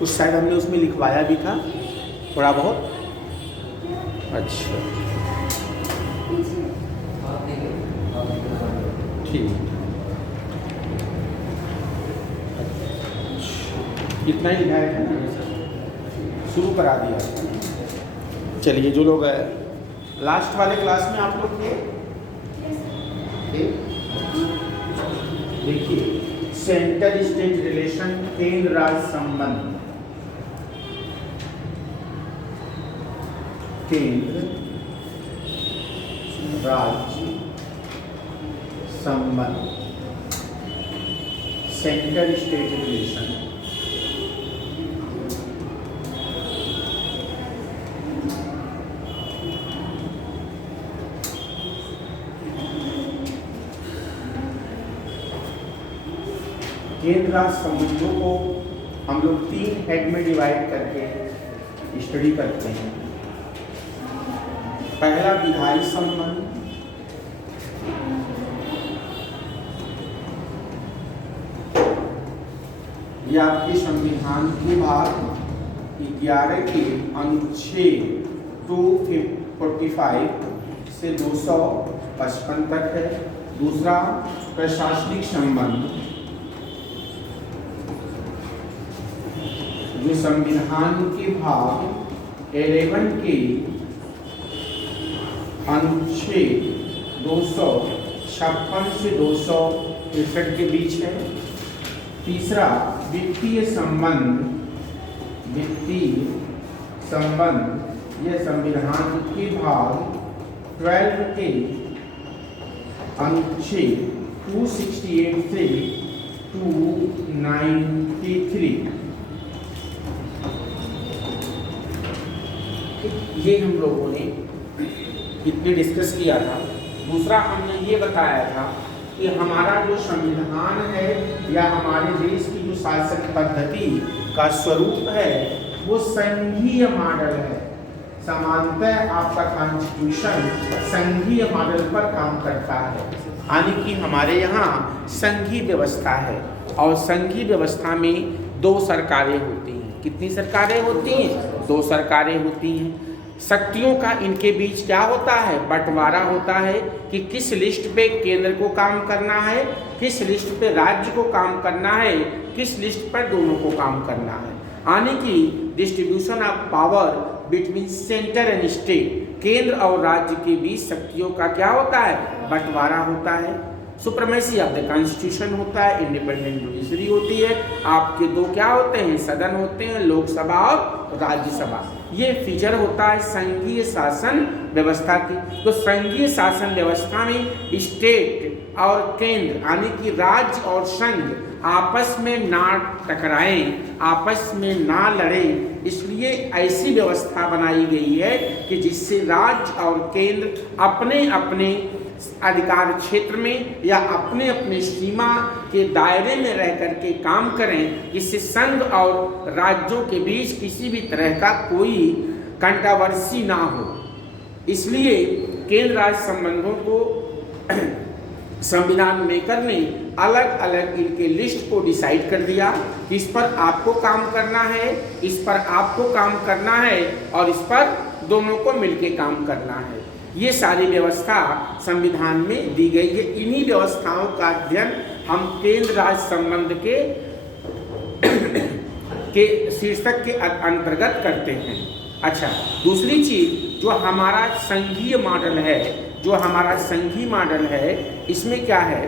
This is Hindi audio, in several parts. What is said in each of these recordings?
उस साइड हमने उसमें लिखवाया भी था थोड़ा बहुत। अच्छा ठीक, इतना ही लिखा है ना, शुरू करा दिया। चलिए, जो लोग लास्ट वाले क्लास में आप लोग थे, देखिए सेंटर स्टेट रिलेशन, केंद्र राज्य संबंध, केंद्र राज्य संबंध, सेंटर स्टेट रिलेशन। केंद्र राज्य संबंधों को हम लोग 3 हेड में डिवाइड करके स्टडी करते हैं। पहला विधायी संबंध, यह आपके संविधान के भाग 11 के अनुच्छेद 245 से 255 तक है। दूसरा प्रशासनिक संबंध, जो संविधान के भाग 11 के अनुच्छेद 256 से 263 के बीच है। तीसरा वित्तीय संबंध, वित्तीय संबंध यह संविधान के भाग 12 के अनुच्छेद 268 से 293, ये हम लोगों ने इतने डिस्कस किया था। दूसरा हमने ये बताया था कि हमारा जो संविधान है या हमारे देश की जो शासन पद्धति का स्वरूप है वो संघीय मॉडल है। सामान्यतः आपका कॉन्स्टिट्यूशन संघीय मॉडल पर काम करता है, यानी कि हमारे यहाँ संघीय व्यवस्था है और संघीय व्यवस्था में 2 सरकारें होती हैं। कितनी सरकारें होती हैं? 2 सरकारें होती हैं। शक्तियों का इनके बीच क्या होता है? बंटवारा होता है कि किस लिस्ट पे केंद्र को काम करना है, किस लिस्ट पे राज्य को काम करना है, किस लिस्ट पर दोनों को काम करना है। यानी कि distribution of power between centre and state, केंद्र और राज्य के बीच शक्तियों का क्या होता है? बंटवारा होता है। सुप्रीमेसी ऑफ द कॉन्स्टिट्यूशन होता है, इंडिपेंडेंट जुडिशरी होती है। आपके 2 क्या होते हैं? सदन होते हैं, लोकसभा और राज्यसभा। ये फीचर होता है संघीय शासन व्यवस्था की। तो संघीय शासन व्यवस्था में स्टेट और केंद्र यानी कि राज्य और संघ आपस में ना टकराएं, आपस में ना लड़ें, इसलिए ऐसी व्यवस्था बनाई गई है कि जिससे राज्य और केंद्र अपने अपने अधिकार क्षेत्र में या अपने अपने सीमा के दायरे में रह करके काम करें, जिससे संघ और राज्यों के बीच किसी भी तरह का कोई कंट्रोवर्सी ना हो। इसलिए केंद्र राज्य संबंधों को संविधान मेकर ने अलग अलग इनके लिस्ट को डिसाइड कर दिया कि इस पर आपको काम करना है, इस पर आपको काम करना है और इस पर दोनों को मिलके काम करना है। ये सारी व्यवस्था संविधान में दी गई है। इन्हीं व्यवस्थाओं का अध्ययन हम केंद्र राज्य संबंध के शीर्षक के अंतर्गत करते हैं। अच्छा, दूसरी चीज जो हमारा संघीय मॉडल है, जो हमारा संघीय मॉडल है, इसमें क्या है?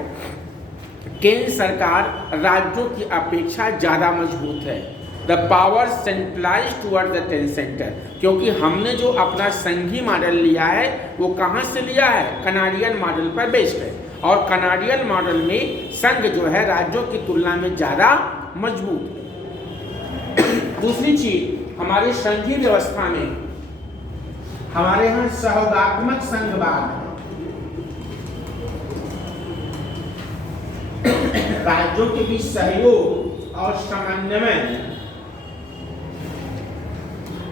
केंद्र सरकार राज्यों की अपेक्षा ज़्यादा मजबूत है। The power centralize toward the centre, क्योंकि हमने जो अपना संघीय मॉडल लिया है वो कहाँ से लिया है? कनाडियन मॉडल पर बेस्ड है। और कनाडियन मॉडल में संघ जो है राज्यों की तुलना में ज़्यादा मजबूत है। दूसरी चीज, हमारी संघीय व्यवस्था में हमारे यहाँ सहयोगात्मक संघवाद है। राज्यों के बीच सहयोग और समन्वय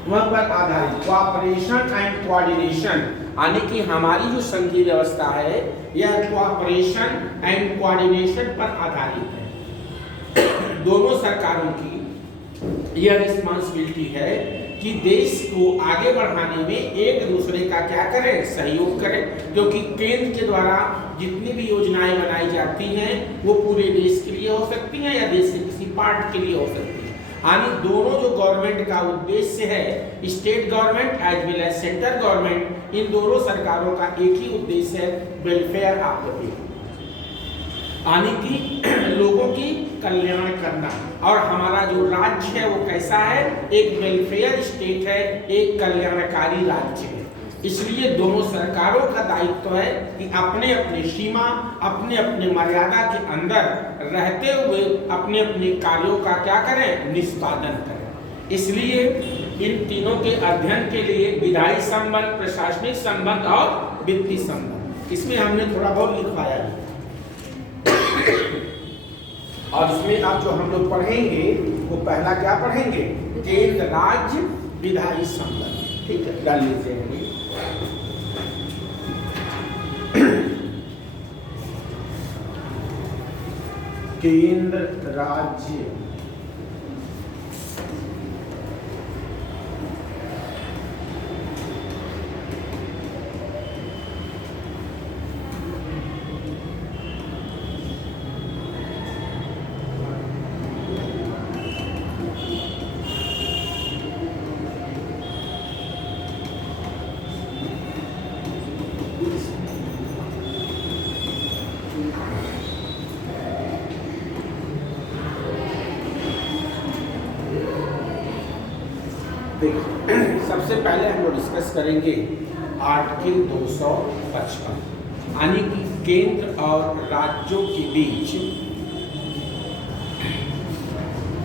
वह पर आधारित, कोऑपरेशन एंड कोऑर्डिनेशन, यानी कि हमारी जो संघीय व्यवस्था है यह कोऑपरेशन एंड कोऑर्डिनेशन पर आधारित है। दोनों सरकारों की यह रिस्पॉन्सिबिलिटी है कि देश को आगे बढ़ाने में एक दूसरे का क्या करें, सहयोग करें, क्योंकि केंद्र के द्वारा जितनी भी योजनाएं बनाई जाती हैं वो पूरे देश के लिए हो सकती हैं या देश के किसी पार्ट के लिए हो सकती हैं। यानी दोनों जो गवर्नमेंट का उद्देश्य है, state government as well as central government, इन दोनों सरकारों का एक ही उद्देश्य है, वेलफेयर ऑफ द पीपल, यानी कि लोगों की कल्याण करना। और हमारा जो राज्य है वो कैसा है, एक वेलफेयर स्टेट है, एक कल्याणकारी राज्य है। इसलिए दोनों सरकारों का दायित्व है कि अपने अपने सीमा, अपने अपने मर्यादा के अंदर रहते हुए अपने अपने कार्यों का क्या करें, निष्पादन करें। इसलिए इन तीनों के अध्ययन के लिए विधायी संबंध, प्रशासनिक संबंध और वित्तीय संबंध, इसमें हमने थोड़ा बहुत लिखवाया है। और इसमें आप जो हम लोग पढ़ेंगे वो पहला क्या पढ़ेंगे, केंद्र राज्य विधायी संबंध। ठीक है, डाल लीजिए। केंद्र राज्य सबसे पहले हम लोग डिस्कस करेंगे आर्टिकल 255, यानी कि केंद्र और राज्यों के बीच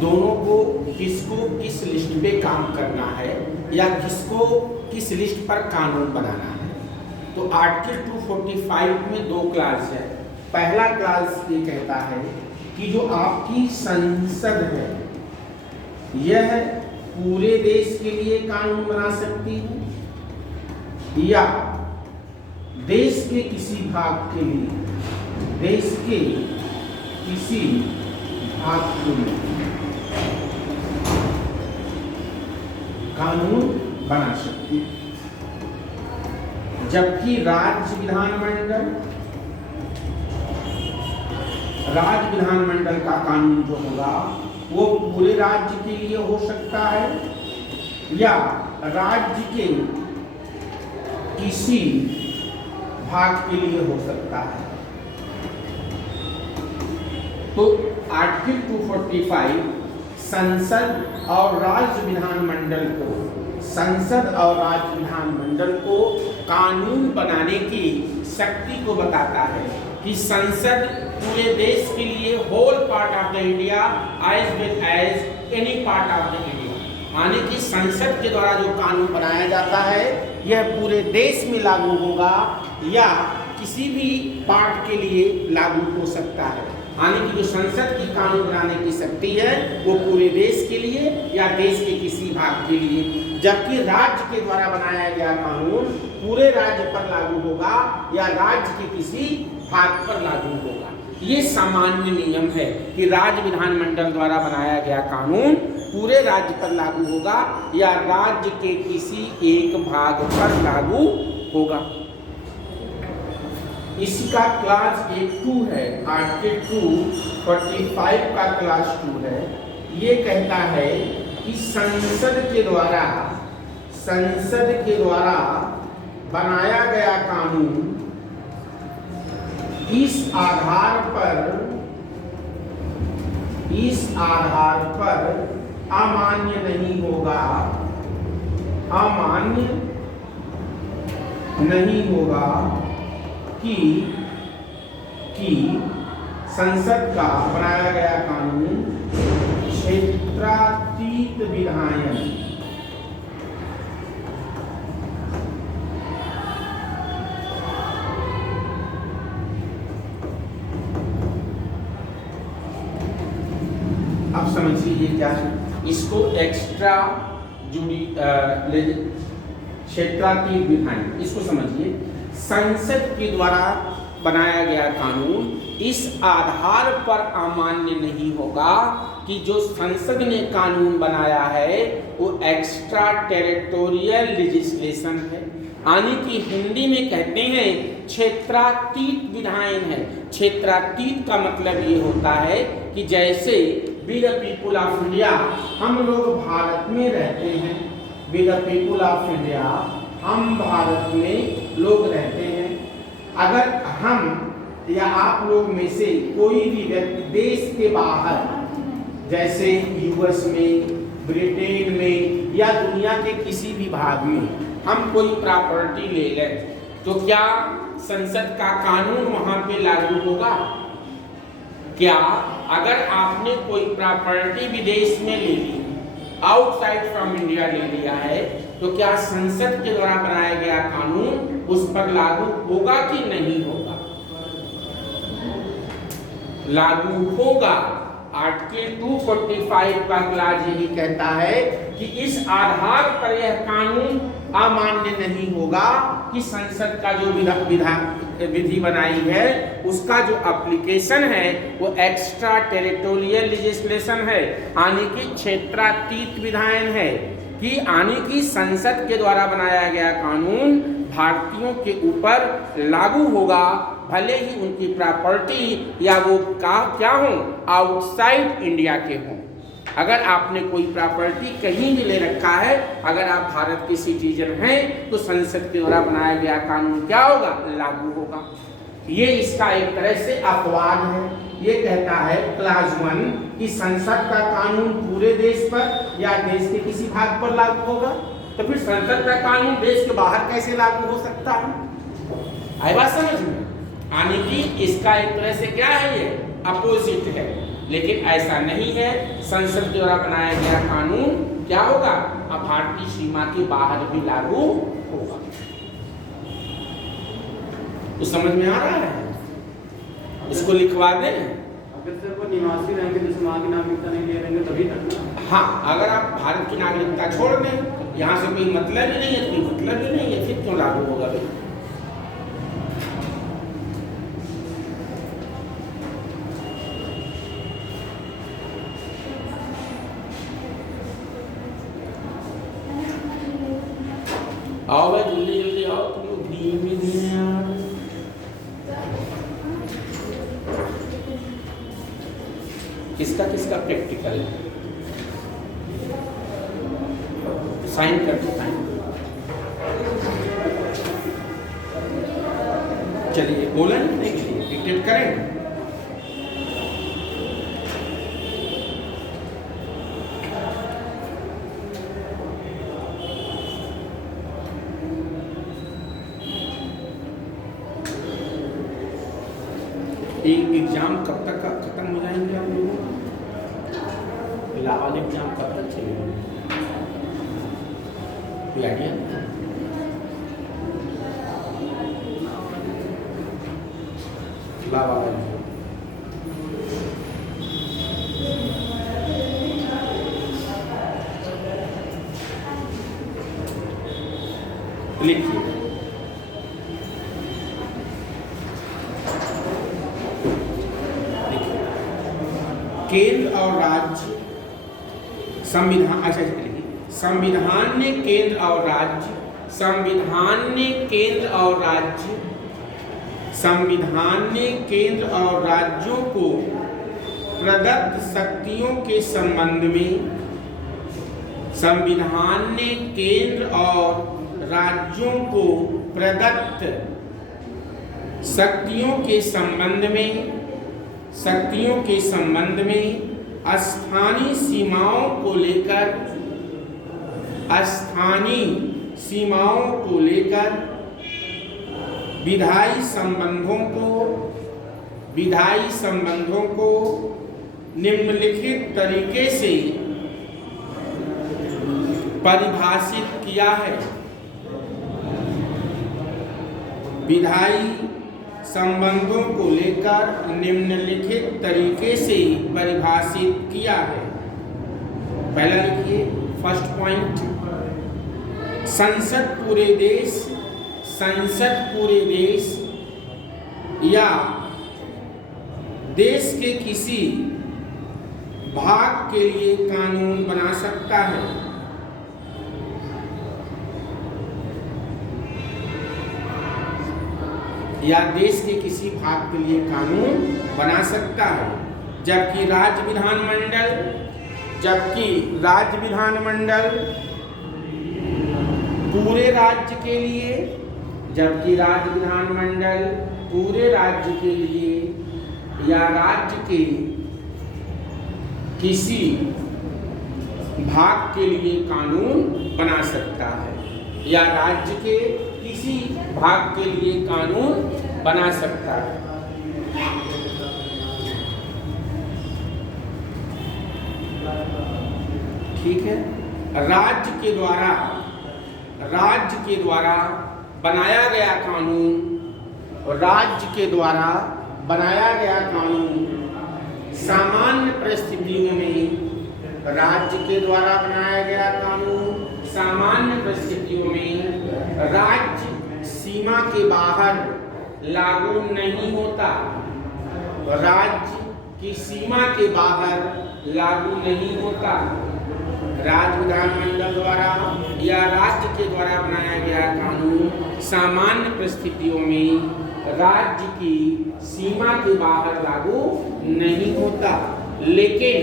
दोनों को किसको किस लिस्ट पे काम करना है या किसको किस लिस्ट पर कानून बनाना है। तो आर्टिकल 245 में दो क्लास है। पहला क्लास ये कहता है कि जो आपकी संसद है यह पूरे देश के लिए कानून बना सकती है या देश के किसी भाग के लिए, देश के किसी भाग के लिए कानून बना सकती है। जबकि राज्य विधानमंडल का कानून जो होगा वो पूरे राज्य के लिए हो सकता है या राज्य के किसी भाग के लिए हो सकता है। तो आर्टिकल 245 संसद और राज्य विधानमंडल को कानून बनाने की शक्ति को बताता है कि संसद पूरे देश के लिए whole part of the India as well as any part of the India, यानी कि संसद के द्वारा जो कानून बनाया जाता है यह पूरे देश में लागू होगा या किसी भी पार्ट के लिए लागू हो सकता है। यानी कि जो संसद की कानून बनाने की शक्ति है वो पूरे देश के लिए या देश के किसी भाग के लिए, जबकि राज्य के द्वारा बनाया गया कानून पूरे राज्य पर लागू होगा या राज्य के किसी भाग पर लागू होगा। ये सामान्य नियम है कि राज्य विधानमंडल द्वारा बनाया गया कानून पूरे राज्य पर लागू होगा या राज्य के किसी एक भाग पर लागू होगा। इसका क्लास 2 है, आर्टिकल 245 का क्लास 2 है। ये कहता है कि संसद के द्वारा बनाया गया कानून इस आधार पर अमान्य नहीं होगा कि संसद का बनाया गया कानून क्षेत्रातीत विधायन अब समझिए ये क्या है, इसको एक्स्ट्रा क्षेत्रातीत विधायन, इसको समझिए। संसद के द्वारा बनाया गया कानून इस आधार पर अमान्य नहीं होगा कि जो संसद ने कानून बनाया है वो एक्स्ट्रा टेरिटोरियल लेजिस्लेशन है, यानी कि हिंदी में कहते हैं क्षेत्रातीत विधायन है। क्षेत्रातीत का मतलब ये होता है कि जैसे with the people of India, हम लोग भारत में रहते हैं, with the people of India, हम भारत में लोग रहते हैं। अगर हम या आप लोग में से कोई भी व्यक्ति देश के बाहर, जैसे यूएस में, ब्रिटेन में या दुनिया के किसी भी भाग में हम कोई प्रॉपर्टी ले लें, तो क्या संसद का कानून वहां पे लागू होगा? क्या अगर आपने कोई प्रॉपर्टी विदेश में ले ली, आउटसाइड फ्रॉम इंडिया ले लिया है, तो क्या संसद के द्वारा बनाया गया कानून उस पर लागू होगा कि नहीं होगा? लागू होगा। आर्टिकल 245 का क्लास यही कहता है कि इस आधार पर यह कानून अमान्य नहीं होगा कि संसद का जो विधि बनाई है उसका जो एप्लीकेशन है वो एक्स्ट्रा टेरिटोरियल लेजिस्लेशन है, यानी कि क्षेत्रातीत विधायन है, कि यानी कि संसद के द्वारा बनाया गया कानून भारतीयों के ऊपर लागू होगा, भले ही उनकी प्रॉपर्टी या वो क्या हो, आउटसाइड इंडिया के हों। अगर आपने कोई प्रॉपर्टी कहीं भी ले रखा है, अगर आप भारत के सिटीजन हैं, तो संसद के द्वारा बनाया गया कानून क्या होगा? लागू होगा। ये इसका एक तरह से अपवाद है। ये कहता है क्लास 1 कि संसद का कानून पूरे देश पर या देश के किसी भाग पर लागू होगा, तो फिर संसद का कानून देश के बाहर कैसे लागू हो सकता है? आई बात समझ में? यानी कि इसका एक तरह से क्या है, ये अपोजिट है, लेकिन ऐसा नहीं है। संसद के द्वारा बनाया गया कानून क्या होगा? अब भारतीय सीमा के बाहर भी लागू होगा। तो समझ में आ रहा है? इसको लिखवा दें। अगर सर वो निवासी रहेंगे, जैसे वहाँ की नागरिकता नहीं ले रहेंगे तभी तक। हाँ, अगर आप भारत की नागरिकता छोड़ दें, यहाँ से कोई मतलब ही नहीं है, कोई मतलब ही नहीं है, फिर क्यों लागू होगा भाई? आओ भाई, जल्दी जल्दी आओ, तुम लोग धीमे धीमे यार। किसका किसका प्रैक्टिकल है? साइन कर दो, साइन। चलिए, बोला लिखने के लिए डिक्टेट करें। एग्जाम कब तक खत्म हो जाएंगे आप लोगों? इलाहाबाद एग्जाम कब तक चलेगा? कोई आइडिया? इलाहाबाद लिखिए। केंद्र और राज्य संविधान, अच्छा लिखिए, संविधान ने केंद्र और राज्य, संविधान ने केंद्र और राज्य, संविधान ने केंद्र और राज्यों को प्रदत्त शक्तियों के संबंध में, संविधान ने केंद्र और राज्यों को प्रदत्त शक्तियों के संबंध में, शक्तियों के संबंध में स्थानीय सीमाओं को लेकर, स्थानीय सीमाओं को लेकर विधायी संबंधों को निम्नलिखित तरीके से परिभाषित किया है। विधायी संबंधों को लेकर निम्नलिखित तरीके से परिभाषित किया है। पहला लिखिए, फर्स्ट पॉइंट, संसद पूरे देश या देश के किसी भाग के लिए कानून बना सकता है। या देश के किसी भाग के लिए कानून बना सकता है, जबकि राज्य विधानमंडल पूरे राज्य के लिए, या राज्य के किसी भाग के लिए कानून बना सकता है, या राज्य के किसी भाग के लिए कानून बना सकता है। ठीक है। राज्य के द्वारा बनाया गया कानून सामान्य परिस्थितियों में, राज्य सीमा के बाहर लागू नहीं होता। राज्य विधानमंडल द्वारा या राज्य के द्वारा बनाया गया कानून सामान्य परिस्थितियों में राज्य की सीमा के बाहर लागू नहीं होता। लेकिन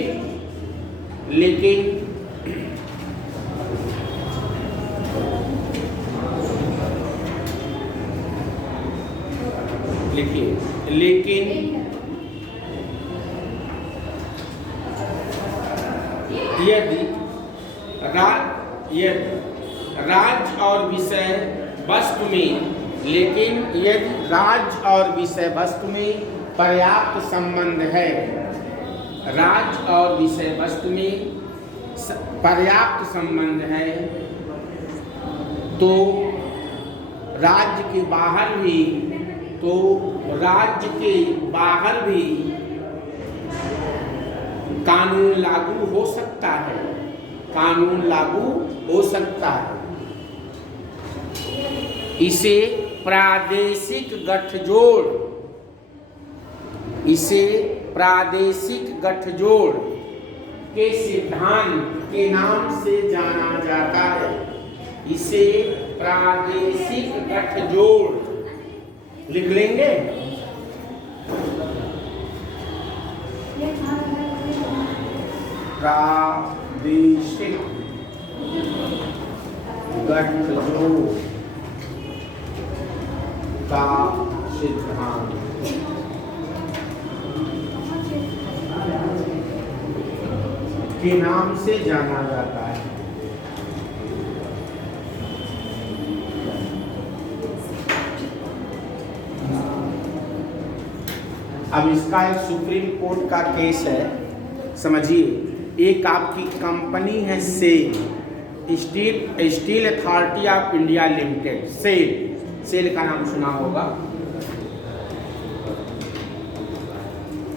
यदि राज्य और विषय वस्तु में पर्याप्त संबंध है, तो राज्य के बाहर भी कानून लागू हो सकता है। इसे प्रादेशिक गठजोड़ के सिद्धांत के नाम से जाना जाता है। इसे प्रादेशिक गठजोड़ लिख लेंगे। प्रादेशिक गठजोड़ का सिद्धांत के नाम से जाना जाता है। अब इसका एक सुप्रीम कोर्ट का केस है, समझिए। एक आपकी कंपनी है Steel Authority of India Limited, SAIL का नाम सुना होगा।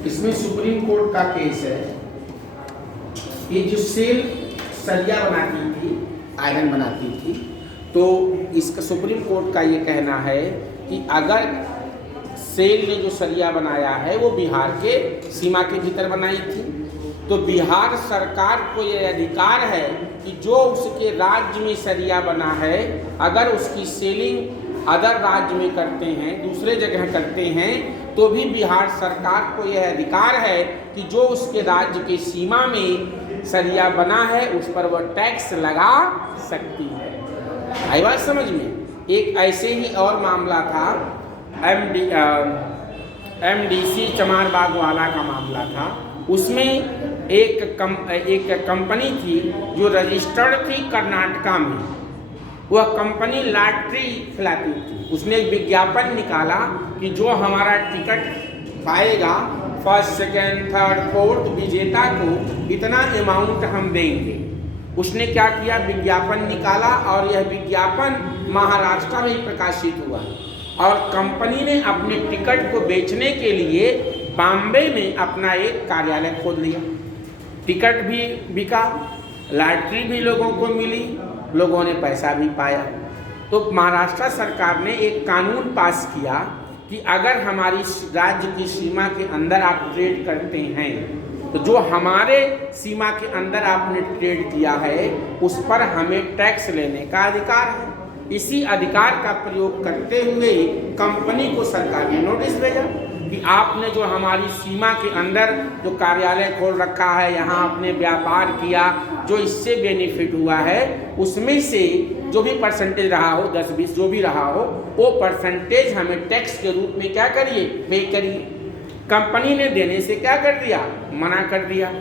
इसमें सुप्रीम कोर्ट का केस है। ये जो सेल सरिया बनाती थी, आयरन बनाती थी, तो इसका सुप्रीम कोर्ट का ये कहना है कि अगर सेल ने जो सरिया बनाया है वो बिहार के सीमा के भीतर बनाई थी, तो बिहार सरकार को ये अधिकार है कि जो उसके राज्य में सरिया बना है, अगर उसकी सेलिंग अदर राज्य में करते हैं, दूसरे जगह करते हैं, तो भी बिहार सरकार को यह अधिकार है कि जो उसके राज्य के सीमा में सरिया बना है उस पर वह टैक्स लगा सकती है। आई बात समझ में। एक ऐसे ही और मामला था, एमडीसी चमारबाग वाला का मामला था। उसमें एक कंपनी थी जो रजिस्टर्ड थी कर्नाटका में। वह कंपनी लॉटरी खिलाती थी। उसने एक विज्ञापन निकाला कि जो हमारा टिकट पाएगा फर्स्ट, सेकेंड, थर्ड, फोर्थ विजेता को इतना अमाउंट हम देंगे। उसने क्या किया, विज्ञापन निकाला और यह विज्ञापन महाराष्ट्र में प्रकाशित हुआ और कंपनी ने अपने टिकट को बेचने के लिए बॉम्बे में अपना एक कार्यालय खोल लिया। टिकट भी बिका, लॉटरी भी लोगों को मिली, लोगों ने पैसा भी पाया। तो महाराष्ट्र सरकार ने एक कानून पास किया कि अगर हमारी राज्य की सीमा के अंदर आप ट्रेड करते हैं तो जो हमारे सीमा के अंदर आपने ट्रेड किया है उस पर हमें टैक्स लेने का अधिकार है। इसी अधिकार का प्रयोग करते हुए कंपनी को सरकार ने नोटिस भेजा कि आपने जो हमारी सीमा के अंदर जो कार्यालय खोल रखा है, यहाँ आपने व्यापार किया, जो इससे बेनिफिट हुआ है उसमें से जो भी परसेंटेज रहा हो, 10-20 जो भी रहा हो, वो परसेंटेज हमें टैक्स के रूप में क्या करिए, पे करिए। कंपनी ने देने से क्या कर दिया, मना कर दिया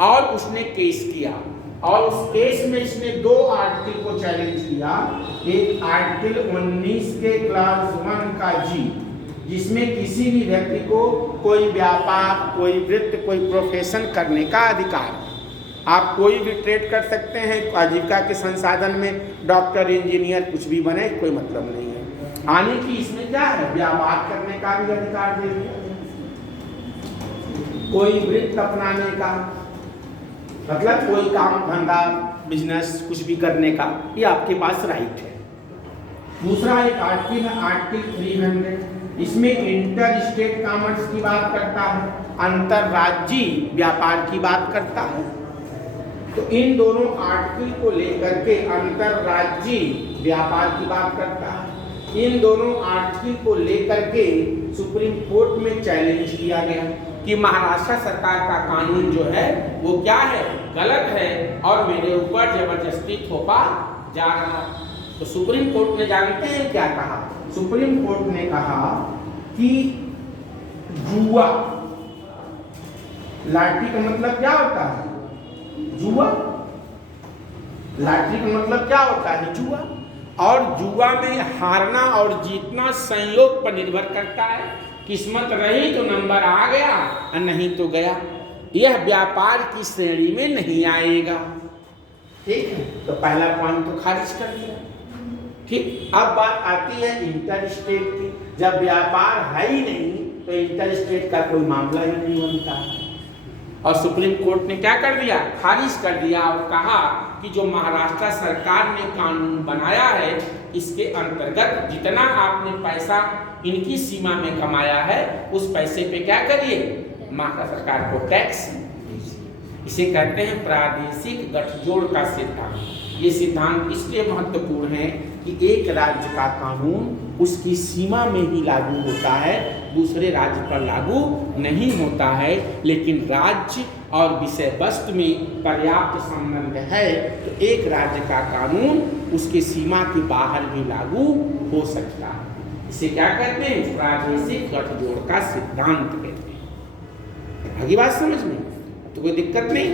और उसने केस किया और उस केस में इसने 2 आर्टिकल को चैलेंज किया। एक आर्टिकल 19 के क्लास 1 का जी, जिसमें किसी भी व्यक्ति को कोई व्यापार, कोई वृत्ति, कोई प्रोफेशन करने का अधिकार है। आप कोई भी ट्रेड कर सकते हैं आजीविका के संसाधन में, डॉक्टर, इंजीनियर, कुछ भी बने, कोई मतलब नहीं है। आने की इसमें क्या है, व्यापार करने का भी अधिकार दे दिया, कोई वृत्ति अपनाने का, मतलब कोई काम धंधा, बिजनेस कुछ भी करने का, ये आपके पास राइट है। दूसरा एक आर्टिकल है, आर्टिकल 300, इसमें इंटर स्टेट कॉमर्स की बात करता है, अंतरराज्यीय व्यापार की बात करता है। तो इन दोनों आर्टिकल को लेकर के अंतरराज्यीय व्यापार की बात करता है। इन दोनों आर्टिकल को लेकर के सुप्रीम कोर्ट में चैलेंज किया गया कि महाराष्ट्र सरकार का कानून जो है वो क्या है, गलत है और मेरे ऊपर जबरदस्ती थोपा जा रहा है। तो सुप्रीम कोर्ट ने जानते हैं क्या कहा, सुप्रीम कोर्ट ने कहा कि जुआ, लाटरी का मतलब क्या होता है, जुआ, लाटरी का मतलब क्या होता है, जुआ, और जुआ में हारना और जीतना संयोग पर निर्भर करता है। किस्मत रही तो नंबर आ गया और नहीं तो गया, यह व्यापार की श्रेणी में नहीं आएगा। ठीक है, तो पहला पॉइंट तो खारिज कर दिया। ठीक, अब बात आती है इंटर स्टेट की। जब व्यापार है ही नहीं तो इंटर स्टेट का कोई मामला ही नहीं बनता है। और सुप्रीम कोर्ट ने क्या कर दिया, खारिज कर दिया और कहा कि जो महाराष्ट्र सरकार ने कानून बनाया है इसके अंतर्गत जितना आपने पैसा इनकी सीमा में कमाया है उस पैसे पे क्या करिए, महाराष्ट्र सरकार को टैक्स दीजिए। इसे कहते हैं प्रादेशिक गठजोड़ का सिद्धांत। ये सिद्धांत इसलिए महत्वपूर्ण है कि एक राज्य का कानून उसकी सीमा में ही लागू होता है, दूसरे राज्य पर लागू नहीं होता है। लेकिन राज्य और विषय वस्तु में पर्याप्त संबंध है तो एक राज्य का कानून उसके सीमा के बाहर भी लागू हो सकता है। इसे क्या कहते हैं, प्रादेशिक गठजोड़ का सिद्धांत कहते हैं। आगे बात समझ में तो कोई दिक्कत नहीं।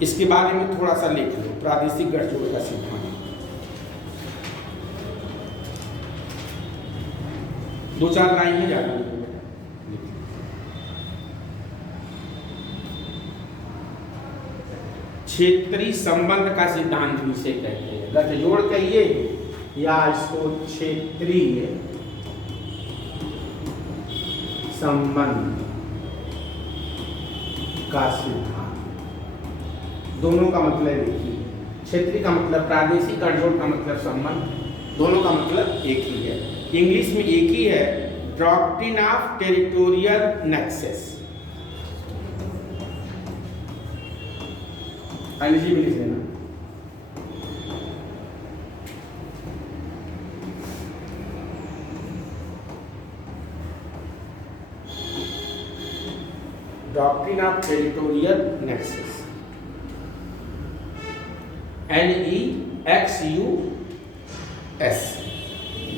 इसके बारे में थोड़ा सा लिख लो, प्रादेशिक गठजोड़ का सिद्धांत। दो चार लाइन में जाना क्षेत्रीय संबंध का सिद्धांत भी इसे कहते हैं। गठजोड़ कहिए या इसको क्षेत्रीय संबंध का सिद्धांत, दोनों का मतलब देखिए, क्षेत्रीय का मतलब प्रादेशिक, गठजोड़ का मतलब संबंध, दोनों का मतलब एक ही है। इंग्लिश में एक ही है, डॉक्ट्रिन ऑफ टेरिटोरियल नेक्सस। अंग्रेजी में लिख लेना, doctrine of territorial nexus, NEXUS,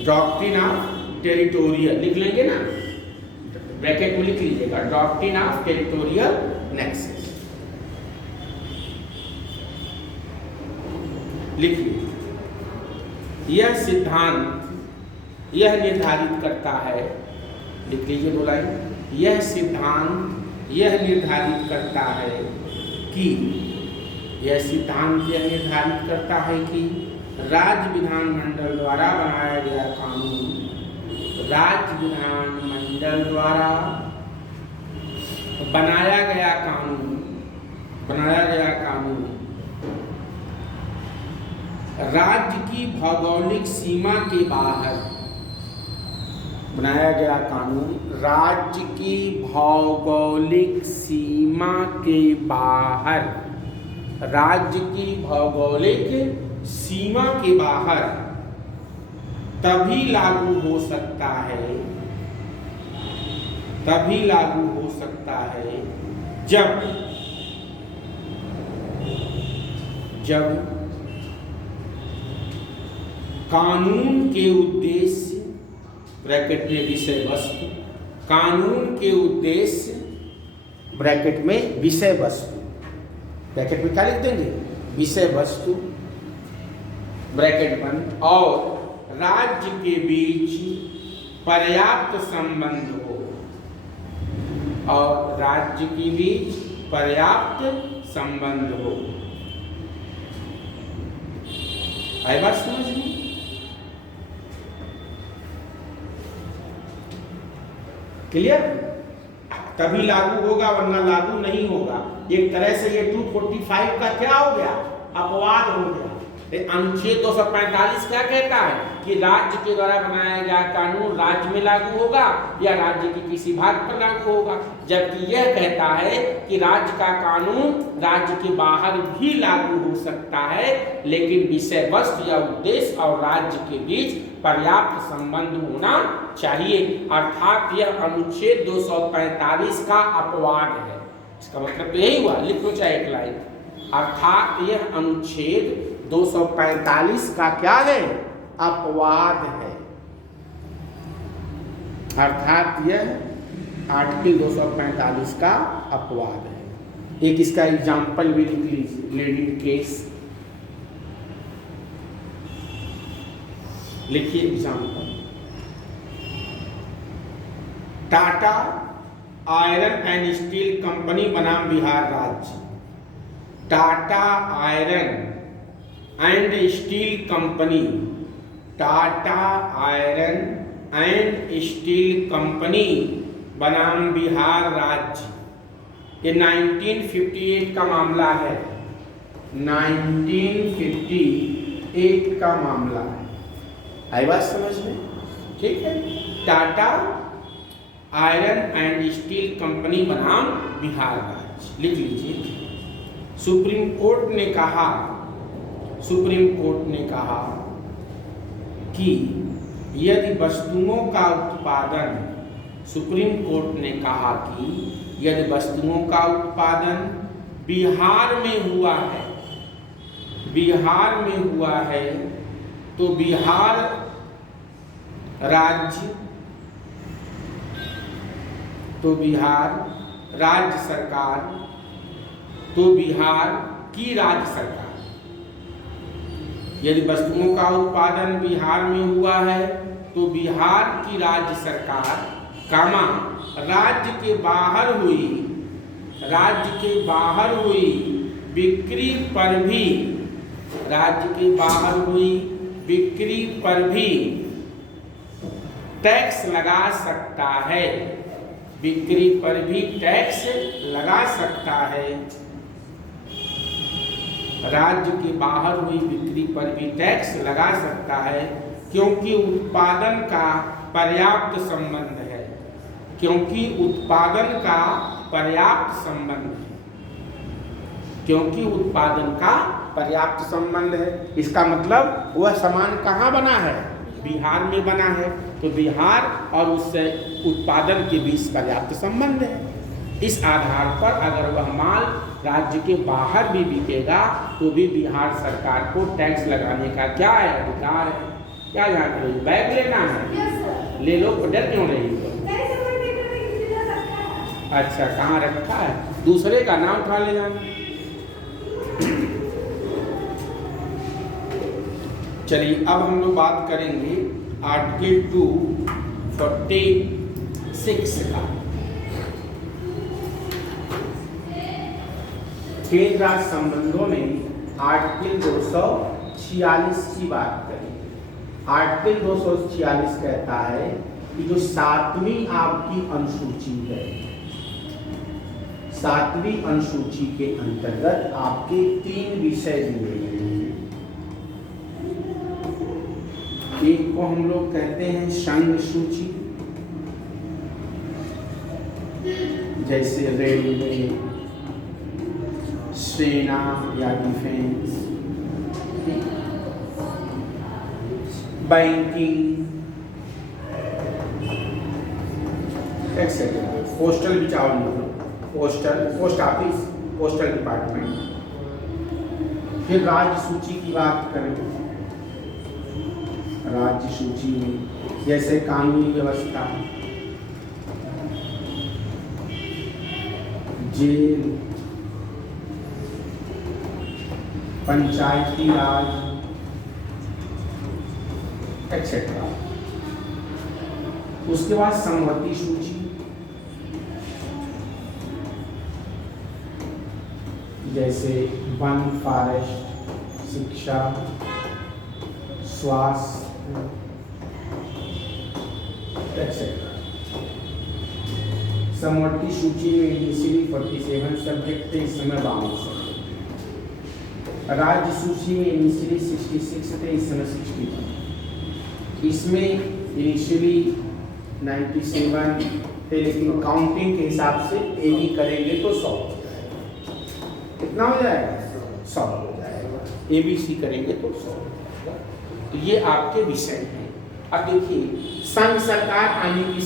doctrine of territorial लिख लेंगे ना, ब्रैकेट में लिख लीजिएगा, डॉक्ट्रिन ऑफ टेरिटोरियल नेक्सस लिख लीजिए। यह सिद्धांत यह निर्धारित करता है, लिख लीजिए दो लाइन, यह सिद्धांत यह निर्धारित करता है कि, यह सिद्धांत यह निर्धारित करता है कि राज्य विधानमंडल द्वारा बनाया गया कानून, राज्य विधानमंडल द्वारा बनाया गया कानून राज्य की भौगोलिक सीमा के बाहर बनाया गया कानून राज्य की भौगोलिक सीमा के बाहर, राज्य की भौगोलिक सीमा के बाहर तभी लागू हो सकता है, तभी लागू हो सकता है जब कानून के उद्देश्य ब्रैकेट में विषय वस्तु, कानून के उद्देश्य ब्रैकेट में विषय वस्तु, ब्रैकेट में क्या लिख देंगे, विषय वस्तु ब्रैकेट बंद, और राज्य के बीच पर्याप्त संबंध हो, और राज्य के बीच पर्याप्त संबंध हो। आई बात समझ में? क्लियर? तभी लागू होगा वरना लागू नहीं होगा। एक तरह से ये 245 का क्या हो गया, अपवाद हो गया। अनुच्छेद 245 क्या कहता है कि राज्य के द्वारा बनाया गया कानून राज्य में लागू होगा या राज्य के किसी भाग पर लागू होगा, जबकि यह कहता है कि राज्य का कानून राज्य के बाहर भी लागू हो सकता है, लेकिन विषय वस्तु या उद्देश्य और राज्य के बीच पर्याप्त संबंध होना चाहिए। अर्थात यह अनुच्छेद 245 का अपवाद है। इसका मतलब तो यही हुआ, लिख लो चाहे एक लाइन, अर्थात यह अनुच्छेद 245 का क्या है, अपवाद है। अर्थात यह आर्टिकल 245 का अपवाद है। एक इसका एग्जाम्पल भी लिख लीजिए, लीडिंग केस लिखिए example. Tata iron and steel company बनाम बिहार राज्य। Tata iron and steel company, Tata iron and steel company बनाम बिहार राज्य, ये 1958 का मामला है, 1958 का मामला है। आई बात समझ में? ठीक है। Tata iron and steel company बनाम बिहार राज्य लिख लीजिए। सुप्रीम कोर्ट ने कहा, सुप्रीम कोर्ट ने कहा कि यदि वस्तुओं का उत्पादन, सुप्रीम कोर्ट ने कहा कि यदि वस्तुओं का उत्पादन बिहार में हुआ है, बिहार में हुआ है, तो बिहार राज्य, तो बिहार राज्य सरकार, तो बिहार की राज्य सरकार, यदि वस्तुओं का उत्पादन बिहार में हुआ है तो बिहार की राज्य सरकार, कामा राज्य के बाहर हुई, राज्य के बाहर हुई बिक्री पर भी, राज्य के बाहर हुई बिक्री पर भी टैक्स लगा सकता है, बिक्री पर भी टैक्स लगा सकता है, राज्य के बाहर हुई बिक्री पर भी टैक्स लगा सकता है, क्योंकि उत्पादन का पर्याप्त संबंध है, क्योंकि उत्पादन का पर्याप्त संबंध है, क्योंकि उत्पादन का पर्याप्त संबंध है। इसका मतलब वह सामान कहाँ बना है, बिहार में बना है, तो बिहार और उससे उत्पादन के बीच पर्याप्त संबंध है। इस आधार पर अगर वह माल राज्य के बाहर भी बिकेगा तो भी बिहार सरकार को टैक्स लगाने का क्या है, अधिकार है। क्या जान रही, बैग लेना है? ले लो, डर क्यों रही हो? अच्छा, कहाँ रखा है? दूसरे का नाम उठा ले जाना। चलिए अब हम लोग बात करेंगे आर्टिकल 246 का। केंद्र राज्य संबंधों में आर्टिकल 246 की बात करें। आर्टिकल 246 कहता है कि जो 7वीं आपकी अनुसूची है, 7वीं अनुसूची के अंतर्गत आपके 3 विषय दिए गए हैं। एक को हम लोग कहते हैं संघ सूची, जैसे रेलवे, सेना या डिफेंस, बैंकिंग एक्सेट्रा। पोस्टल भी चाहो लिख लो, पोस्ट ऑफिस, पोस्टल डिपार्टमेंट। फिर राज्य सूची की बात करें, राज्य सूची में जैसे कानूनी व्यवस्था, जेल, पंचायती राज एक्सेट्रा। उसके बाद समवर्ती सूची, जैसे वन, फॉरेस्ट, शिक्षा, स्वास्थ्य एक्सेट्रा। समवर्ती सूची में इनिशियली 47 सब्जेक्ट थे, इस समय 52 सब्जेक्ट। राज्य सूची में इनिशियली 66 थे, इस समय 63। इसमें इनिशियली 97 थे, लेकिन काउंटिंग के हिसाब से ए बी करेंगे तो 100 हो जाएगा। कितना हो जाएगा? 100 हो जाएगा। ए बी सी करेंगे तो 100 हो जाएगा। तो ये आपके विषय हैं। अब देखिए, संघ सरकार यानी कि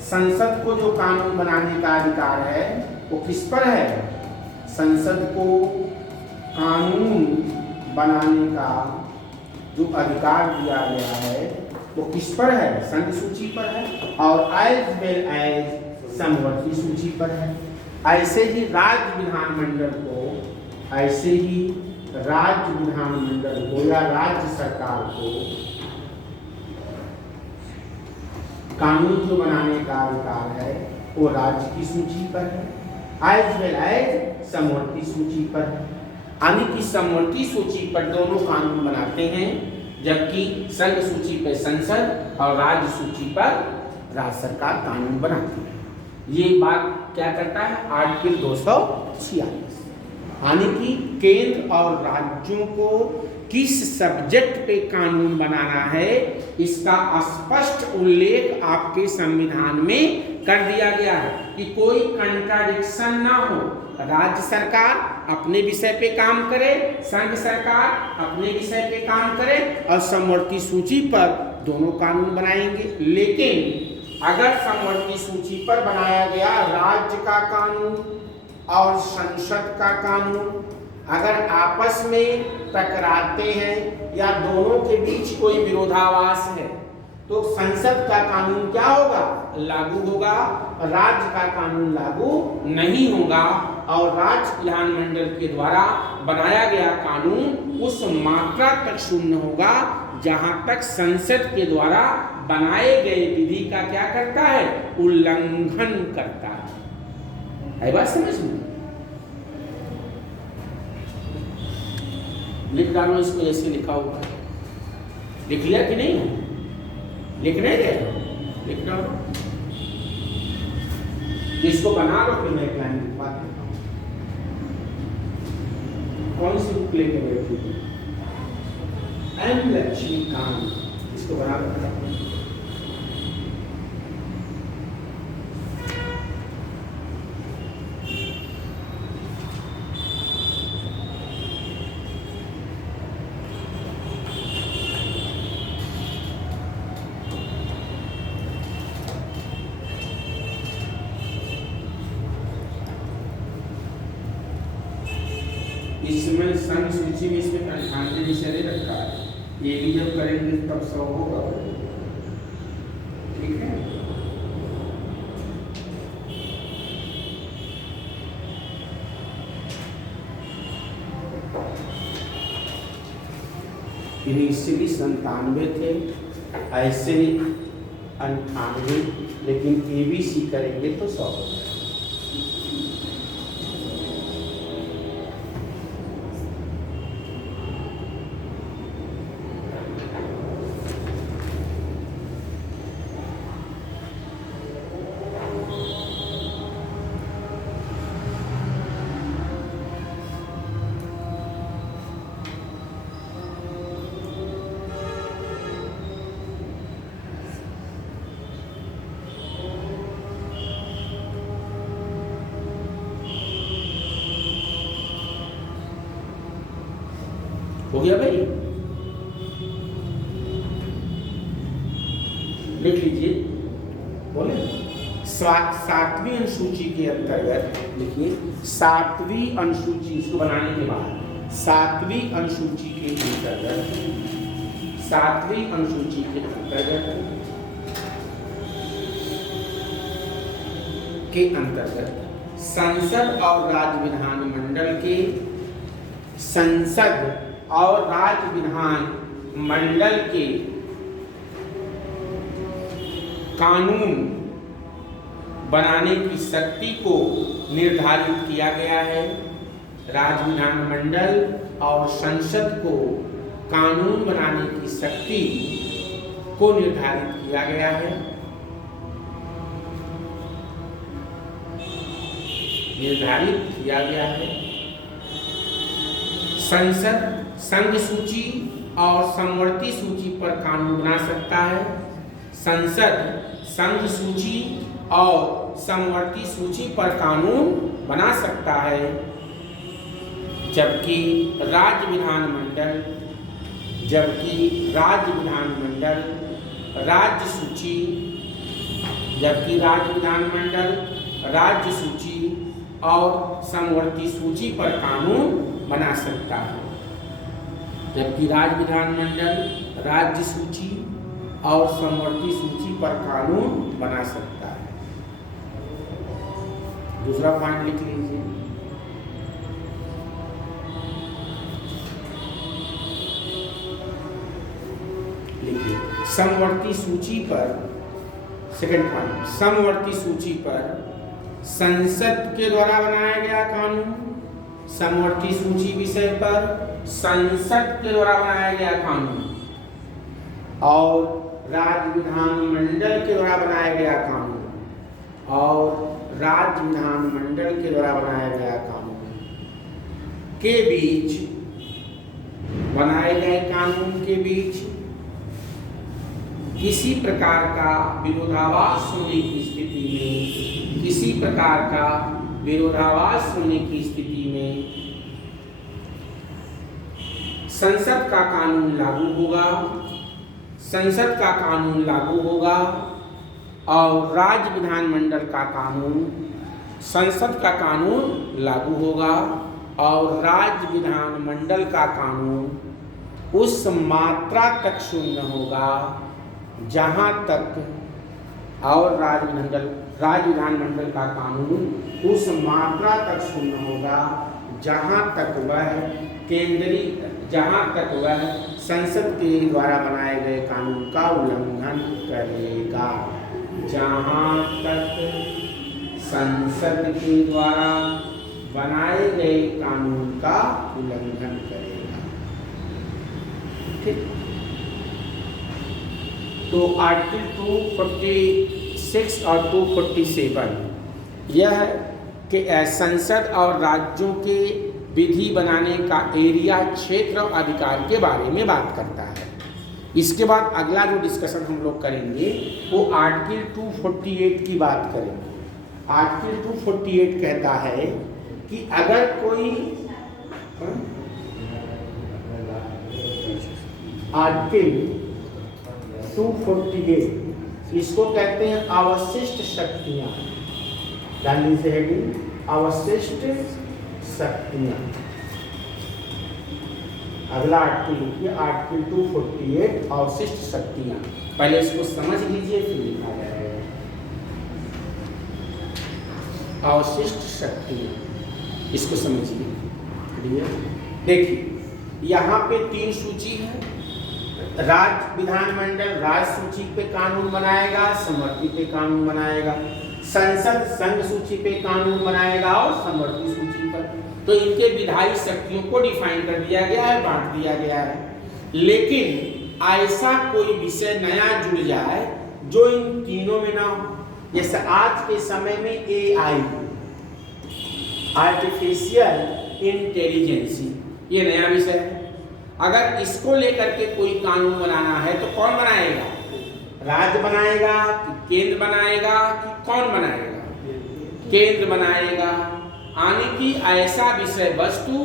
संसद को जो कानून बनाने का अधिकार है वो किस पर है? संसद को कानून बनाने का जो अधिकार दिया गया है वो किस पर है? संघ सूची पर है और एज वेल एज समवर्ती सूची पर है। ऐसे ही राज्य विधानमंडल को या राज्य सरकार को कानून जो बनाने का अधिकार है वो राज्य की सूची पर है, एज वेल एज समवर्ती सूची पर है। यानी कि समवर्ती सूची पर दोनों कानून बनाते हैं, जबकि संघ सूची पर संसद और राज्य सूची पर राज्य सरकार कानून बनाती है। ये बात क्या करता है? आर्टिकल 246, यानी कि केंद्र और राज्यों को किस सब्जेक्ट पे कानून बनाना है इसका स्पष्ट उल्लेख आपके संविधान में कर दिया गया है कि कोई कंट्राडिक्शन ना हो। राज्य सरकार अपने विषय पे काम करे, संघ सरकार अपने विषय पे काम करे और समवर्ती सूची पर दोनों कानून बनाएंगे। लेकिन अगर समवर्ती सूची पर बनाया गया राज्य का कानून और संसद का कानून अगर आपस में टकराते हैं या दोनों के बीच कोई विरोधाभास है तो संसद का कानून क्या होगा? लागू होगा, राज्य का कानून लागू नहीं होगा और राज्य विधानमंडल के द्वारा बनाया गया कानून उस मात्रा तक शून्य होगा जहां तक संसद के द्वारा बनाए गए विधि का क्या करता है? उल्लंघन करता है। बात समझ में? लिख डालो इसको जैसे लिखा हुआ है। लिख लिया कि नहीं है? लिख नहीं रहे? लिख डालो, इसको बना लो, फिर मैं एक लाइन लिखवा देता हूँ। कौन सी बुक लेके बैठी थी? एम लक्ष्मीकांत, इसको बना लो। इसमें संघ सूची में इसमें 98 विषय रखा है। ये भी जब करेंगे तब 100 होगा। ठीक है, इनिशियली 97 थे, ऐसे ही 98, लेकिन ABC करेंगे तो 100 होगा। हो गया भाई, लिख लीजिए, बोले। सातवीं अनुसूची के अंतर्गत लिखिए, सातवीं अनुसूची, इसको बनाने के बाद सातवीं अनुसूची के अंतर्गत, सातवीं अनुसूची के अंतर्गत संसद और राज्य विधानमंडल के, संसद और राज्य विधानमंडल के कानून बनाने की शक्ति को निर्धारित किया गया है। राज्य विधानमंडल और संसद को कानून बनाने की शक्ति को निर्धारित किया गया है, निर्धारित किया गया है। संसद संघ सूची और समवर्ती सूची पर कानून बना सकता है। संसद संघ सूची और समवर्ती सूची पर कानून बना सकता है, जबकि राज्य विधानमंडल राज्य सूची, जबकि राज्य विधानमंडल राज्य सूची और समवर्ती सूची पर कानून बना सकता है, जबकि राज्य विधानमंडल राज्य सूची और समवर्ती सूची पर कानून बना सकता है। दूसरा पॉइंट लिख लीजिए, लिखिए, समवर्ती सूची पर, सेकंड पॉइंट, समवर्ती सूची पर संसद के द्वारा बनाया गया कानून, समवर्ती सूची विषय पर संसद के द्वारा बनाया गया कानून और राज्य विधानमंडल के द्वारा बनाया गया कानून, और राज्य विधानमंडल के द्वारा बनाया गया कानून के बीच, बनाए गए कानून के बीच किसी प्रकार का विरोधाभास होने की स्थिति में, किसी प्रकार का विरोधाभास होने की स्थिति में संसद का कानून लागू होगा, संसद का कानून लागू होगा और राज्य विधानमंडल का कानून, संसद का कानून लागू होगा और राज्य विधानमंडल का कानून उस मात्रा तक शून्य होगा जहां तक, और राज्य विधानमंडल का कानून उस मात्रा तक शून्य होगा जहां तक वह केंद्रीय, जहां तक वह संसद के द्वारा बनाए गए कानून का उल्लंघन करेगा, जहां तक संसद के द्वारा बनाए गए कानून का उल्लंघन करेगा। ठीक, तो आर्टिकल 246 और 247 यह कि संसद और राज्यों के विधि बनाने का एरिया, क्षेत्र और अधिकार के बारे में बात करता है। इसके बाद अगला जो डिस्कशन हम लोग करेंगे वो आर्टिकल 248 की बात करेंगे। आर्टिकल 248 कहता है कि अगर कोई, आर्टिकल 248 इसको कहते हैं अवशिष्ट शक्तियां, डाल लीजिए हेडिंग, अवशिष्ट शक्तियां। अगला आर्टिकल लिखिए, आर्टिकल 248 अवशिष्ट शक्तियां। पहले इसको समझ लीजिए फिर लिखा जाएगा। अवशिष्ट शक्तियां, इसको समझिए। देखिए यहाँ पे 3 सूची है। राज्य विधानमंडल राज्य सूची पे कानून बनाएगा, समवर्ती पे कानून बनाएगा। संसद संघ सूची पे कानून बनाएगा और समवर्ती सूची पर। तो इनके विधायी शक्तियों को डिफाइन कर दिया गया है, बांट दिया गया है। लेकिन ऐसा कोई विषय नया जुड़ जाए जो इन तीनों में ना हो, जैसे आज के समय में AI, आर्टिफिशियल इंटेलिजेंसी, ये नया विषय है। अगर इसको लेकर के कोई कानून बनाना है तो कौन बनाएगा? राज्य बनाएगा कि केंद्र बनाएगा कि कौन बनाएगा? केंद्र बनाएगा। यानी कि ऐसा विषय वस्तु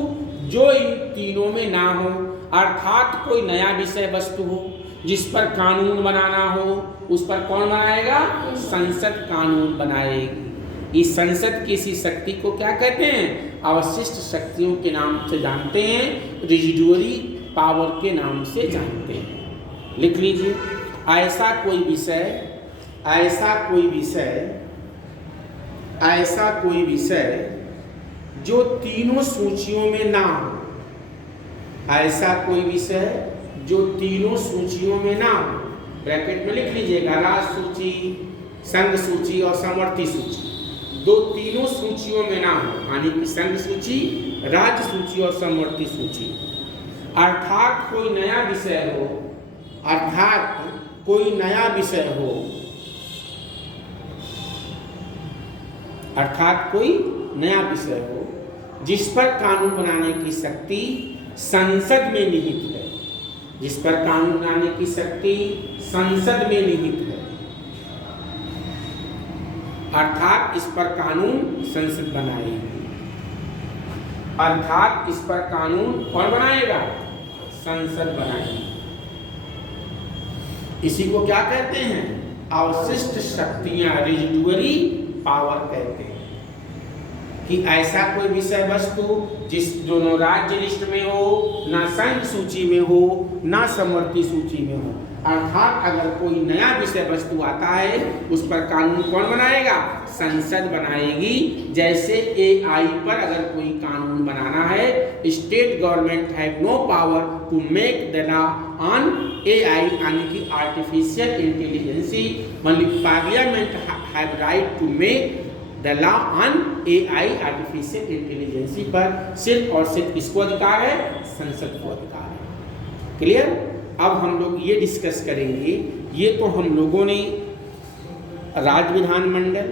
जो इन तीनों में ना हो, अर्थात कोई नया विषय वस्तु हो जिस पर कानून बनाना हो, उस पर कौन बनाएगा? संसद कानून बनाएगी। इस संसद की इसी शक्ति को क्या कहते हैं? अवशिष्ट शक्तियों के नाम से जानते हैं, रेजिडुअरी पावर के नाम से जानते हैं। लिख लीजिए, ऐसा कोई विषय जो तीनों सूचियों में ना हो, ऐसा कोई विषय जो तीनों सूचियों में ना हो, ब्रैकेट में लिख लीजिएगा, राज्य सूची, संघ सूची और समवर्ती सूची, दो तीनों सूचियों में ना हो, यानी कि संघ सूची, राज्य सूची और समवर्ती सूची। अर्थात कोई नया विषय हो, जिस पर कानून बनाने की शक्ति संसद में निहित है, जिस पर कानून बनाने की शक्ति संसद में निहित है, अर्थात इस पर कानून संसद बनाएगी। अर्थात इस पर कानून कौन बनाएगा? संसद बनाएगी। इसी को क्या कहते हैं? अवशिष्ट शक्तियां, रेजिडुअरी पावर कहते हैं। कि ऐसा कोई विषय वस्तु जिस दोनों राज्य लिस्ट में हो, ना संघ सूची में हो, ना समवर्ती सूची में हो, अर्थात अगर कोई नया विषय वस्तु आता है उस पर कानून कौन बनाएगा? संसद बनाएगी। जैसे AI पर अगर कोई कानून बनाना है, state government have no power to make the law on AI, यानी कि आर्टिफिशियल इंटेलिजेंसी, मतलब parliament have right to make the law on AI, artificial intelligence पर सिर्फ और सिर्फ किसको अधिकार है? संसद को अधिकार है। क्लियर? अब हम लोग ये डिस्कस करेंगे, ये तो हम लोगों ने राज्य विधानमंडल,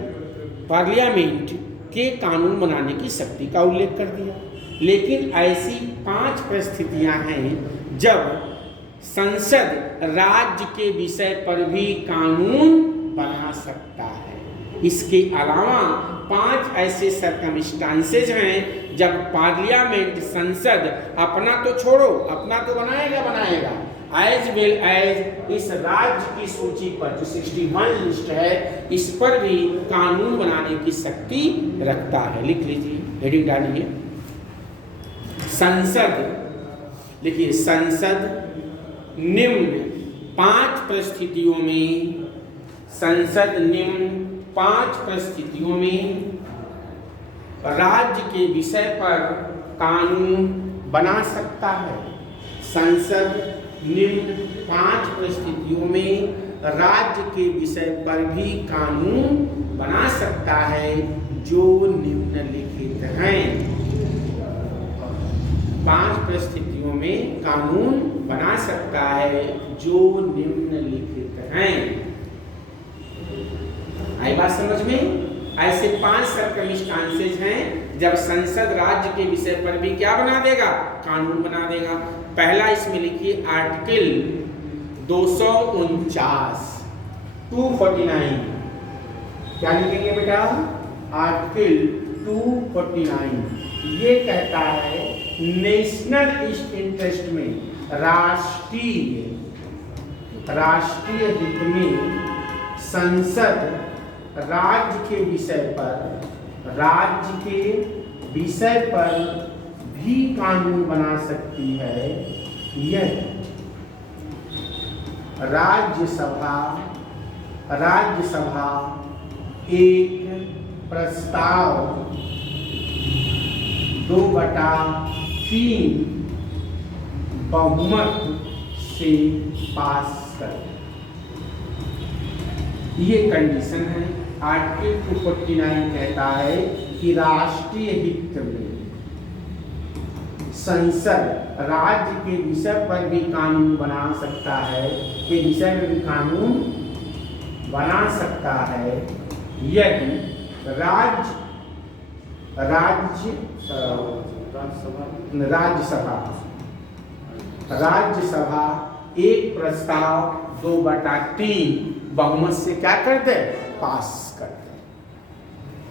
पार्लियामेंट के कानून बनाने की शक्ति का उल्लेख कर दिया, लेकिन ऐसी 5 परिस्थितियां हैं जब संसद राज्य के विषय पर भी कानून बना सकता है। इसके अलावा 5 ऐसे सर्कमस्टांसेज हैं जब पार्लियामेंट, संसद अपना तो छोड़ो, अपना तो बनाएगा एज वेल एज इस राज्य की सूची पर जो 61 लिस्ट है, इस पर भी कानून बनाने की शक्ति रखता है। लिख लीजिए, हेडिंग डालिए, संसद। लिखिए, संसद निम्न 5 परिस्थितियों में, संसद निम्न 5 परिस्थितियों में राज्य के विषय पर कानून बना सकता है। संसद निम्न 5 परिस्थितियों में राज्य के विषय पर भी कानून बना सकता है जो निम्नलिखित हैं। 5 परिस्थितियों में कानून बना सकता है जो निम्नलिखित हैं। आई बात समझ में? ऐसे 5 सर्कमस्टांसेज हैं जब संसद राज्य के विषय पर भी क्या बना देगा? कानून बना देगा। पहला इसमें लिखिए, आर्टिकल 249, 249। क्या लिखेंगे बेटा? आर्टिकल 249 ये कहता है नेशनल इंटरेस्ट में, राष्ट्रीय हित में संसद राज्य के विषय पर भी कानून बना सकती है। यह राज्यसभा एक प्रस्ताव 2/3 बहुमत से पास कर। ये कंडीशन है। आर्टिकल 249 कहता है कि राष्ट्रीय हित में संसद राज्य के विषय पर भी कानून बना सकता है, के विषय में भी कानून बना सकता है यदि राज्यसभा एक प्रस्ताव 2/3 बहुमत से क्या करते? पास करते।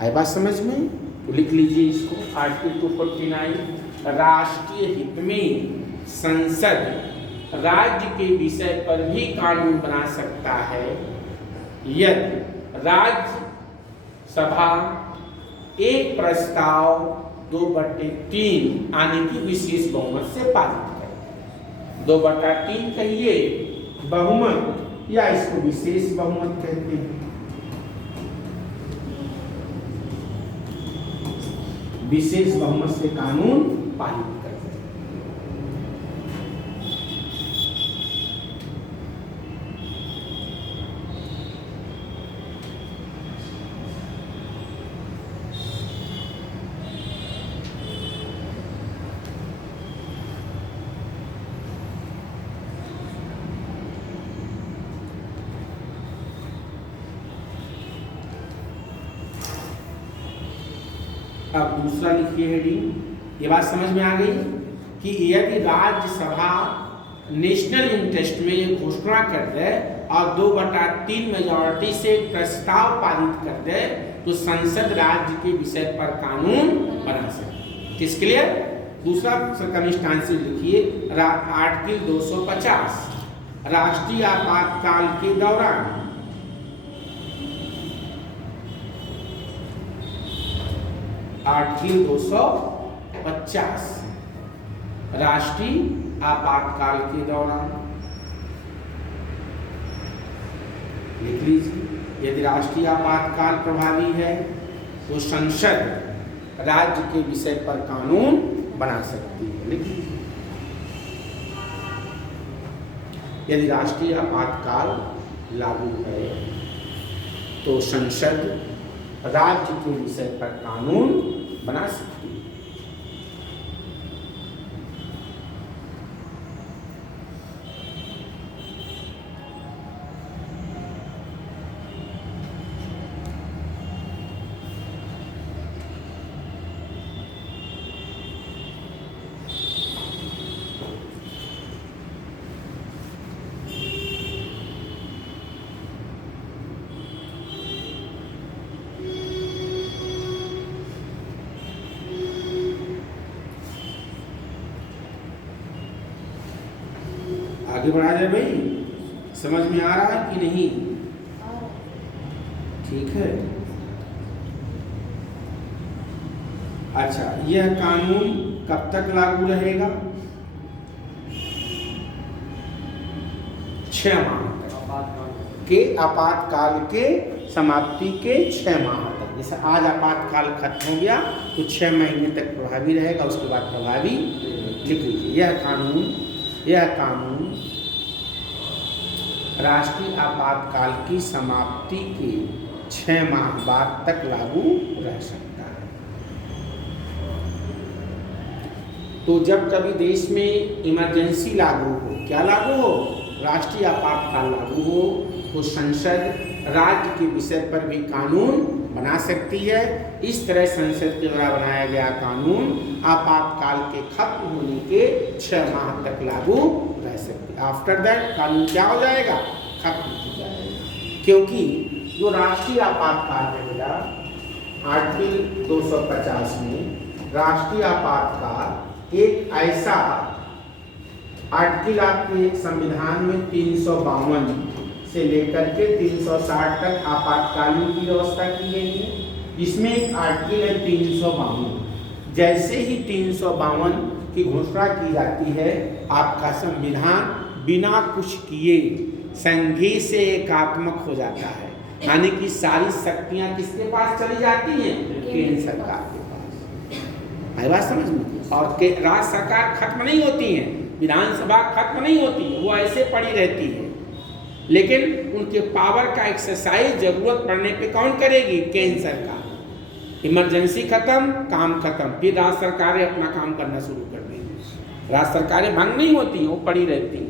आई बात समझ में? तो लिख लीजिए इसको, आर्टिकल 249 राष्ट्रीय हित में संसद राज्य के विषय पर भी कानून बना सकता है यदि राज्य सभा एक प्रस्ताव 2/3 आने की विशेष बहुमत से पारित करे। 2/3 कहिए बहुमत या इसको विशेष बहुमत कहते हैं। विशेष बहुमत से कानून पारित करते हैं। अब दूसरा लिखिए हेडिंग। ये बात समझ में आ गई कि यदि राज्यसभा नेशनल इंटरेस्ट में ये घोषणा कर दे और 2/3 मेजॉरिटी से प्रस्ताव पारित कर दे तो संसद राज्य के विषय पर कानून बना सकती। किसके लिए? दूसरा सर्कमस्टांसेस लिखिए। आर्टिकल 250 राष्ट्रीय आपातकाल के दौरान आर्टिकल 250 राष्ट्रीय आपातकाल के दौरान लिख लीजिए। यदि राष्ट्रीय आपातकाल प्रभावी है तो संसद राज्य के विषय पर कानून बना सकती है। लिख लीजिए। यदि राष्ट्रीय आपातकाल लागू है तो संसद राज्य के विषय पर कानून बना सकती है। आगे बढ़ा जाए भाई। समझ में आ रहा है कि नहीं? ठीक है। अच्छा, यह कानून कब तक लागू रहेगा? 6 माह के आपातकाल के समाप्ति के 6 माह तक। जैसे आज आपातकाल खत्म हो गया तो 6 महीने तक प्रभावी रहेगा, उसके बाद प्रभावी लिख लीजिए। यह कानून राष्ट्रीय आपातकाल की समाप्ति के 6 माह बाद तक लागू रह सकता है। तो जब कभी देश में इमरजेंसी लागू हो, क्या लागू हो? राष्ट्रीय आपातकाल लागू हो तो संसद राज्य के विषय पर भी कानून बना सकती है। इस तरह संसद के द्वारा बनाया गया कानून आपातकाल के खत्म होने के 6 माह तक लागू रह सकती है। आफ्टर दैट कानून क्या हो जाएगा? खत्म हो जाएगा। क्योंकि जो राष्ट्रीय आपातकाल है बेटा, आर्टिकल 250 में राष्ट्रीय आपातकाल एक ऐसा आर्टिकल आपके संविधान में 352 से लेकर के 360 तक आपातकालीन की व्यवस्था की गई है। इसमें एक आर्टिकल है 352। जैसे ही 352 की घोषणा की जाती है, आपका संविधान बिना कुछ किए संघीय से एकात्मक हो जाता है। यानी कि सारी शक्तियां किसके पास चली जाती हैं? केंद्र सरकार के पास। आई बात समझ में? और राज्य सरकार खत्म नहीं होती है, विधानसभा खत्म नहीं होती, वो ऐसे पड़ी रहती है। लेकिन उनके पावर का एक्सरसाइज जरूरत पड़ने पे कौन करेगी? केंद्र सरकार। इमरजेंसी खत्म, काम खत्म, फिर राज्य सरकारें अपना काम करना शुरू कर देंगी। राज्य सरकारें भंग नहीं होती, वो पड़ी रहती हैं।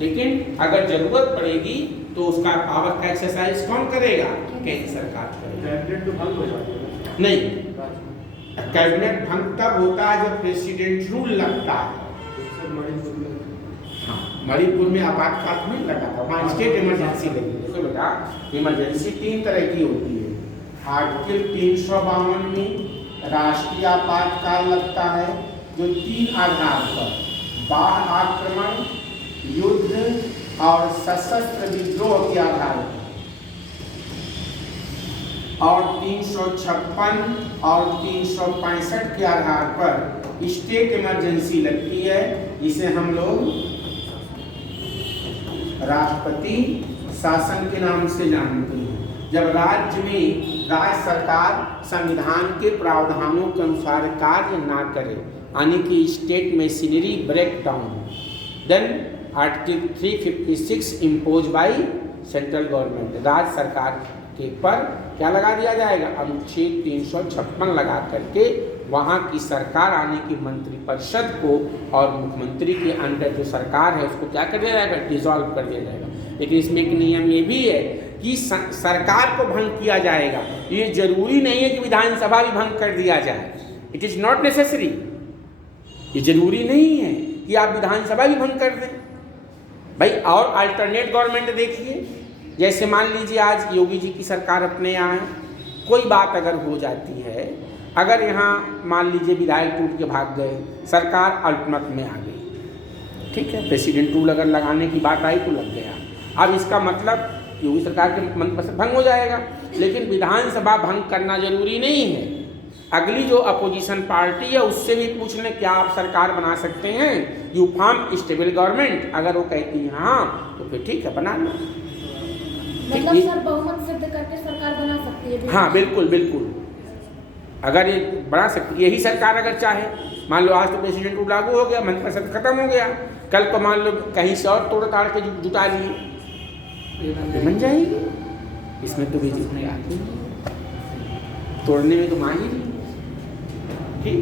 लेकिन अगर जरूरत पड़ेगी तो उसका पावर का एक्सरसाइज कौन करेगा? केंद्र सरकार करेगा। कैबिनेट तो भंग हो जाती है नहीं, कैबिनेट भंग तब होता है जब प्रेसिडेंट रूल लगता है। मणिपुर में आपातकाल नहीं लगा था, वहाँ स्टेट इमरजेंसी लगी। देखो बेटा, इमरजेंसी 3 तरह की होती है। आर्टिकल 352 में राष्ट्रीय आपातकाल लगता है, जो 3 आधार पर बाह्य आक्रमण, युद्ध और सशस्त्र विद्रोह के आधार पर, और 356 और 365 के आधार पर स्टेट इमरजेंसी लगती है, जिसे हम लोग राष्ट्रपति शासन के नाम से जानते हैं। जब राज्य में राज्य सरकार संविधान के प्रावधानों के अनुसार कार्य ना करे, यानी कि state machinery break down, then article 356 impose by central government, राज्य सरकार के पर क्या लगा दिया जाएगा, अनुच्छेद 356 लगा करके वहाँ की सरकार आने की मंत्रिपरिषद को और मुख्यमंत्री के अंडर जो सरकार है उसको क्या कर दिया जाएगा, डिसॉल्व कर दिया जाएगा। लेकिन इसमें एक नियम ये भी है कि सरकार को भंग किया जाएगा, ये जरूरी नहीं है कि विधानसभा भी भंग कर दिया जाए, इट इज़ नॉट नेसेसरी। ये जरूरी नहीं है कि आप विधानसभा भी भंग कर दें भाई। और अल्टरनेट गवर्नमेंट देखिए, जैसे मान लीजिए आज योगी जी की सरकार अपने यहाँ है, कोई बात अगर हो जाती है, अगर यहाँ मान लीजिए विधायक टूट के भाग गए, सरकार अल्पमत में आ गई, ठीक है, प्रेसिडेंट रूल अगर लगाने की बात आई तो लग गया। अब इसका मतलब योगी सरकार के मंत्रिपरिषद भंग हो जाएगा, लेकिन विधानसभा भंग करना जरूरी नहीं है। अगली जो अपोजिशन पार्टी है उससे भी पूछ लें क्या आप सरकार बना सकते हैं, यू फॉर्म स्टेबल गवर्नमेंट, अगर वो कहती है हाँ तो फिर ठीक है बना लो। मतलब सर बहुमत सिद्ध करके सरकार बना सकती है? हाँ बिल्कुल बिल्कुल, अगर ये बना सकती, यही सरकार अगर चाहे, मान लो आज तो प्रेसिडेंट रूल लागू हो गया, मंत्रिपरिषद खत्म हो गया, कल को मान लो कहीं से और तोड़ ताड़ के जुटा लिए, बन जाएगी। इसमें तो बीजेपी में आती है, तोड़ने में तो माहिर है। ठीक,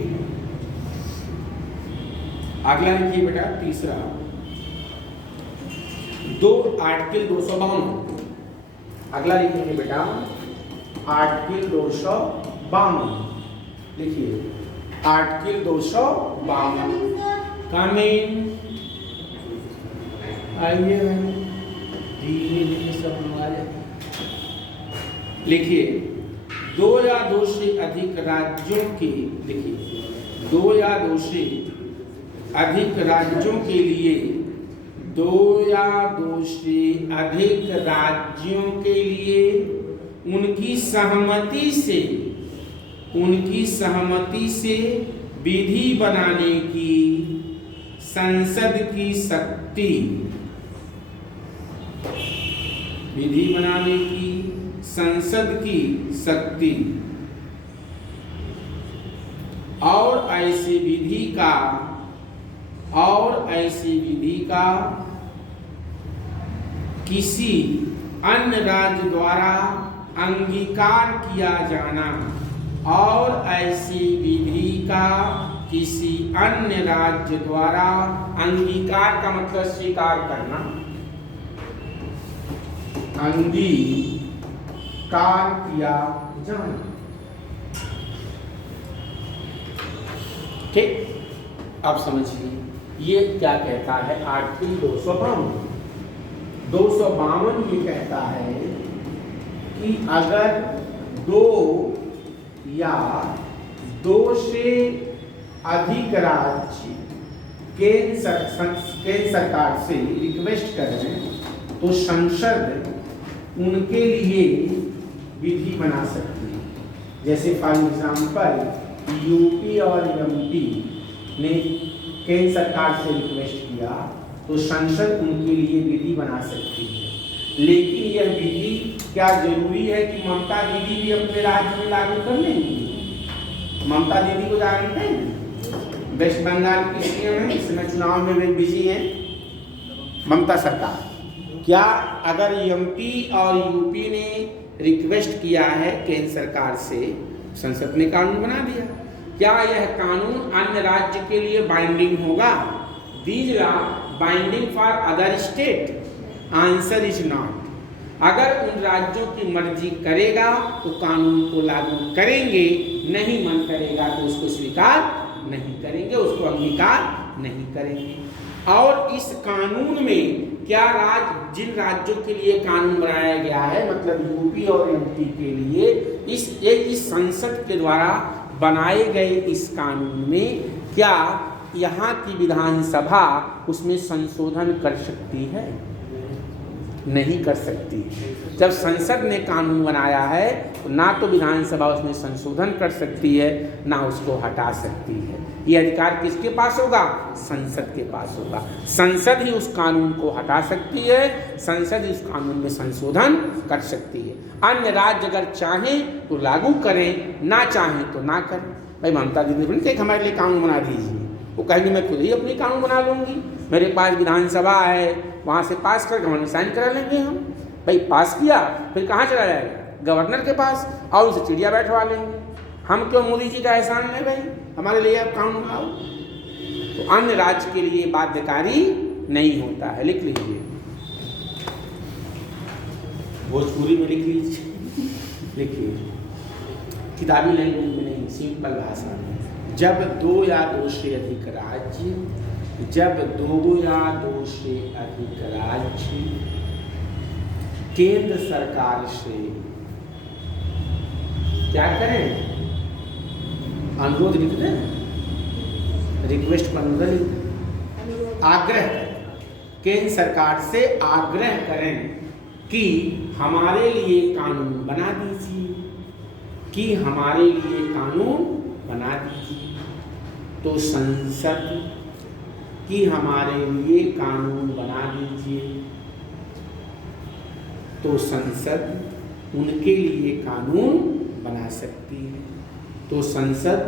अगला लिखिए बेटा तीसरा, आर्टिकल 252। अगला लिखेंगे बेटा आर्टिकल 252, लिखिए आर्टिकल 252। कमिंग आइए धीरे सब हमारे लिखिए, 2 या 2 से अधिक राज्यों के, लिखिए 2 या 2 से अधिक राज्यों के लिए, 2 या 2 से अधिक राज्यों के लिए उनकी सहमति से विधि बनाने की संसद की शक्ति, विधि बनाने की संसद की शक्ति, और ऐसी विधि का किसी अन्य राज्य द्वारा अंगीकार किया जाना, और ऐसी विधि का किसी अन्य राज्य द्वारा अंगीकार का मतलब स्वीकार करना, अंगीकार किया जाना। ठीक, अब समझिए ये क्या कहता है आर्टिकल 252 ये कहता है कि अगर 2 या 2 से अधिक राज्य केंद्र सरकार से रिक्वेस्ट करें तो संसद उनके लिए विधि बना सकती है। जैसे फॉर एग्जाम्पल यूपी और एमपी ने केंद्र सरकार से रिक्वेस्ट किया तो संसद उनके लिए विधि बना सकती है। लेकिन यह विधि क्या जरूरी है कि ममता दीदी भी अपने राज्य में लागू कर लेंगी? ममता दीदी को जानते हैं, वेस्ट बंगाल की सीएम है, इस समय चुनाव में वे बिजी हैं ममता सरकार। क्या अगर एमपी और यूपी ने रिक्वेस्ट किया है केंद्र सरकार से, संसद ने कानून बना दिया, क्या यह कानून अन्य राज्य के लिए बाइंडिंग होगा? These are binding for other state? Answer is not. अगर उन राज्यों की मर्जी करेगा तो कानून को लागू करेंगे, नहीं मन करेगा तो उसको स्वीकार नहीं करेंगे, उसको अंगीकार नहीं करेंगे। और इस कानून में क्या जिन राज्यों के लिए कानून बनाया गया है, मतलब यूपी और एमपी के लिए, इस संसद के द्वारा बनाए गए इस कानून में क्या यहाँ की विधानसभा उसमें संशोधन कर सकती है? नहीं कर सकती। जब संसद ने कानून बनाया है तो ना तो विधानसभा उसमें संशोधन कर सकती है ना उसको हटा सकती है। ये अधिकार किसके पास होगा? संसद के पास होगा। संसद ही उस कानून को हटा सकती है, संसद ही उस कानून में संशोधन कर सकती है। अन्य राज्य अगर चाहें तो लागू करें, ना चाहें तो ना करें। भाई ममता दीदी ने कहा हमारे लिए कानून बना दीजिए, वो कहेंगे मैं खुद ही अपनी कानून बना लूँगी, मेरे पास विधानसभा है, वहाँ से पास करके वहाँ साइन करा लेंगे हम। भाई पास किया फिर कहाँ चला जाएगा? गवर्नर के पास, और उसे चिड़िया बैठवा लेंगे। हम क्यों मोदी जी का एहसान लें? भाई हमारे लिए आप कानून बनाओ। तो अन्य राज्य के लिए बाध्यकारी नहीं होता है। लिख लीजिए, भोजपुरी में लिख लीजिए, लिखिए, किताबी लैंग्वेज में नहीं, सिंपल भाषा में। जब दो या दो से अधिक राज्य, जब दो या दो से अधिक राज्य केंद्र सरकार से क्या करें? अनुरोध लिख दें, रिक्वेस्ट पर अनुरोध लिख दें, आग्रह करें, केंद्र सरकार से आग्रह करें कि हमारे लिए कानून बना दीजिए, कि हमारे लिए कानून बना दीजिए। तो संसद कि हमारे लिए कानून बना दीजिए, तो संसद उनके लिए कानून बना सकती है। तो संसद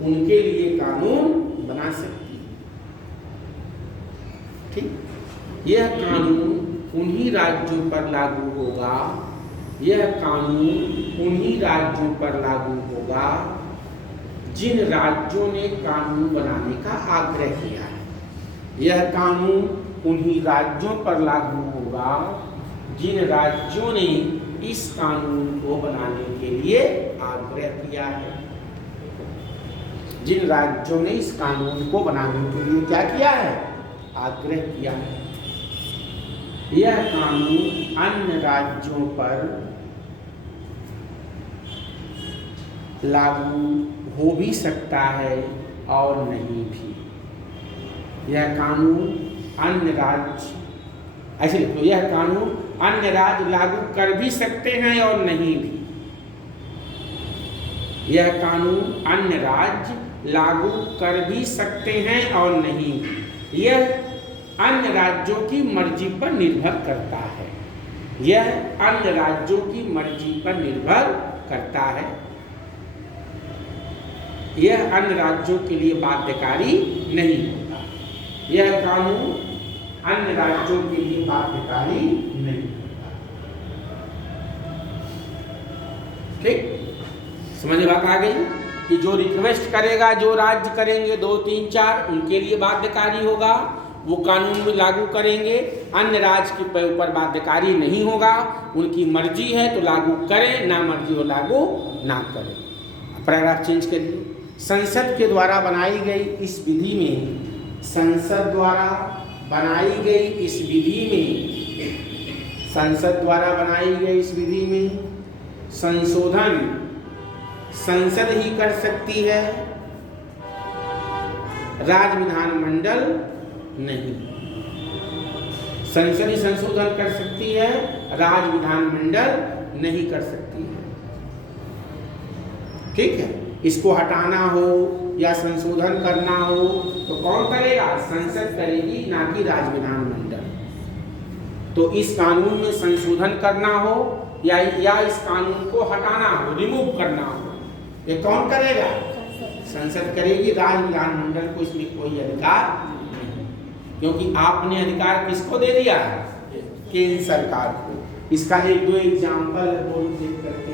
उनके लिए कानून बना सकती है। ठीक, यह कानून उन्हीं राज्यों पर लागू होगा, यह कानून उन्हीं राज्यों पर लागू होगा जिन राज्यों ने कानून बनाने का आग्रह किया है। यह कानून उन्हीं राज्यों पर लागू होगा जिन राज्यों ने इस कानून को बनाने के लिए आग्रह किया है। जिन राज्यों ने इस कानून को बनाने के लिए क्या किया है? आग्रह किया है। यह कानून अन्य राज्यों पर लागू हो भी सकता है और नहीं भी। यह कानून अन्य राज्य, ऐसे लिखो, यह कानून अन्य राज्य लागू कर भी सकते हैं और नहीं भी। यह कानून अन्य राज्य लागू कर भी सकते हैं और नहीं भी। यह अन्य राज्यों की मर्जी पर निर्भर करता है। यह अन्य राज्यों की मर्जी पर निर्भर करता है। यह अन्य राज्यों के लिए बाध्यकारी नहीं होता। यह कानून अन्य राज्यों के लिए बाध्यकारी नहीं होता। ठीक, समझ में बात आ गई कि जो रिक्वेस्ट करेगा, जो राज्य करेंगे 2, 3, 4, उनके लिए बाध्यकारी होगा, वो कानून में लागू करेंगे। अन्य राज्य के ऊपर बाध्यकारी नहीं होगा, उनकी मर्जी है तो लागू करें, ना मर्जी हो लागू ना करें। पैराग्राफ चेंज करिए। संसद के द्वारा बनाई गई इस विधि में, संसद द्वारा बनाई गई इस विधि में, संसद द्वारा बनाई गई इस विधि में संशोधन संसद ही कर सकती है, राज्य विधानमंडल नहीं। संसद ही संशोधन कर सकती है, राज्य विधानमंडल नहीं कर सकती है। ठीक है, इसको हटाना हो या संशोधन करना हो तो कौन करेगा? संसद करेगी, ना कि राज्य विधानमंडल। तो इस कानून में संशोधन करना हो या इस कानून को हटाना हो, रिमूव करना हो, ये कौन करेगा? संसद करेगी। राज्य विधानमंडल को इसमें कोई अधिकार नहीं, क्योंकि आपने अधिकार किसको दे दिया है? केंद्र सरकार को। इसका 1-2 एग्जाम्पल देख करके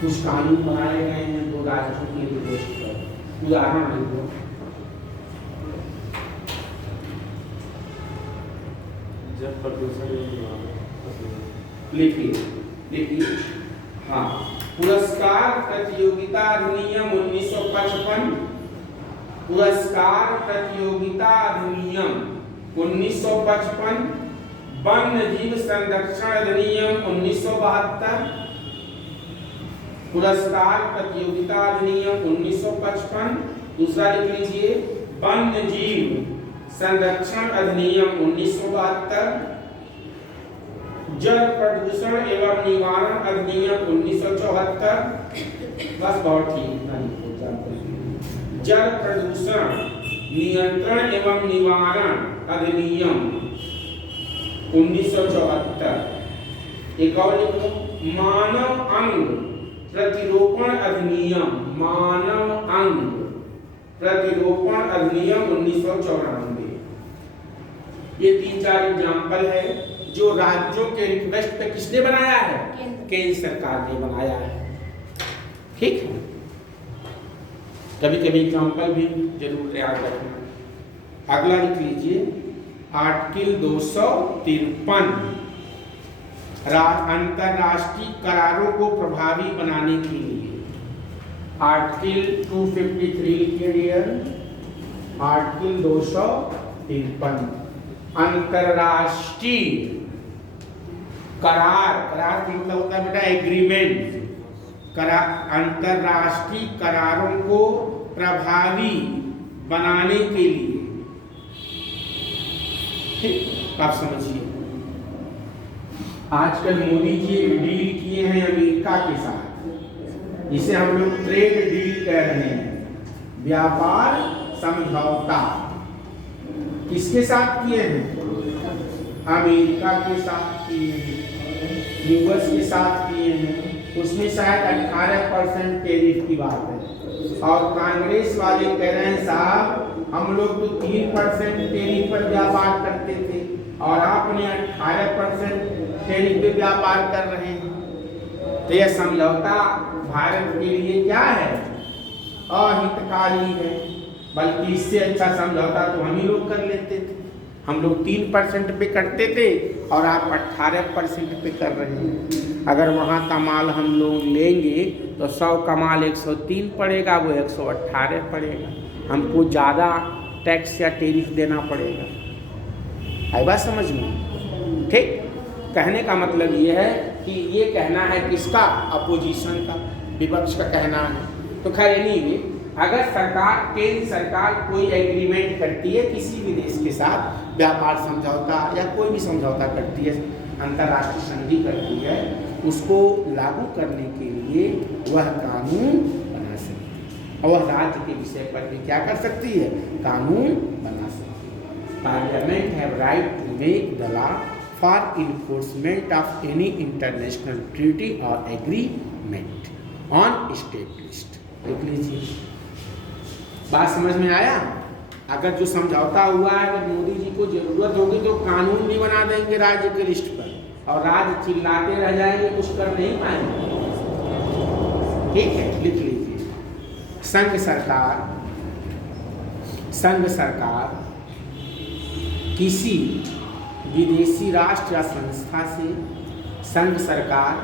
कुछ कानून बनाए गए हैं 2 राज्यों के निर्देश पर, उदाहरण लिखो। जब प्रदूषण लिखिए। हाँ, पुरस्कार प्रतियोगिता अधिनियम 1955, पुरस्कार प्रतियोगिता अधिनियम 1955, वन्य जीव संरक्षण अधिनियम 1972, पुरस्कार प्रतियोगिता अधिनियम 1955। दूसरा लिख लीजिए, वन्य जीव संरक्षण अधिनियम 1972, जल प्रदूषण एवं निवारण अधिनियम 1974, बस बहुत ठीक है। जल प्रदूषण नियंत्रण एवं निवारण अधिनियम 1974। एक और लिखो, मानव अंग प्रतिरोपण अधिनियम, मानव अंग प्रतिरोपण अधिनियम 1994। ये 3-4 एग्जाम्पल है जो राज्यों के रिक्वेस्ट पे किसने बनाया है? केंद्र सरकार ने बनाया है। ठीक है, कभी कभी एग्जाम्पल भी जरूर याद रखना। अगला लिख लीजिए, आर्टिकल 253, अंतरराष्ट्रीय करारों को प्रभावी बनाने के लिए। आर्टिकल 253 लिखिए डियर, आर्टिकल 253 अंतरराष्ट्रीय करार, करार का मतलब होता है बेटा एग्रीमेंट। अंतरराष्ट्रीय करारों को प्रभावी बनाने के लिए, ठीक, आप समझिए। आजकल मोदी जी डील किए हैं अमेरिका के साथ, जिसे हम लोग ट्रेड डील कह रहे हैं, व्यापार समझौता। किसके साथ किए हैं? अमेरिका के साथ किए हैं, यूएस के साथ किए हैं। उसमें शायद 18% टैरिफ की बात है, और कांग्रेस वाले कह रहे हैं साहब हम लोग तो 3% टैरिफ पर व्यापार करते थे और आपने 18% टैरिफ पे व्यापार कर रहे हैं। तो यह समझौता भारत के लिए क्या है? अहितकारी है। बल्कि इससे अच्छा समझौता तो हम ही लोग कर लेते थे। हम लोग 3% पे करते थे और आप 18% पे कर रहे हैं। अगर वहाँ का माल हम लोग लेंगे तो 100 का माल 103 पड़ेगा, वो 118 पड़ेगा। हमको ज़्यादा टैक्स या टैरिफ देना पड़ेगा। आई बात समझ में? ठीक, कहने का मतलब ये है कि ये कहना है किसका? अपोजिशन का, विपक्ष का कहना है। तो खैर एनीवे, अगर सरकार, केंद्र सरकार कोई एग्रीमेंट करती है किसी भी देश के साथ, व्यापार समझौता या कोई भी समझौता करती है, अंतर्राष्ट्रीय संधि करती है, उसको लागू करने के लिए वह कानून बना सकती है। और वह राज्य के विषय पर भी क्या कर सकती है? कानून बना सकती है। Parliament have right to make the law for enforcement of any international treaty और एग्रीमेंट ऑन स्टेब्लिश्ड। देख लीजिए, बात समझ में आया? अगर जो समझौता हुआ है, अगर मोदी जी को जरूरत होगी तो कानून भी बना देंगे राज्य के लिस्ट पर, और राज्य चिल्लाते रह जाएंगे, कुछ कर नहीं पाएंगे। ठीक है, लिख लीजिए, संघ सरकार किसी विदेशी राष्ट्र या संस्था से, संघ सरकार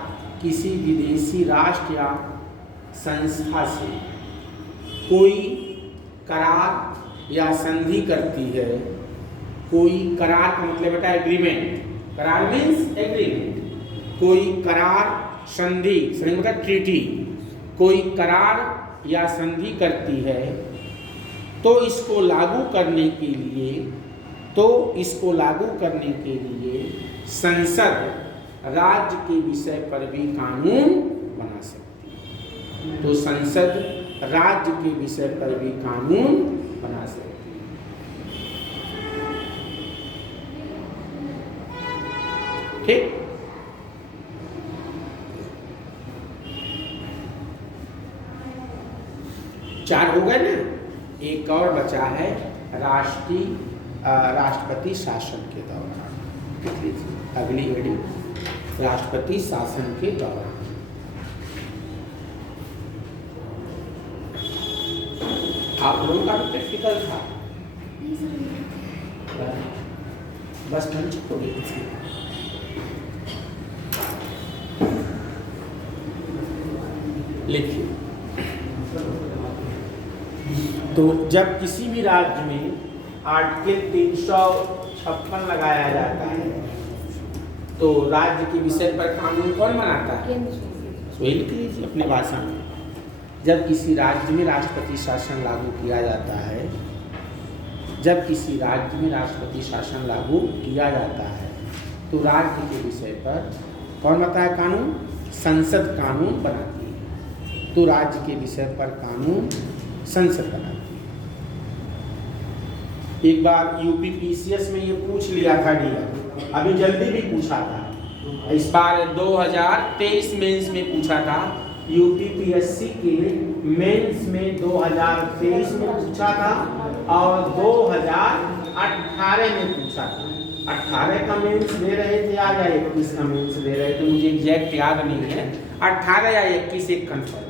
किसी विदेशी राष्ट्र या संस्था से कोई करार या संधि करती है। कोई करार का मतलब बेटा एग्रीमेंट, करार मीन्स एग्रीमेंट। कोई करार, संधि, संधि मतलब ट्रीटी, कोई करार या संधि करती है तो इसको लागू करने के लिए संसद राज्य के विषय पर भी कानून बना सकती है। तो संसद राज्य के विषय पर भी कानून बना सकती है। ठीक, चार हो गए ना, एक और बचा है राष्ट्रपति शासन के दौरान। अगली हेडिंग, राष्ट्रपति शासन के दौरान। आप लोगों का भी प्रैक्टिकल था, बस मंच हो गई थी। लिखिए, तो जब किसी भी राज्य में आर्टिकल 356 लगाया जाता है तो राज्य के विषय पर कानून कौन बनाता है? वही लिख लीजिए अपने भाषा में। जब किसी राज्य में राष्ट्रपति शासन लागू किया जाता है जब किसी राज्य में राष्ट्रपति शासन लागू किया जाता है तो राज्य के विषय पर कौन बनाता है कानून? संसद कानून बनाती है। तो राज्य के विषय पर कानून संसद बनाती है। एक बार यूपी पीसीएस में ये पूछ लिया था डीआर, अभी जल्दी भी पूछा था, इस बार 2023 मेंस में पूछा था। यूपीपीएससी के मेंस में 2023 में पूछा था और 2018 में पूछा था। 18 का मेंस दे रहे थे आज, या 21 का मेंस दे रहे थे, मुझे एग्जैक्ट याद नहीं है। 18 या 21 एक कंफर्म,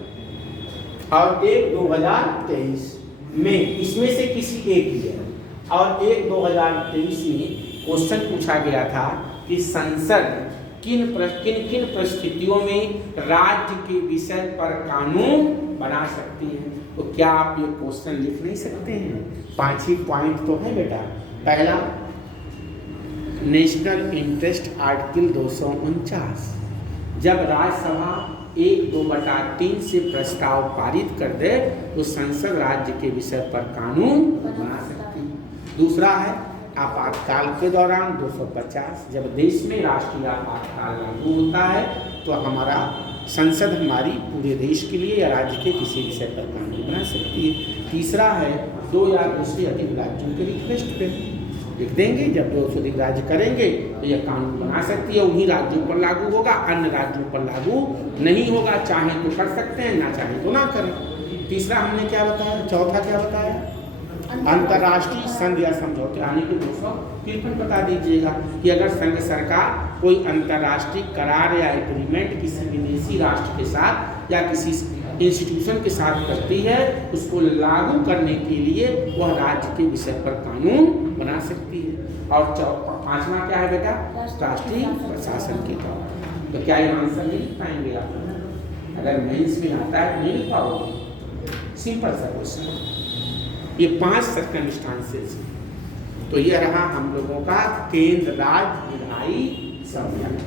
और एक 2023 में, इसमें से किसी एक ही है। और एक 2023 में क्वेश्चन पूछा गया था कि संसद किन परिस्थितियों में राज्य के विषय पर कानून बना सकती है। तो क्या आप ये क्वेश्चन लिख नहीं सकते हैं? 5 ही पॉइंट तो है बेटा। पहला, नेशनल इंटरेस्ट आर्टिकल 249, जब राज्यसभा 1/2/3 से प्रस्ताव पारित कर दे तो संसद राज्य के विषय पर कानून बना सकती है। दूसरा है आपातकाल के दौरान 250, जब देश में राष्ट्रीय आपातकाल लागू होता है तो हमारा संसद हमारी पूरे देश के लिए या राज्य के किसी विषय पर कानून बना सकती है। तीसरा है 2 या 2 से अधिक राज्यों के रिक्वेस्ट पे लिख देंगे, जब 2 से अधिक राज्य करेंगे तो यह कानून बना सकती है, उन्हीं राज्यों पर लागू होगा, अन्य राज्यों पर लागू नहीं होगा। चाहे तो कर सकते हैं, ना चाहे तो ना करें। तीसरा हमने क्या बताया? चौथा क्या बताया? अंतर्राष्ट्रीय संधि या समझौते आने के 253 बता दीजिएगा कि अगर संघ सरकार कोई अंतर्राष्ट्रीय करार या एग्रीमेंट किसी विदेशी राष्ट्र के साथ या किसी इंस्टीट्यूशन के साथ करती है, उसको लागू करने के लिए वह राज्य के विषय पर कानून बना सकती है। और 5वां क्या है बेटा? राष्ट्रीय प्रशासन के तौर पर। तो क्या ये आंसर नहीं लिख पाएंगे आप? अगर मेंस में आता है तो नहीं लिख पाओगे। सिंपल सा क्वेश्चन। ये 5 सर्कमस्टांसेस। तो ये रहा हम लोगों का केंद्र राज्य विधायी संबंध।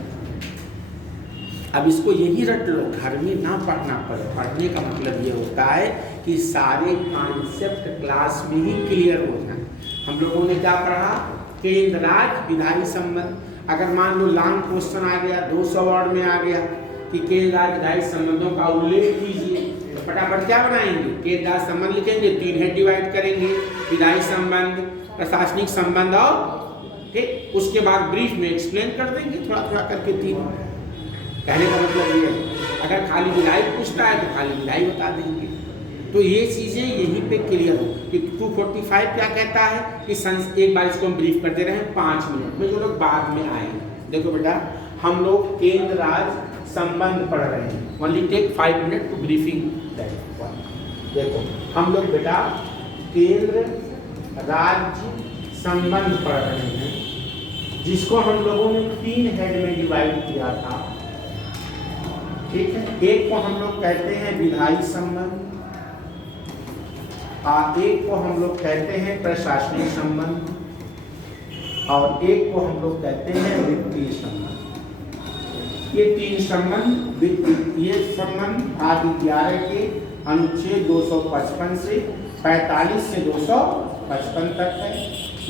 अब इसको यही रट लो, घर में ना पढ़ना पड़े। पढ़ने का मतलब ये होता है कि सारे कॉन्सेप्ट क्लास में ही क्लियर हो जाए। हम लोगों ने क्या पढ़ा? केंद्र राज्य विधायी संबंध। अगर मान लो लॉन्ग क्वेश्चन आ गया, 200 वर्ड में आ गया कि केंद्र राज्य विधायी संबंधों का उल्लेख कीजिए, तो फटाफट क्या बनाएंगे? केंद्र राज्य संबंध लिखेंगे, 3 है डिवाइड करेंगे, विधायी संबंध, प्रशासनिक संबंध और ठीक, उसके बाद ब्रीफ में एक्सप्लेन कर देंगे थोड़ा थोड़ा करके 3। कहने का मतलब ये है, अगर खाली विधायी पूछता है तो खाली विधायी बता देंगे। तो ये चीज़ें यहीं पे क्लियर हो कि 245 क्या कहता है कि एक बार इसको हम ब्रीफ कर दे रहे हैं 5 मिनट में, जो लोग बाद में आएंगे। देखो बेटा, हम लोग केंद्र राज्य संबंध पढ़ रहे हैं। Only take 5 minute to briefing that one. देखो हम लोग बेटा केंद्र राज्य संबंध पढ़ रहे हैं, जिसको हम लोगों ने 3 हेड में डिवाइड किया था। ठीक है, एक को हम लोग कहते हैं विधायी संबंध, एक को हम लोग कहते हैं प्रशासनिक संबंध, और एक को हम लोग कहते हैं वित्तीय संबंध। ये 3 संबंध, वित्तीय संबंध भाग 11 के अनुच्छेद 255 से 45 से 255 तक है।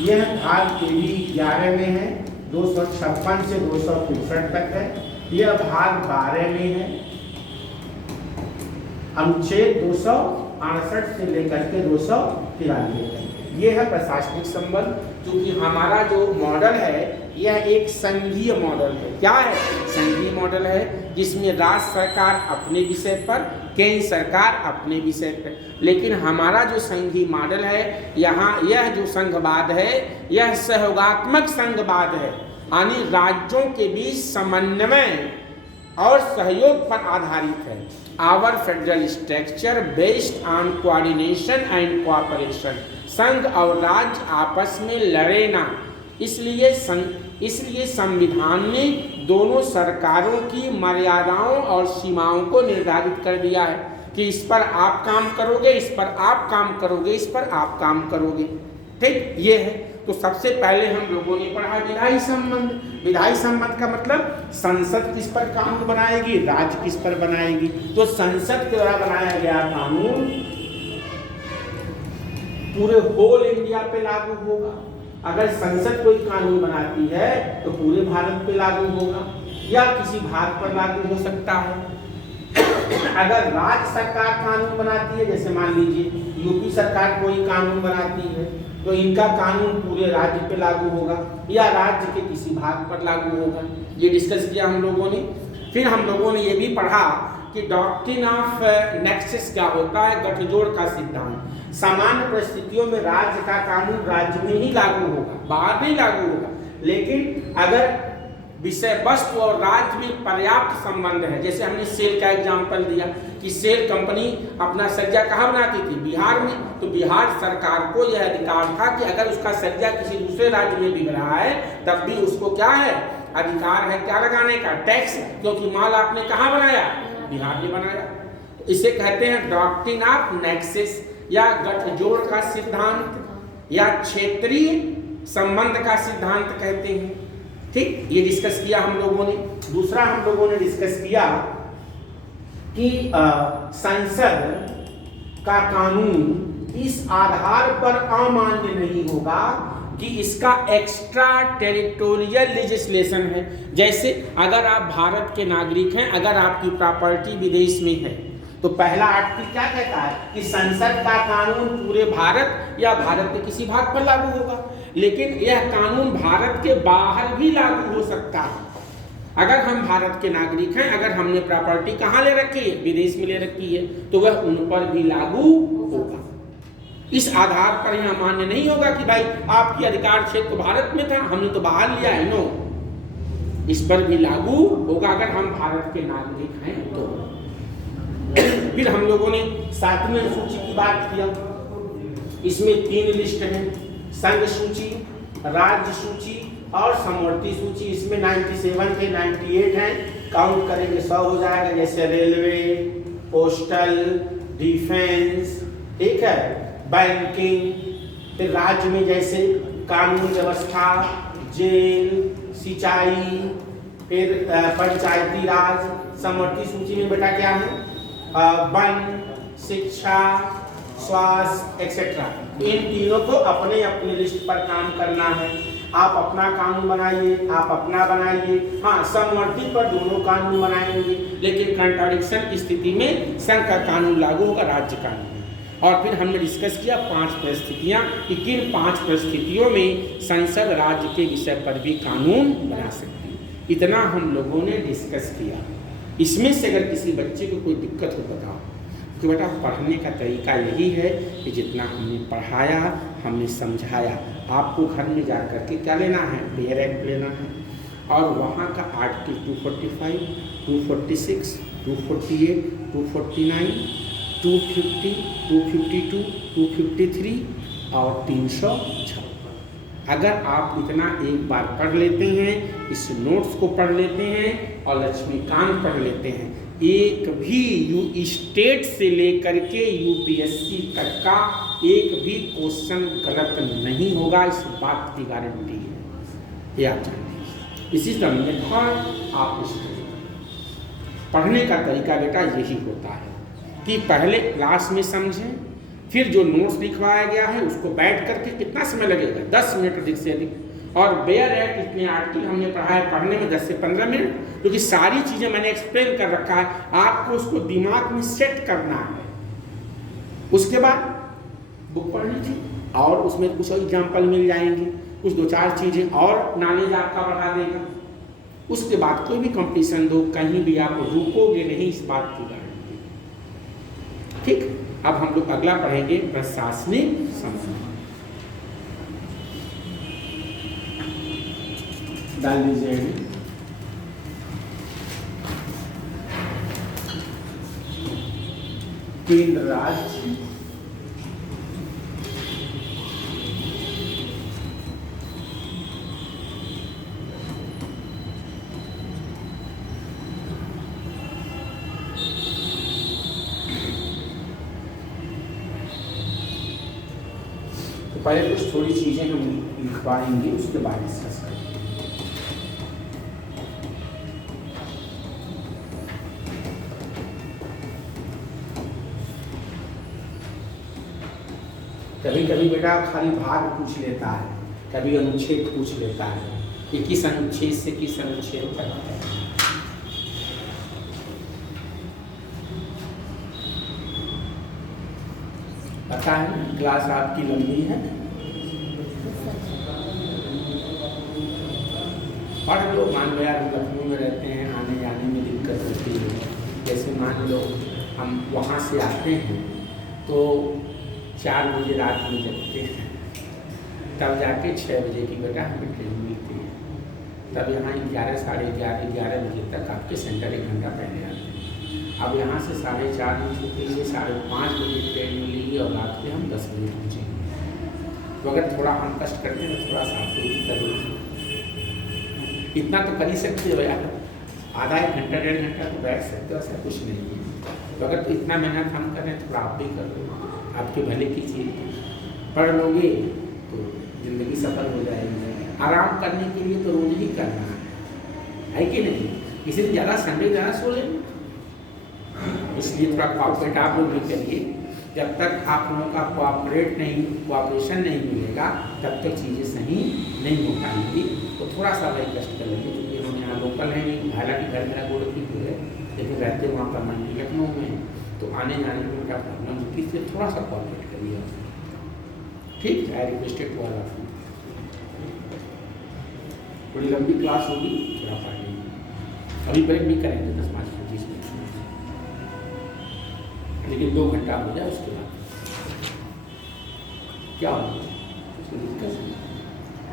यह भाग के भी 11 में है, 256 से 263 तक है। यह भाग 12 में है, अनुच्छेद 268 से लेकर के 293 तक। ये है प्रशासनिक संबंध। क्योंकि हमारा जो मॉडल है यह एक संघीय मॉडल है। क्या है? संघीय मॉडल है, जिसमें राज्य सरकार अपने विषय पर, केंद्र सरकार अपने विषय पर। लेकिन हमारा जो संघीय मॉडल है, यहाँ यह जो संघवाद है यह सहयोगात्मक संघवाद है, यानी राज्यों के बीच समन्वय और सहयोग पर आधारित है। Our federal structure based on coordination and cooperation. संघ और राज्य आपस में लड़े ना, इसलिए संविधान ने दोनों सरकारों की मर्यादाओं और सीमाओं को निर्धारित कर दिया है कि इस पर आप काम करोगे, इस पर आप काम करोगे, इस पर आप काम करोगे। ठीक, ये है। तो सबसे पहले हम लोगों ने पढ़ा विधायी संबंध। विधायी संबंध का मतलब संसद किस पर कानून बनाएगी, राज्य किस पर बनाएगी। तो संसद के द्वारा बनाया गया कानून पूरे होल इंडिया पे लागू होगा। अगर संसद कोई कानून बनाती है तो पूरे भारत पे लागू होगा या किसी भाग पर लागू हो सकता है। अगर राज्य सरकार कानून बनाती है, जैसे मान लीजिए यूपी सरकार कोई कानून बनाती है, तो इनका कानून पूरे राज्य पे लागू होगा या राज्य के किसी भाग पर लागू होगा। ये डिस्कस किया हम लोगों ने। फिर हम लोगों ने ये भी पढ़ा कि डॉक्ट्रिन ऑफ नेक्सस क्या होता है, गठजोड़ का सिद्धांत। सामान्य परिस्थितियों में राज्य का कानून राज्य में ही लागू होगा, बाहर नहीं लागू होगा। लेकिन अगर विषय वस्तु और राज्य में पर्याप्त संबंध है, जैसे हमने सेल का एग्जाम्पल दिया कि सेल कंपनी अपना सज्जा कहाँ बनाती थी, बिहार में, तो बिहार सरकार को यह अधिकार था कि अगर उसका सज्जा किसी दूसरे राज्य में बिक रहा है तब भी उसको क्या है, अधिकार है क्या लगाने का, टैक्स, क्योंकि माल आपने कहाँ बनाया, बिहार में बनाया। तो इसे कहते हैं डॉक्ट्रिन ऑफ नेक्सस या गठजोड़ का सिद्धांत या क्षेत्रीय संबंध का सिद्धांत कहते हैं। ठीक, ये डिस्कस किया हम लोगों ने। दूसरा हम लोगों ने डिस्कस किया कि संसद का कानून इस आधार पर अमान्य नहीं होगा कि इसका एक्स्ट्रा टेरिटोरियल लेजिस्लेशन है। जैसे अगर आप भारत के नागरिक हैं, अगर आपकी प्रॉपर्टी विदेश में है, तो पहला आर्टिकल क्या कहता है कि संसद का कानून पूरे भारत या भारत के किसी भाग पर लागू होगा। लेकिन यह कानून भारत के बाहर भी लागू हो सकता है। अगर हम भारत के नागरिक हैं, अगर हमने प्रॉपर्टी कहाँ ले रखी है, विदेश में ले रखी है, तो वह उन पर भी लागू होगा। इस आधार पर यह मान्य नहीं होगा कि भाई आपकी अधिकार क्षेत्र भारत में था, हमने तो बाहर लिया है। नो, इस पर भी लागू होगा अगर हम भारत के नागरिक हैं तो। फिर हम लोगों ने 7वें सूची की बात किया। इसमें 3 लिस्ट हैं, संघ सूची, राज्य सूची और समवर्ती सूची। इसमें 97 थे, 98 हैं, काउंट करेंगे 100 हो जाएगा। जैसे रेलवे, पोस्टल, डिफेंस, ठीक है, बैंकिंग। फिर राज्य में जैसे कानून व्यवस्था, जेल, सिंचाई, फिर पंचायती राज। समवर्ती सूची में बेटा क्या है, वन, शिक्षा, स्वास्थ्य एक्सेट्रा। इन तीनों को अपने अपने लिस्ट पर काम करना है। आप अपना कानून बनाइए, आप अपना बनाइए। हाँ, समवर्ती पर दोनों कानून बनाएंगे, लेकिन कंट्राडिक्शन की स्थिति में संघ का कानून लागू होगा, राज्य कानून। और फिर हमने डिस्कस किया 5 परिस्थितियां कि किन 5 परिस्थितियों में संसद राज्य के विषय पर भी कानून बना सकती है। इतना हम लोगों ने डिस्कस किया। इसमें से अगर किसी बच्चे को कोई दिक्कत हो बताओ, तो बेटा पढ़ने का तरीका यही है कि जितना हमने पढ़ाया, हमने समझाया, आपको घर में जा कर के क्या लेना है, बेयर एक्ट लेना है। और वहाँ का आर्टिकल 245, 246, 248, 249, 250, 252, 253 और 356। अगर आप इतना एक बार पढ़ लेते हैं, इस नोट्स को पढ़ लेते हैं और लक्ष्मीकांत पढ़ लेते हैं, एक भी यू स्टेट से लेकर के यूपीएससी तक का एक भी क्वेश्चन गलत नहीं होगा, इस बात की गारंटी है। ये आप जानते। इसी तरह मेथड आप पढ़ने का तरीका बेटा यही होता है कि पहले क्लास में समझें, फिर जो नोट्स लिखवाया गया है उसको बैठ करके कितना समय लगेगा, 10 मिनट अधिक से अधिक। और बेयर एक्ट इतने आर्टिकल हमने पढ़ा है, पढ़ने में 10 से 15 मिनट, क्योंकि सारी चीज़ें मैंने एक्सप्लेन कर रखा है, आपको उसको दिमाग में सेट करना है। उसके बाद बुक पढ़नी थी और उसमें कुछ एग्जाम्पल मिल जाएंगे, कुछ 2-4 चीज़ें और नॉलेज आपका बढ़ा देगा। उसके बाद कोई भी कंपटीशन दो, कहीं भी आप रुकोगे नहीं, इस बात की गारंटी। ठीक, अब हम लोग अगला पढ़ेंगे प्रशासनिक संबंध। डाल दीजिए। केंद्र राज्य, तो पहले कुछ थोड़ी चीजें हम लिख पाएंगे, उसके बाद डिस्कस करेंगे। कभी कभी बेटा खाली भाग पूछ लेता है, कभी अनुच्छेद पूछ लेता है कि किस अनुच्छेद से किस अनुच्छेद तक है। पता है क्लास आपकी लंबी है, पढ़ लो। मान लो यार हम लखनऊ में रहते हैं, आने जाने में दिक्कत होती है। जैसे मान लो हम वहाँ से आते हैं तो 4 बजे रात में जगते हैं, तब जाके 6 बजे की बेटा हमें ट्रेन मिलती है। तब यहाँ 11, साढ़े 11 बजे तक आपके सेंटर 1 घंटा पहले आते हैं। अब यहाँ से 4:30 में छूटेंगे, 5:30 बजे ट्रेन मिलेगी और रात में हम 10 बजे पहुँचेंगे। तो अगर थोड़ा हम कष्ट करते हैं तो थोड़ा सा आपको भी करेंगे, इतना तो कर ही सकते हो यार। आधा 1 घंटा 1.5 घंटा तो बैठ सकते हो, ऐसा कुछ नहीं है। तो अगर तो इतना मेहनत हम करें थोड़ा आप भी कर लो, आपके भले की चीज़। पढ़ लोगे तो ज़िंदगी सफल हो जाएगी। आराम करने के लिए तो रोज ही करना है कि नहीं? किसी दिन ज़्यादा संडे ज़्यादा सो लें, इसलिए थोड़ा कॉपरेट आप लोग भी करिए। जब तक आप लोगों का कोऑपरेशन नहीं मिलेगा तब तक चीज़ें सही नहीं हो पाएंगी। तो थोड़ा सा भाई कष्ट कर लीजिए, क्योंकि हम यहाँ लोकल हैं नहीं, हालांकि घर मेरा गोरखपुर है लेकिन रहते वहाँ पर मंडी लखनऊ में, तो आने जाने में क्या प्रॉब्लम होती है, थोड़ा सा कोऑपरेट करिए। ठीक, I requested to all of you. थोड़ी लंबी क्लास होगी, थोड़ा पढ़ लीजिए। अभी ब्रेक भी करेंगे 10-15 मिनट, लेकिन 2 घंटा हो जाए उसके बाद क्या होगा, उसकी दिक्कत नहीं।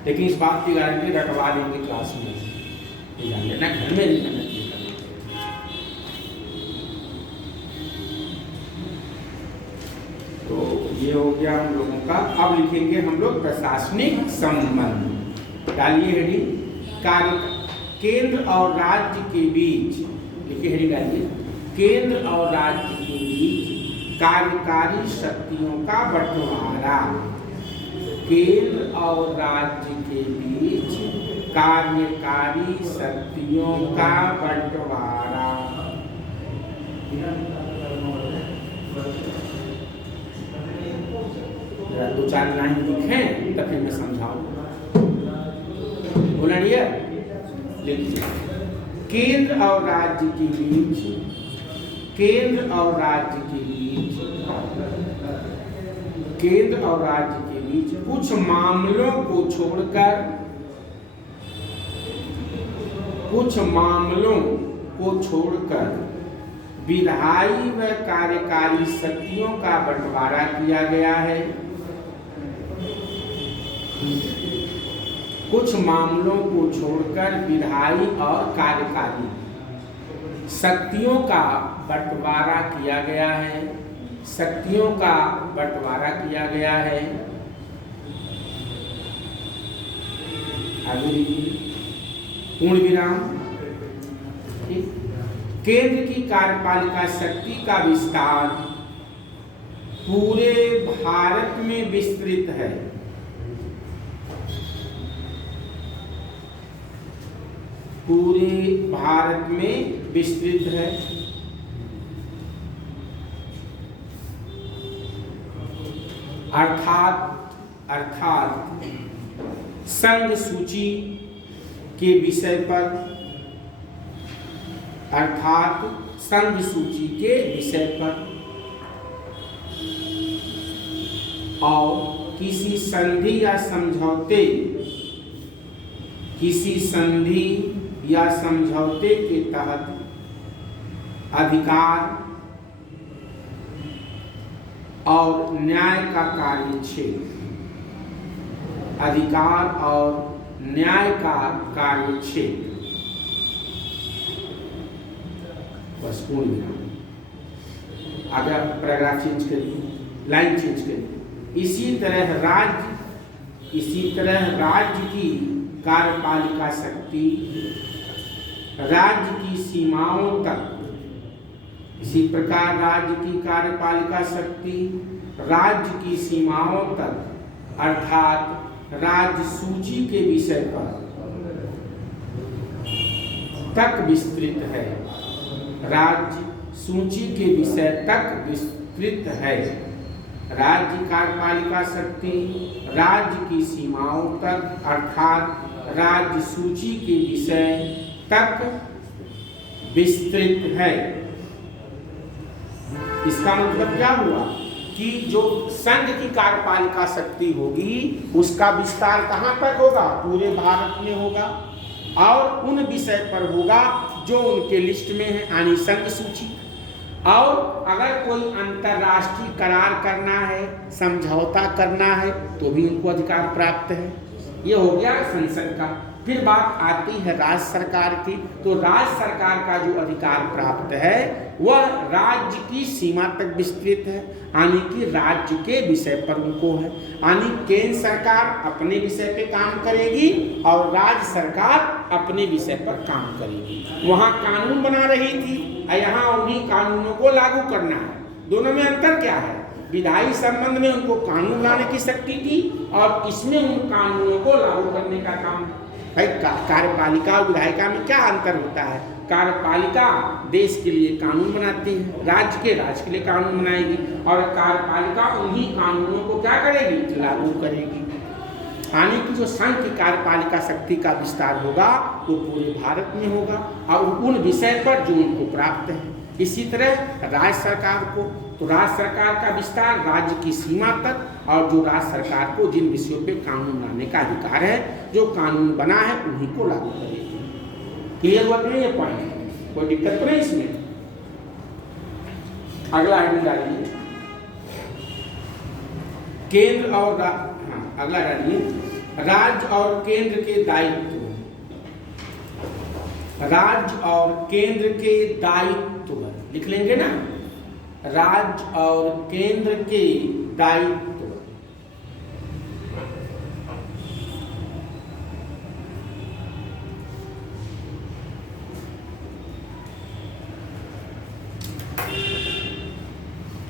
लेकिन इस बात की गारंटी रटवा देंगे क्लास में, ये जान लेना, घर में भी मेहनत नहीं करनी। तो ये हो गया हम लोगों का। अब लिखेंगे हम लोग प्रशासनिक संबंध। डालिए हेडिंग, कार्य केंद्र और राज्य के बीच, लिखिए हेडिंग डालिए, केंद्र और राज्य के बीच कार्यकारी शक्तियों का बंटवारा। केंद्र और राज्य के बीच कार्यकारी शक्तियों का बंटवारा। जरा 2-4 लाइन लिखें तब फिर मैं समझाऊंगा। बोला नहीं है? लिखिए, केंद्र और राज्य के बीच, केंद्र और राज्य के बीच, केंद्र और राज्य के बीच कुछ मामलों को छोड़कर, कुछ मामलों को छोड़कर विधायी व कार्यकारी शक्तियों का बंटवारा किया गया है। कुछ मामलों को छोड़कर विधायी और कार्यकारी शक्तियों का बंटवारा किया गया है। शक्तियों का बंटवारा किया गया है। आगे पूर्ण विराम। केंद्र की कार्यपालिका शक्ति का विस्तार पूरे भारत में विस्तृत है। पूरे भारत में विस्तृत है। अर्थात संघ सूची के विषय पर, अर्थात संघ सूची के विषय पर और किसी संधि या समझौते, किसी संधि या समझौते के तहत अधिकार और न्याय का कार्यक्षेत्र, अधिकार और न्याय का कार्यक्षेत्र। बस पूर्ण विराम। आगे पैराग्राफ चेंज करिए, लाइन चेंज करिए। इसी तरह राज्य की कार्यपालिका शक्ति राज्य की सीमाओं तक, इसी प्रकार राज्य की कार्यपालिका शक्ति राज्य की सीमाओं तक अर्थात राज्य सूची के विषय पर तक विस्तृत है। राज्य सूची के विषय तक विस्तृत है। राज्य कार्यपालिका शक्ति राज्य की सीमाओं तक अर्थात राज्य सूची के विषय तक विस्तृत है। इसका मतलब क्या हुआ कि जो संघ की कार्यपालिका शक्ति होगी उसका विस्तार कहाँ तक होगा? पूरे भारत में होगा और उन विषय पर होगा जो उनके लिस्ट में है, यानी संघ सूची। और अगर कोई अंतर्राष्ट्रीय करार करना है, समझौता करना है, तो भी उनको अधिकार प्राप्त है। ये हो गया संसद का। फिर बात आती है राज्य सरकार की। तो राज्य सरकार का जो अधिकार प्राप्त है वह राज्य की सीमा तक विस्तृत है, यानी कि राज्य के विषय पर उनको है। यानी केंद्र सरकार अपने विषय पे काम करेगी और राज्य सरकार अपने विषय पर काम करेगी। वहाँ कानून बना रही थी और यहाँ उन्हीं कानूनों को लागू करना है। दोनों में अंतर क्या है? विधायी संबंध में उनको कानून लाने की शक्ति थी और इसमें उन कानूनों को लागू करने का काम। भाई कार्यपालिका और विधायिका में क्या अंतर होता है? कार्यपालिका देश के लिए कानून बनाती है, राज्य के लिए कानून बनाएगी और कार्यपालिका उन्हीं कानूनों को क्या करेगी? लागू करेगी। यानी कि जो संघ की कार्यपालिका शक्ति का विस्तार होगा वो पूरे भारत में होगा और उन विषय पर जो उनको प्राप्त है। इसी तरह राज्य सरकार को, तो राज्य सरकार का विस्तार राज्य की सीमा तक और जो राज्य सरकार को जिन विषयों पे कानून लाने का अधिकार है, जो कानून बना है उन्हीं को लागू करेगी। क्लियर हुआ नहीं ये पॉइंट? कोई दिक्कत तो नहीं इसमें? अगला आइटम डालिए केंद्र और अगला डालिए राज्य और केंद्र के दायित्व। राज्य और केंद्र के दायित्व लिख लेंगे ना, राज्य और केंद्र के दायित्व।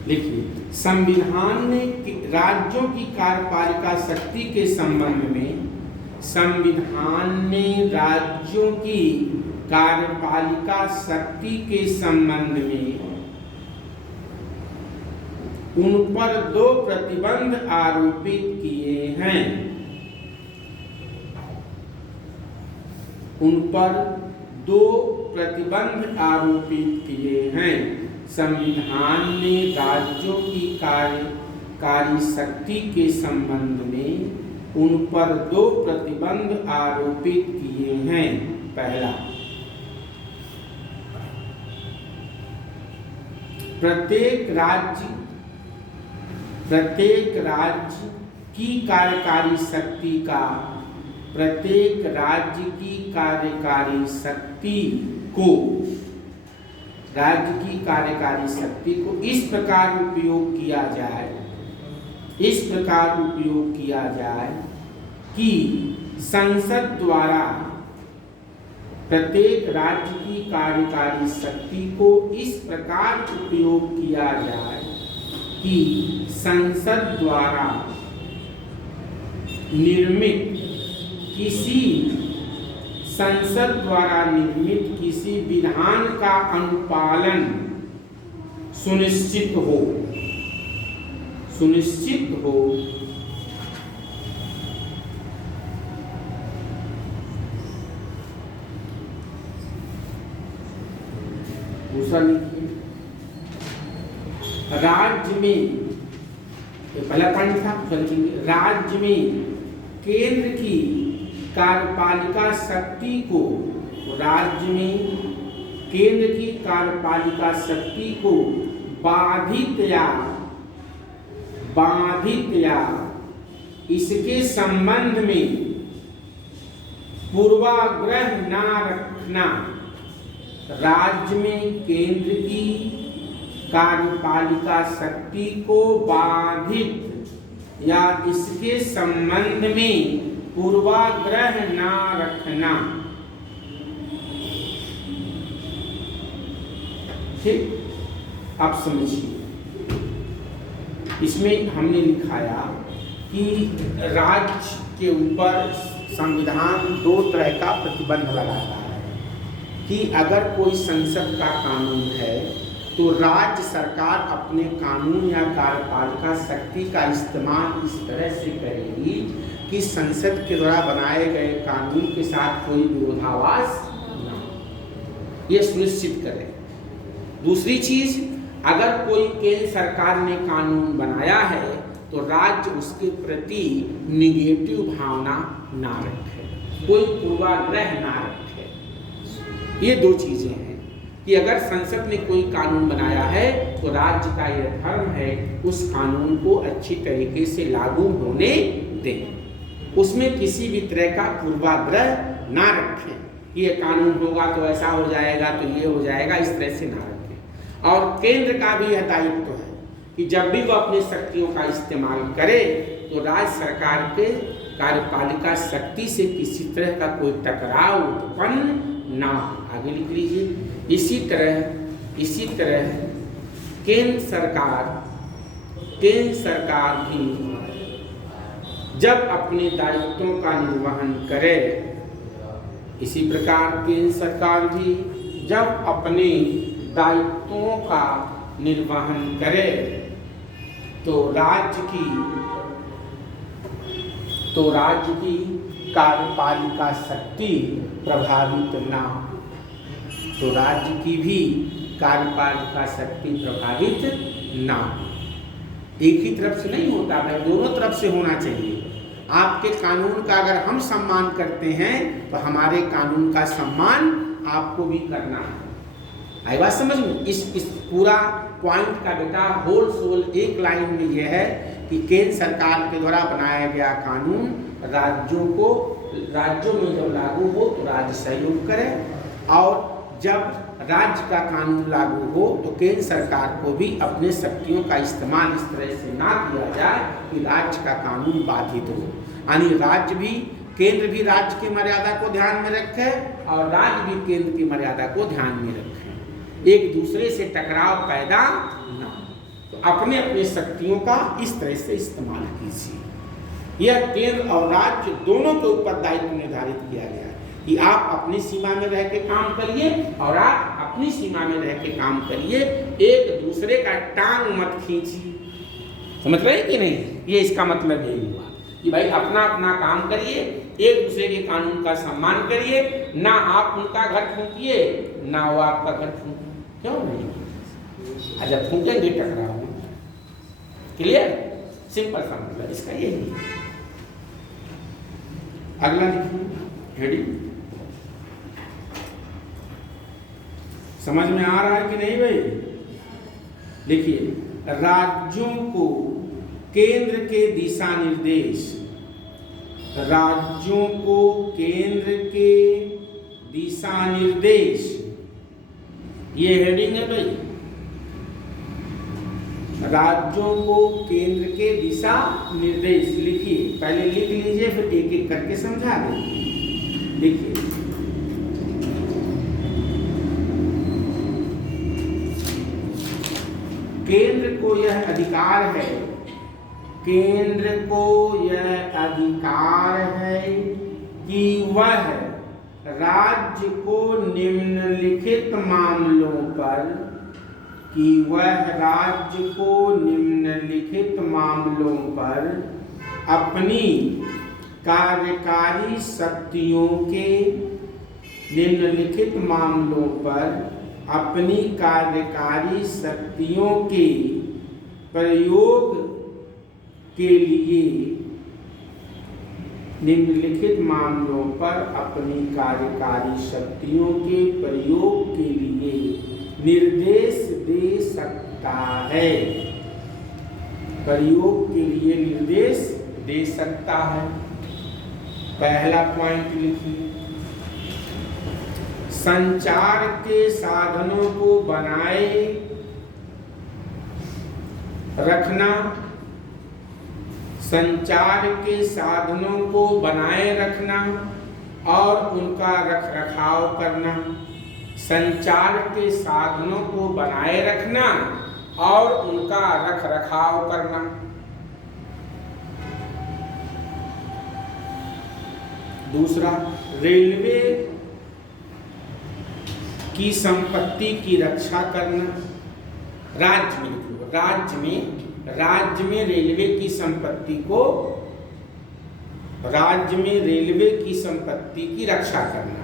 लिखिए, संविधान ने राज्यों की कार्यपालिका शक्ति के संबंध में संविधान ने राज्यों की कार्यपालिका शक्ति के संबंध में उन पर 2 प्रतिबंध आरोपित किए हैं। उन पर 2 प्रतिबंध आरोपित किए हैं। संविधान ने राज्यों की कार्यकारी शक्ति के संबंध में उन पर 2 प्रतिबंध आरोपित किए हैं। पहला, प्रत्येक राज्य की कार्यकारी शक्ति का प्रत्येक राज्य की कार्यकारी शक्ति को राज्य की कार्यकारी शक्ति को इस प्रकार उपयोग किया जाए कि संसद द्वारा प्रत्येक राज्य की कार्यकारी शक्ति को इस प्रकार उपयोग किया जाए कि संसद द्वारा निर्मित किसी विधान का अनुपालन सुनिश्चित हो। दूसरा लिखिए, राज्य में, पहला पॉइंट था, राज्य में केंद्र की कार्यपालिका शक्ति को बाधित या इसके संबंध में पूर्वाग्रह न रखना। राज्य में केंद्र की कार्यपालिका शक्ति को बाधित या इसके संबंध में पूर्वाग्रह न रखना। ठीक, आप समझिए, इसमें हमने लिखाया कि राज्य के ऊपर संविधान 2 तरह का प्रतिबंध लगाता है कि अगर कोई संसद का कानून है तो राज्य सरकार अपने कानून या कार्यपालिका शक्ति का इस्तेमाल इस तरह से करेगी कि संसद के द्वारा बनाए गए कानून के साथ कोई विरोधाभास न हो, ये सुनिश्चित करे। दूसरी चीज, अगर कोई केंद्र सरकार ने कानून बनाया है तो राज्य उसके प्रति निगेटिव भावना ना रखे, कोई पूर्वाग्रह ना रखे। ये दो चीजें हैं कि अगर संसद ने कोई कानून बनाया है तो राज्य का यह धर्म है उस कानून को अच्छी तरीके से लागू होने दें, उसमें किसी भी तरह का पूर्वाग्रह ना रखें कि ये कानून होगा तो ऐसा हो जाएगा तो ये हो जाएगा, इस तरह से ना रखें। और केंद्र का भी यह दायित्व है कि जब भी वह अपनी शक्तियों का इस्तेमाल करे तो राज्य सरकार के कार्यपालिका शक्ति से किसी तरह का कोई टकराव उत्पन्न ना हो। आगे लिख लीजिए। इसी तरह केंद्र सरकार भी जब अपने दायित्वों का निर्वहन करे, इसी प्रकार केंद्र सरकार भी जब अपने दायित्वों का निर्वहन करे तो राज्य की कार्यपालिका शक्ति प्रभावित ना हो, तो राज्य की भी कार्यपालिका शक्ति प्रभावित ना हो। एक ही तरफ से नहीं होता भाई, दोनों तरफ से होना चाहिए। आपके कानून का अगर हम सम्मान करते हैं तो हमारे कानून का सम्मान आपको भी करना है। आई बात समझ में? इस पूरा पॉइंट का बेटा होल सोल एक लाइन में यह है कि केंद्र सरकार के द्वारा बनाया गया कानून राज्यों में जब लागू हो तो राज्य सहयोग करे, और जब राज्य का कानून लागू हो तो केंद्र सरकार को भी अपने शक्तियों का इस्तेमाल इस तरह से ना किया जाए कि राज्य का कानून बाधित हो। यानी केंद्र भी राज्य की मर्यादा को ध्यान में रखे और राज्य भी केंद्र की मर्यादा को ध्यान में रखे, एक दूसरे से टकराव पैदा ना हो। तो अपने अपने शक्तियों का इस तरह से इस्तेमाल कीजिए। यह केंद्र और राज्य दोनों के ऊपर दायित्व निर्धारित किया गया है कि आप अपनी सीमा में रह के काम करिए और आप अपनी सीमा में रह के काम करिए, एक दूसरे का टांग मत खींचिए। समझ रहे हैं कि नहीं? ये इसका मतलब यही हुआ कि भाई अपना अपना काम करिए, एक दूसरे के कानून का सम्मान करिए, ना आप उनका घर फूंकिए ना वो आपका घर फूंकिए। क्यों नहीं? जब फूंकेंगे टकराव। क्लियर? सिंपल सा मतलब इसका यही है। अगला लिखिए हेडिंग। समझ में आ रहा है कि नहीं भाई? लिखिए, राज्यों को केंद्र के दिशा निर्देश, राज्यों को केंद्र के दिशा निर्देश, ये हेडिंग है भाई। राज्यों को केंद्र के दिशा निर्देश लिखिए, पहले लिख लीजिए फिर एक एक करके समझा देंगे। लिखिए, केंद्र को यह अधिकार है, केंद्र को यह अधिकार है कि वह राज्य को निम्नलिखित मामलों पर, कि वह राज्य को निम्नलिखित मामलों पर अपनी कार्यकारी शक्तियों के, निम्नलिखित मामलों पर अपनी कार्यकारी शक्तियों के प्रयोग के लिए, निम्नलिखित मामलों पर अपनी कार्यकारी शक्तियों के प्रयोग के लिए निर्देश दे सकता है, प्रयोग के लिए निर्देश दे सकता है। पहला पॉइंट लिखिए, संचार के साधनों को बनाए रखना, संचार के साधनों को बनाए रखना और उनका रखरखाव करना, संचार के साधनों को बनाए रखना और उनका रखरखाव करना। दूसरा, रेलवे की संपत्ति की रक्षा करना, राज्य में लिख लो, राज्य में रेलवे की संपत्ति को, राज्य में रेलवे की संपत्ति की रक्षा करना,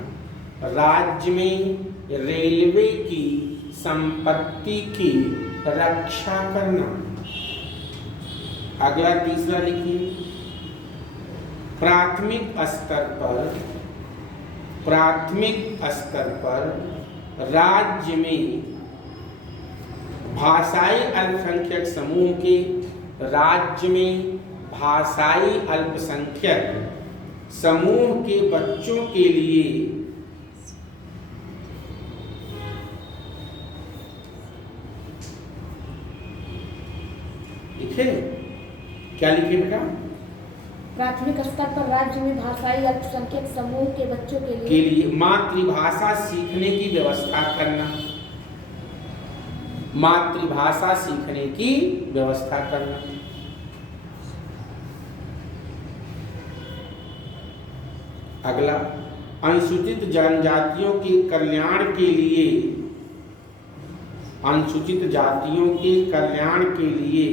राज्य में रेलवे की संपत्ति की रक्षा करना। अगला तीसरा लिखिए, प्राथमिक स्तर पर राज्य में भाषाई अल्पसंख्यक समूह के, राज्य में भाषाई अल्पसंख्यक समूह के बच्चों के लिए लिखे, क्या लिखे बेटा? प्राथमिक स्तर पर राज्य में भाषाई अल्पसंख्यक समूह के बच्चों के लिए मातृभाषा सीखने की व्यवस्था करना, मातृभाषा सीखने की व्यवस्था करना। अगला, अनुसूचित जनजातियों के कल्याण के लिए, अनुसूचित जातियों के कल्याण के लिए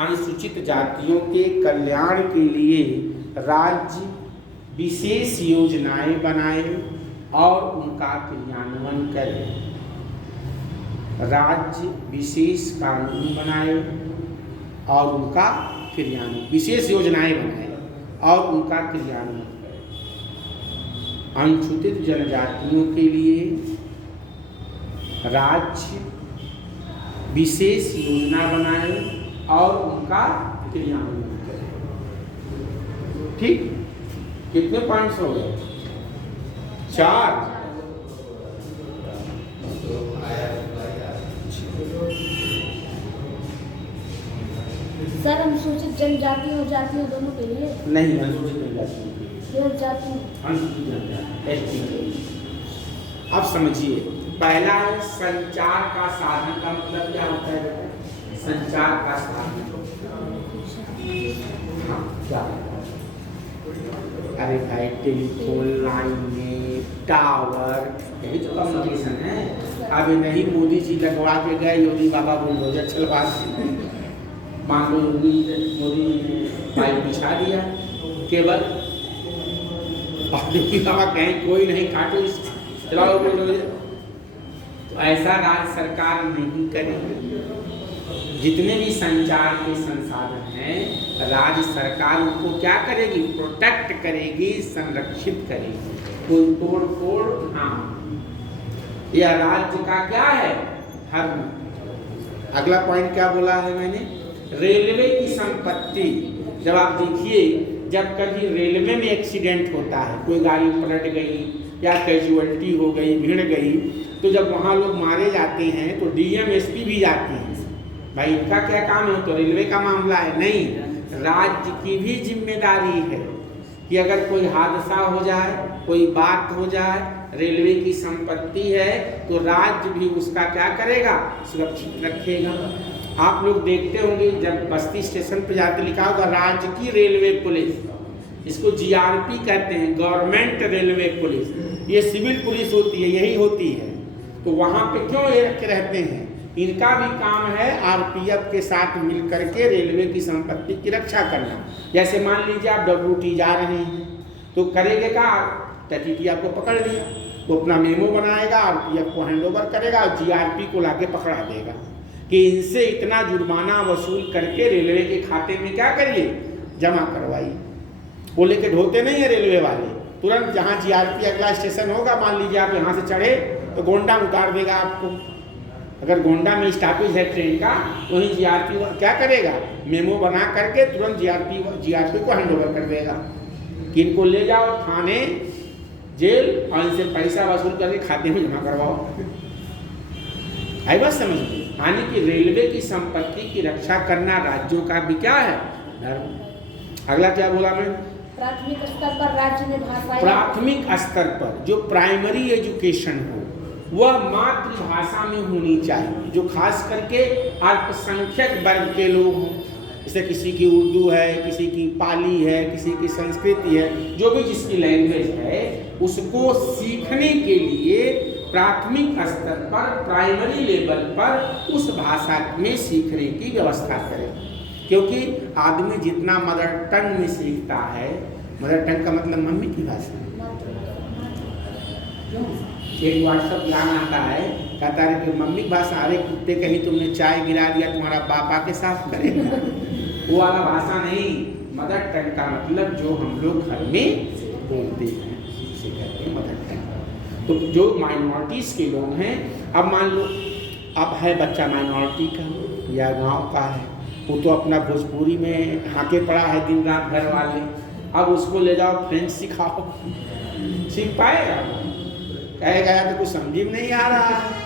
अनुसूचित जातियों के कल्याण के लिए राज्य विशेष योजनाएं बनाए और उनका क्रियान्वयन करे, राज्य विशेष कानून बनाए और उनका क्रियान्वयन, विशेष योजनाएं बनाए और उनका क्रियान्वयन करे। अनुसूचित जनजातियों के लिए राज्य विशेष योजना बनाए और उनका क्रियान्वयन करे। ठीक, कितने पॉइंट्स हो गए? 4। सर अनुसूचित जनजातियों और जातियों दोनों के लिए नहीं, अनुसूचित जनजातियों के लिए, जातियों अनुसूचित जनजाति एसटी के लिए। अब समझिए, पहला है संचार का साधन का मतलब क्या होता है बेटा? संचार का साधन, हाँ क्या? अरे भाई, टेलीफोन लाइन, टावर, यही तो कम्युनिकेशन है। अभी नहीं मोदी जी लगवा के गए, योगी बाबा बुलडोजर चलवा, मान लो मोदी ने पाइप बिछा दिया केवल, और योगी बाबा कहें कोई नहीं काटो, चलाओ बुलडोजर। तो ऐसा राज्य सरकार नहीं करेगी। जितने भी संचार के संसाधन हैं, राज्य सरकार उनको क्या करेगी? प्रोटेक्ट करेगी, संरक्षित करेगी, कोई तोड़ फोड़ ना। यह राज्य का क्या है? धर्म। अगला पॉइंट क्या बोला है मैंने? रेलवे की संपत्ति। जब आप देखिए, जब कभी रेलवे में एक्सीडेंट होता है, कोई गाड़ी पलट गई या कैजुअलिटी हो गई, भिड़ गई, तो जब वहाँ लोग मारे जाते हैं तो डीएम एसपी भी जाते हैं। भाई इनका क्या काम है? तो रेलवे का मामला है? नहीं, राज्य की भी जिम्मेदारी है कि अगर कोई हादसा हो जाए, कोई बात हो जाए, रेलवे की संपत्ति है तो राज्य भी उसका क्या करेगा? सुरक्षित रखेगा। आप लोग देखते होंगे, जब बस्ती स्टेशन पे जाते लिखा होगा राज्य की रेलवे पुलिस, इसको जीआरपी कहते हैं, गवर्नमेंट रेलवे पुलिस। ये सिविल पुलिस होती है, यही होती है। तो वहाँ पे क्यों ये रखे रहते हैं? इनका भी काम है आरपीएफ के साथ मिल करके रेलवे की संपत्ति की रक्षा करना। जैसे मान लीजिए आप डब्ल्यूटी जा रहे हैं, तो करेंगे क्या? टीटी आपको पकड़ लिया, वो अपना मेमो बनाएगा, आरपीएफ को हैंडओवर करेगा और जीआरपी को लाके पकड़ा देगा कि इनसे इतना जुर्माना वसूल करके रेलवे के खाते में क्या करिए? जमा करवाइए। वो लेके ढोते नहीं है रेलवे वाले, तुरंत जहाँ जीआरपी अगला स्टेशन होगा, मान लीजिए आप यहाँ से चढ़े तो गोंडा उतार देगा आपको। अगर गोंडा में स्टॉपेज है ट्रेन का, वहीं जीआरपी क्या करेगा? मेमो बना करके तुरंत जीआरपी को हैंडओवर कर देगा कि इनको ले जाओ थाने, जेल, और इनसे पैसा वसूल करके खाते में जमा करवाओ। आई बात समझ में? यानी कि रेलवे की संपत्ति की रक्षा करना राज्यों का भी क्या है? धर्म। अगला क्या बोला मैं? प्राथमिक स्तर पर राज्य में भाषाई, प्राथमिक स्तर पर जो प्राइमरी एजुकेशन हो वह मातृभाषा में होनी चाहिए, जो खास करके अल्पसंख्यक वर्ग के लोग हों। जैसे किसी की उर्दू है, किसी की पाली है, किसी की संस्कृत है, जो भी जिसकी लैंग्वेज है, उसको सीखने के लिए प्राथमिक स्तर पर, प्राइमरी लेवल पर उस भाषा में सीखने की व्यवस्था करें। क्योंकि आदमी जितना मदर टंग में सीखता है, मदर टंग का मतलब मम्मी की भाषा। एक व्हाट्सअप ज्ञान आता है, कहता है कि मम्मी की भाषा, अरे कुत्ते कहीं तुमने चाय गिरा दिया तुम्हारा बाप आके साफ करेगा। वो वाला भाषा नहीं। मदर टंग का मतलब जो हम लोग घर में बोलते हैं, उसे कहते हैं मदर टंग। तो जो माइनॉरिटीज़ के लोग हैं, अब मान लो अब है बच्चा माइनॉरिटी का या गांव का है, वो तो अपना भोजपुरी में हाके पड़ा है दिन रात घर वाले। अब उसको ले जाओ फ्रेंच सिखाओ, सीख पाएगा? कहेगा या तो कुछ समझ में नहीं आ रहा है।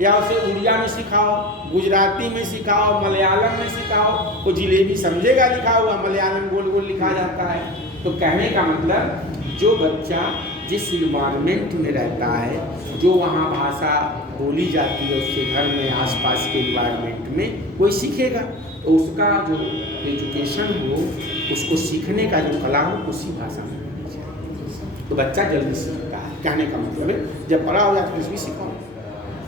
या उसे उड़िया में सिखाओ, गुजराती में सिखाओ, मलयालम में सिखाओ, वो जिलेबी समझेगा लिखा हुआ, मलयालम गोल गोल लिखा जाता है। तो कहने का मतलब जो बच्चा जिस इन्वायरमेंट में रहता है, जो वहाँ भाषा बोली जाती है उसके घर में आसपास के इन्वायरमेंट में कोई सीखेगा, तो उसका जो एजुकेशन हो, उसको सीखने का जो कला हो उसी भाषा में होनी चाहिए। तो बच्चा जल्दी सीखता है। कहने का मतलब है जब बड़ा हो जाए तो कुछ भी सिखाओ।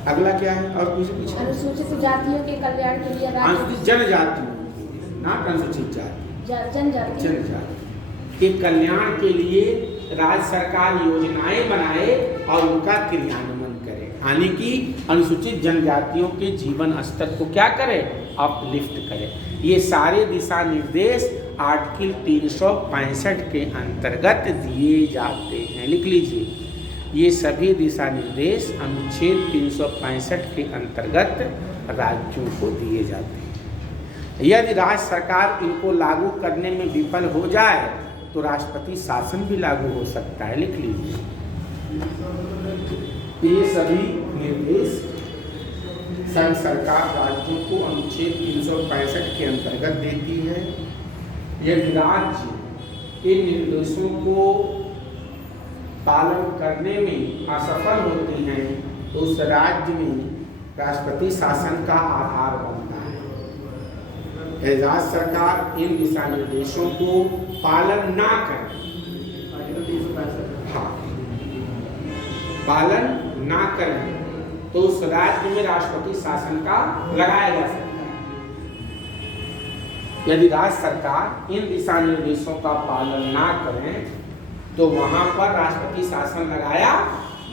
अगला क्या है और कुछ पूछा? अनुसूचित जातियों के कल्याण के लिए अनुसूचित जनजातियों, नॉट अनुसूचित जाति, जनजाति के कल्याण के लिए राज्य सरकार योजनाएं बनाए और उनका क्रियान्वयन करे। यानी कि अनुसूचित जनजातियों के जीवन स्तर को क्या करे? अपलिफ्ट करे। ये सारे दिशा निर्देश आर्टिकल 365 के अंतर्गत दिए जाते हैं। लिख लीजिए, ये सभी दिशा निर्देश अनुच्छेद 365 के अंतर्गत राज्यों को दिए जाते हैं। यदि राज्य सरकार इनको लागू करने में विफल हो जाए तो राष्ट्रपति शासन भी लागू हो सकता है। लिख लीजिए, ये सभी निर्देश संघ सरकार राज्यों को अनुच्छेद 365 के अंतर्गत देती है। यदि राज्य इन निर्देशों को पालन करने में असफल होते हैं तो उस राज्य में राष्ट्रपति शासन का आधार बनता है। राज्य सरकार इन दिशा निर्देशों को पालन ना करे, हाँ, पालन ना करें तो उस राज्य में राष्ट्रपति शासन का लगाया जा सकता है। यदि राज्य सरकार इन दिशा निर्देशों का पालन ना करें तो वहां पर राष्ट्रपति शासन लगाया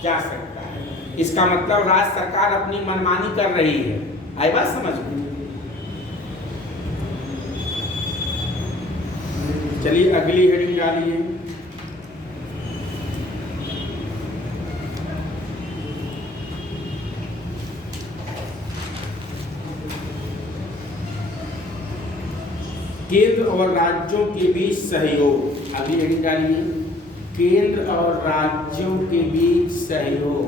जा सकता है। इसका मतलब राज्य सरकार अपनी मनमानी कर रही है। आई बात समझ में? चलिए अगली हेडिंग डालिए। केंद्र और राज्यों के बीच सहयोग। अगली हेडिंग डालिए, केंद्र और राज्यों के बीच सहयोग।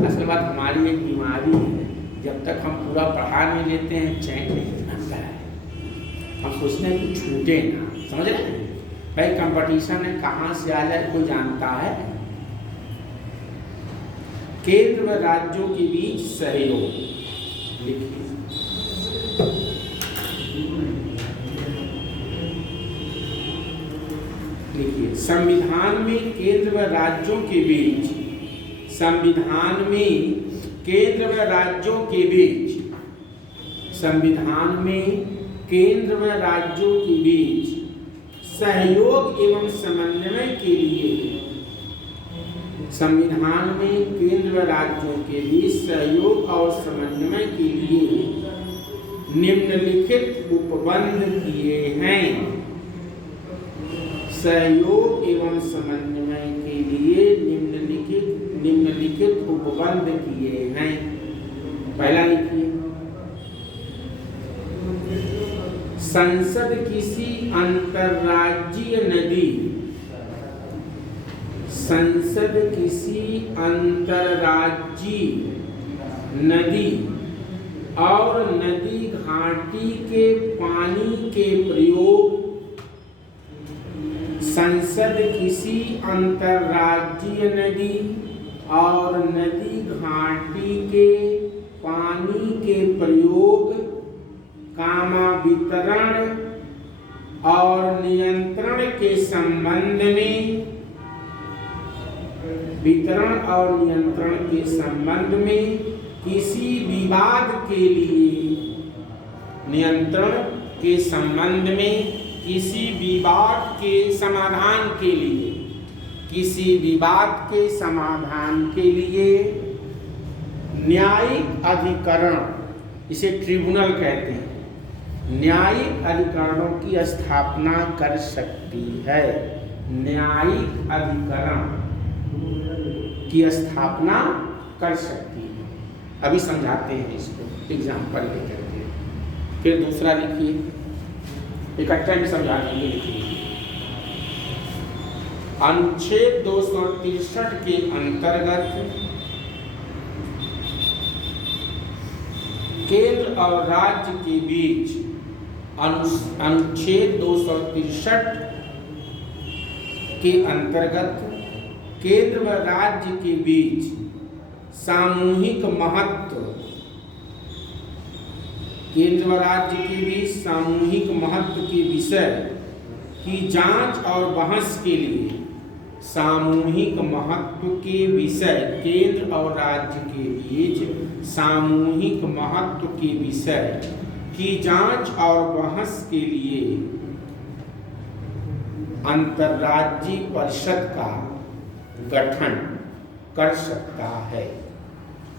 असल बात हमारी एक बीमारी है, जब तक हम पूरा पढ़ा नहीं लेते हैं चैन नहीं आता है। हम सोचते हैं कि छूटे ना, समझ रहे हैं भाई? कंपटीशन है, कहाँ से आ जाए कोई जानता है? केंद्र व राज्यों के बीच सहयोग लिखिए। संविधान में केंद्र व राज्यों के बीच, संविधान में केंद्र व राज्यों के बीच, संविधान में केंद्र व राज्यों के बीच सहयोग एवं समन्वय के लिए, संविधान में केंद्र व राज्यों के बीच सहयोग और समन्वय के लिए निम्नलिखित उपबंध किए हैं। सहयोग एवं समन्वय के लिए निम्नलिखित उपबंध किए हैं। पहला लिखिए, संसद किसी अंतर्राज्यीय नदी, संसद किसी अंतर्राज्यीय नदी और नदी घाटी के पानी के प्रयोग, संसद किसी अंतर्राज्यीय नदी और नदी घाटी के पानी के प्रयोग, कामा वितरण और नियंत्रण के संबंध में वितरण और नियंत्रण के संबंध में किसी विवाद के लिए, नियंत्रण के संबंध में किसी विवाद के समाधान के लिए, किसी विवाद के समाधान के लिए न्यायिक अधिकरण, इसे ट्रिब्यूनल कहते हैं, न्यायिक अधिकरणों की स्थापना कर सकती है। न्यायिक अधिकरण की स्थापना कर सकती है। अभी समझाते हैं इसको एग्जाम्पल लेकर के। फिर दूसरा लिखिए, इकट्ठा में समझा देंगे। लिखिए, अनुच्छेद 263 के अंतर्गत केंद्र और राज्य के बीच, अनुच्छेद 263 के अंतर्गत केंद्र व राज्य के बीच सामूहिक महत्व, केंद्र व राज्य के बीच सामूहिक महत्व के विषय की जांच और बहस के लिए, सामूहिक महत्व के विषय, केंद्र और राज्य के बीच सामूहिक महत्व के विषय की जांच और बहस के लिए अंतर्राज्यीय परिषद का गठन कर सकता है।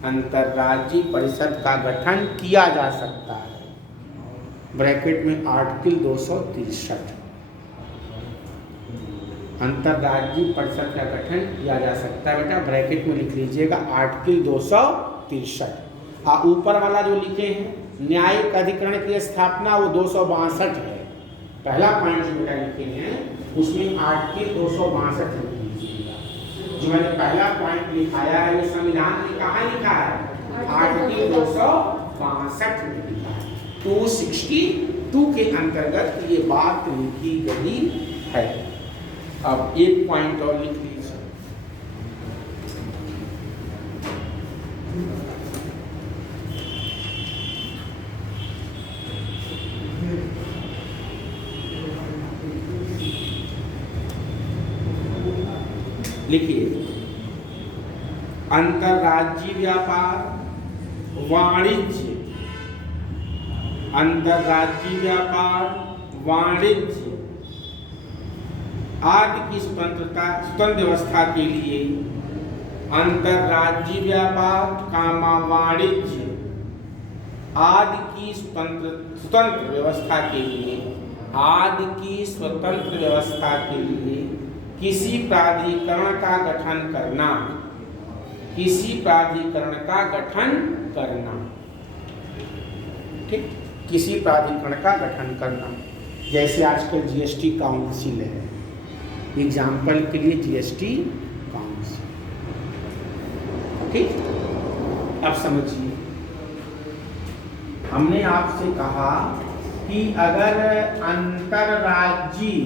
अंतर्राज्यीय परिषद का गठन किया जा सकता है। ब्रैकेट में आर्टिकल 263, अंतर्राज्यीय परिषद का गठन किया जा सकता है। बेटा ब्रैकेट में लिख लीजिएगा आर्टिकल 263। ऊपर वाला जो लिखे हैं न्यायिक अधिकरण की स्थापना, वो 262 है। पहला पॉइंट जो बेटा लिखे हैं उसमें आर्टिकल 262 लिख लीजिएगा। जो मैंने पहला पॉइंट लिखाया है वो संविधान में कहाँ लिखा है? आर्टिकल 262 में लिखा है। 262 के अंतर्गत ये बात लिखी गई है। अब एक पॉइंट और लिख लीजिए, लिखिए, अंतर्राज्यीय व्यापार, वाणिज्य, अंतर्राज्यीय व्यापार, वाणिज्य आदि की स्वतंत्र व्यवस्था के लिए, अंतर्राज्यीय व्यापार कामा वाणिज्य आदि की स्वतंत्र व्यवस्था के लिए, आदि की स्वतंत्र व्यवस्था के लिए किसी प्राधिकरण का गठन करना, किसी प्राधिकरण का गठन करना, ठीक, किसी प्राधिकरण का गठन करना। जैसे आजकल जीएसटी काउंसिल है, एग्जाम्पल के लिए जीएसटी काउंसिल, ठीक। अब समझिए, हमने आपसे कहा कि अगर अंतरराज्यीय,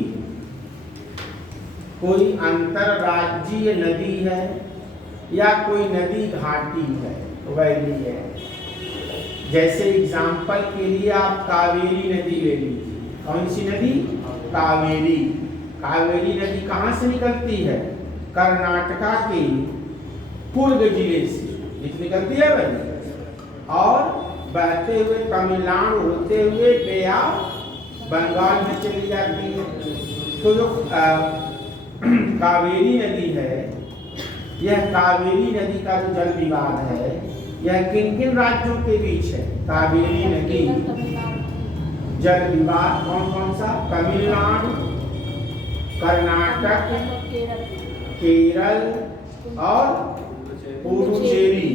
कोई अंतरराज्यीय नदी है या कोई नदी घाटी है, वैली है, जैसे एग्जाम्पल के लिए आप कावेरी नदी ले लीजिए। कौन सी नदी? कावेरी। कावेरी नदी कहाँ से निकलती है? कर्नाटका के कुर्ग जिले से निकलती है वही, और बहते हुए तमिलनाडु होते हुए बेया बंगाल में चली जाती है। तो जो कावेरी नदी है, यह कावेरी नदी का जो जल विवाद है, यह किन किन राज्यों के बीच है? कावेरी नदी जल विवाद कौन कौन सा? तमिलनाडु, कर्नाटक, केरल और पुडुचेरी,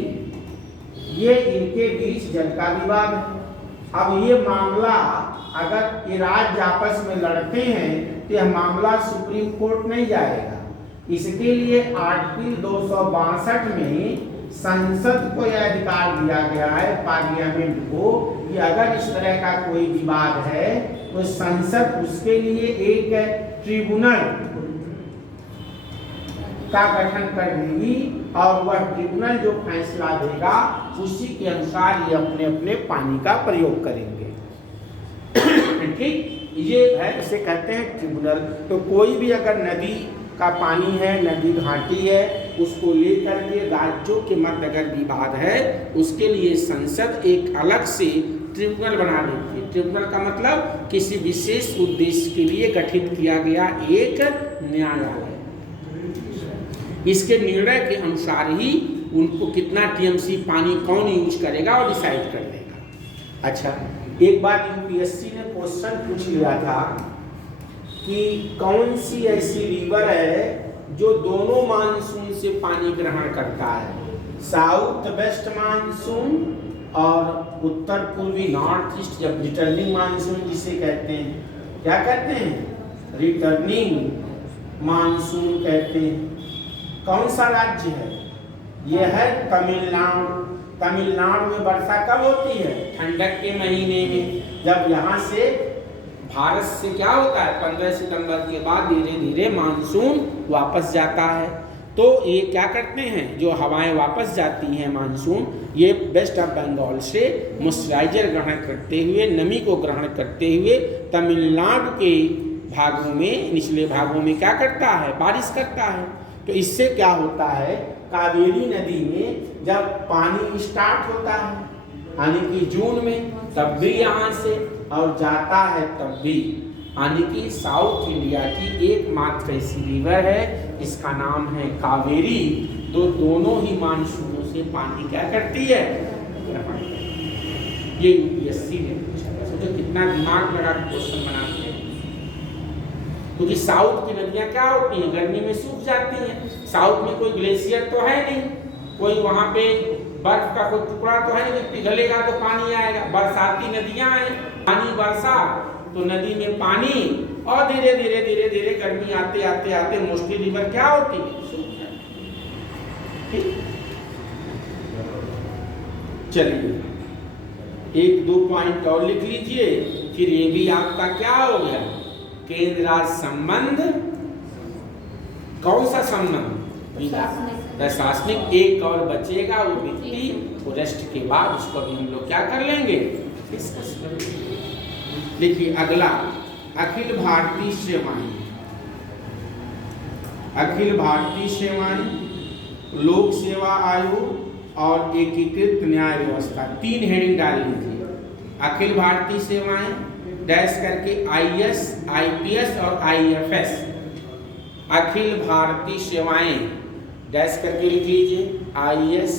ये इनके बीच जल का विवाद है। अब ये मामला अगर ये राज्य आपस में लड़ते हैं तो यह मामला सुप्रीम कोर्ट नहीं जाएगा। इसके लिए आर्टिकल 262 में संसद को यह अधिकार दिया गया है, पार्लियामेंट को, कि अगर इस तरह का कोई विवाद है तो संसद उसके लिए एक ट्रिब्यूनल का गठन कर देगी, और वह ट्रिब्यूनल जो फैसला देगा उसी के अनुसार ये अपने अपने पानी का प्रयोग करेंगे। ठीक, ये है, इसे कहते हैं ट्रिब्यूनल। तो कोई भी अगर नदी का पानी है, नदी घाटी है, उसको लेकर के राज्यों के मध्य अगर विवाद है उसके लिए संसद एक अलग से ट्रिब्यूनल बना देती है। ट्रिब्यूनल का मतलब किसी विशेष उद्देश्य के लिए गठित किया गया एक न्यायालय। इसके निर्णय के अनुसार ही उनको कितना टीएमसी पानी कौन यूज करेगा और डिसाइड कर देगा। अच्छा, एक बार यूपीएससी ने क्वेश्चन पूछ लिया था कि कौन सी ऐसी रिवर है जो दोनों मानसून से पानी ग्रहण करता है, साउथ वेस्ट मानसून और उत्तर पूर्वी नॉर्थ ईस्ट, जब रिटर्निंग मानसून जिसे कहते हैं, क्या कहते हैं, रिटर्निंग मानसून कहते हैं। कौन सा राज्य है? यह है तमिलनाडु। तमिलनाडु में वर्षा कब होती है? ठंडक के महीने में, जब यहाँ से भारत से क्या होता है 15 सितंबर के बाद धीरे धीरे मानसून वापस जाता है। तो ये क्या करते हैं, जो हवाएं वापस जाती हैं मानसून, ये वेस्ट ऑफ बंगाल से मॉइस्चराइजर ग्रहण करते हुए, नमी को ग्रहण करते हुए तमिलनाडु के भागों में, निचले भागों में क्या करता है, बारिश करता है। तो इससे क्या होता है, कावेरी नदी में जब पानी स्टार्ट होता है यानी कि जून में, तब भी यहाँ से और जाता है तब भी, यानी कि साउथ इंडिया की एकमात्र ऐसी रिवर है, इसका नाम है कावेरी, तो दोनों ही मानसूनों से पानी क्या करती है, ये यूपीएससी ने पूछा। सोचो कितना दिमाग लगा क्वेश्चन बनाते हैं, क्योंकि साउथ की नदियाँ क्या होती हैं, गर्मी में सूख जाती हैं। साउथ में कोई ग्लेशियर तो है नहीं, कोई वहाँ पे बर्फ का कोई टुकड़ा तो है नहीं, पिघलेगा तो पानी आएगा। बरसाती नदियाँ हैं, पानी बरसा तो नदी में पानी, और धीरे धीरे धीरे धीरे गर्मी आते आते आते मोस्टली रिवर क्या होती है, सूख जाती है। ठीक, चलिए एक दो पॉइंट और लिख लीजिए, फिर ये भी आपका क्या हो गया, केंद्र राज्य संबंध। कौन सा संबंध, प्रशासनिक। एक और बचेगा वो वित्तीय, रेस्ट के बाद उसको भी हम लोग क्या कर लेंगे, डिस्कस कर लेंगे। देखिए अगला, अखिल भारतीय सेवाएं। अखिल भारतीय सेवाएं, लोक सेवा आयोग और एकीकृत न्याय व्यवस्था, तीन हेडिंग डाल लीजिए। अखिल भारतीय सेवाएं डैश करके आईएएस, आईपीएस और आईएफएस। अखिल भारतीय सेवाएं डैश करके लिख लीजिए, आईएएस,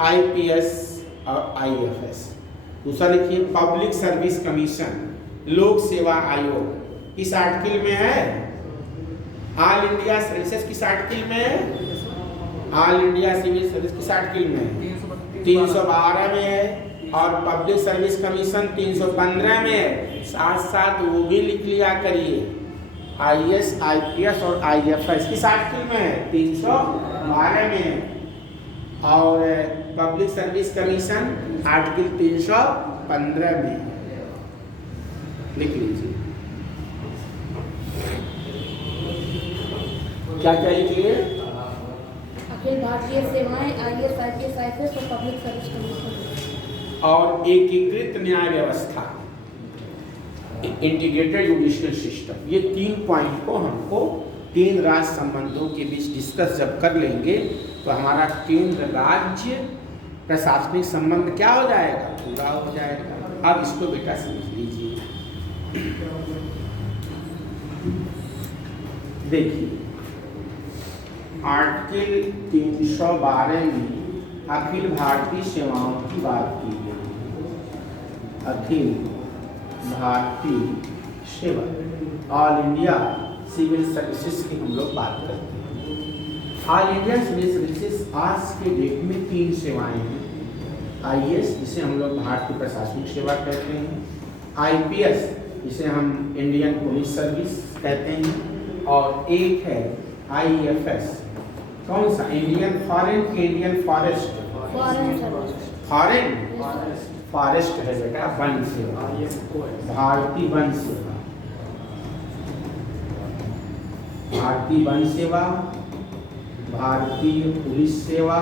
आईपीएस और आईएफएस। दूसरा लिखिए पब्लिक सर्विस कमीशन, लोक सेवा आयोग, किस आर्टिकल में है, ऑल इंडिया सर्विसेज किस आर्टिकल में है, ऑल इंडिया सिविल सर्विस किस आर्टिकल में है, 312 में है, और पब्लिक सर्विस कमीशन 315 में है। साथ साथ वो भी लिख लिया करिए, आईएएस, आईपीएस और आईएफएस किस आर्टिकल में है, 312 में है, और पब्लिक सर्विस कमीशन आर्टिकल 315 में लिख लीजिए। क्या क्या लिखिए, अखिल भारतीय सेवाएं, आईएएस, आईपीएस, आईपीएस और पब्लिक सर्विस कमीशन और एकीकृत न्याय व्यवस्था, इंटीग्रेटेड जुडिशियल सिस्टम। ये तीन पॉइंट को हमको केंद्र राज्य संबंधों के बीच डिस्कस जब कर लेंगे तो हमारा केंद्र राज्य प्रशासनिक संबंध क्या हो जाएगा, पूरा हो जाएगा। अब इसको बेटा समझ लीजिए। देखिए आर्टिकल 312 में अखिल भारतीय सेवाओं की बात की गई। अखिल भारतीय सेवा, ऑल इंडिया सिविल सर्विसेज की हम लोग बात करते हैं। ऑल इंडिया सिविल सर्विसेज आज के डेट में तीन सेवाएं हैं। आईएएस जिसे हम लोग भारतीय प्रशासनिक सेवा कहते हैं, आईपीएस जिसे हम इंडियन पुलिस सर्विस कहते हैं, और एक है आईएफएस। कौन सा, इंडियन फॉरेन के इंडियन फॉरेस्ट, फॉरेन फॉरेस्ट है बेटा, वन सेवा, भारतीय वन सेवा, भारतीय वन सेवा, भारतीय पुलिस सेवा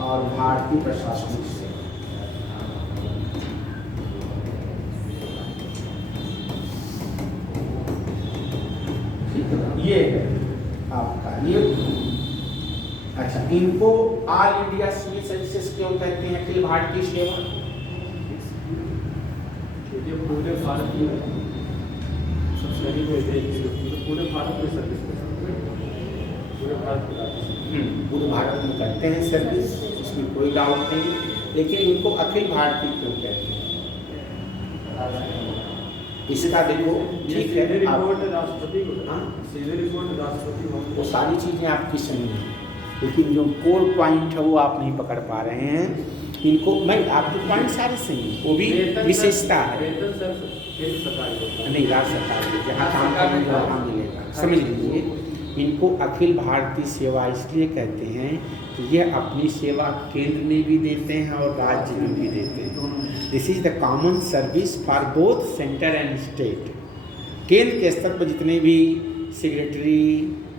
और भारतीय प्रशासनिक सेवा। ये है आपका, ये अच्छा, इनको ऑल इंडिया सिविल सर्विसेज क्यों कहते हैं? अखिल भारतीय सेवा। ये पूरे भारत में सैनिक पूरे भारत में सर्विस करते हैं, पूरे भारत में पूरे भारत में करते हैं सर्विस, उसमें कोई डाउट नहीं, लेकिन इनको अखिल भारतीय क्यों कहते हैं? इसका देखो ठीक है, रिपोर्ट राष्ट्रपति को, हाँ, सीधे रिपोर्ट राष्ट्रपति को, वो सारी चीज़ें आपकी सही हैं, लेकिन जो कोर पॉइंट है वो आप नहीं पकड़ पा रहे हैं। इनको मैं आपके पॉइंट सारे सही हैं, वो भी विशेषता है। वेतन सर केंद्र सरकार को नहीं, राज्य सरकार को जहाँ काम करेंगे वहाँ मिलेगा, समझ लीजिए। इनको अखिल भारतीय सेवा इसलिए कहते हैं कि ये अपनी सेवा केंद्र में भी देते हैं और राज्य में भी देते हैं। This is the common service for both centre and state. केंद्र के स्तर पर जितने भी सेक्रेटरी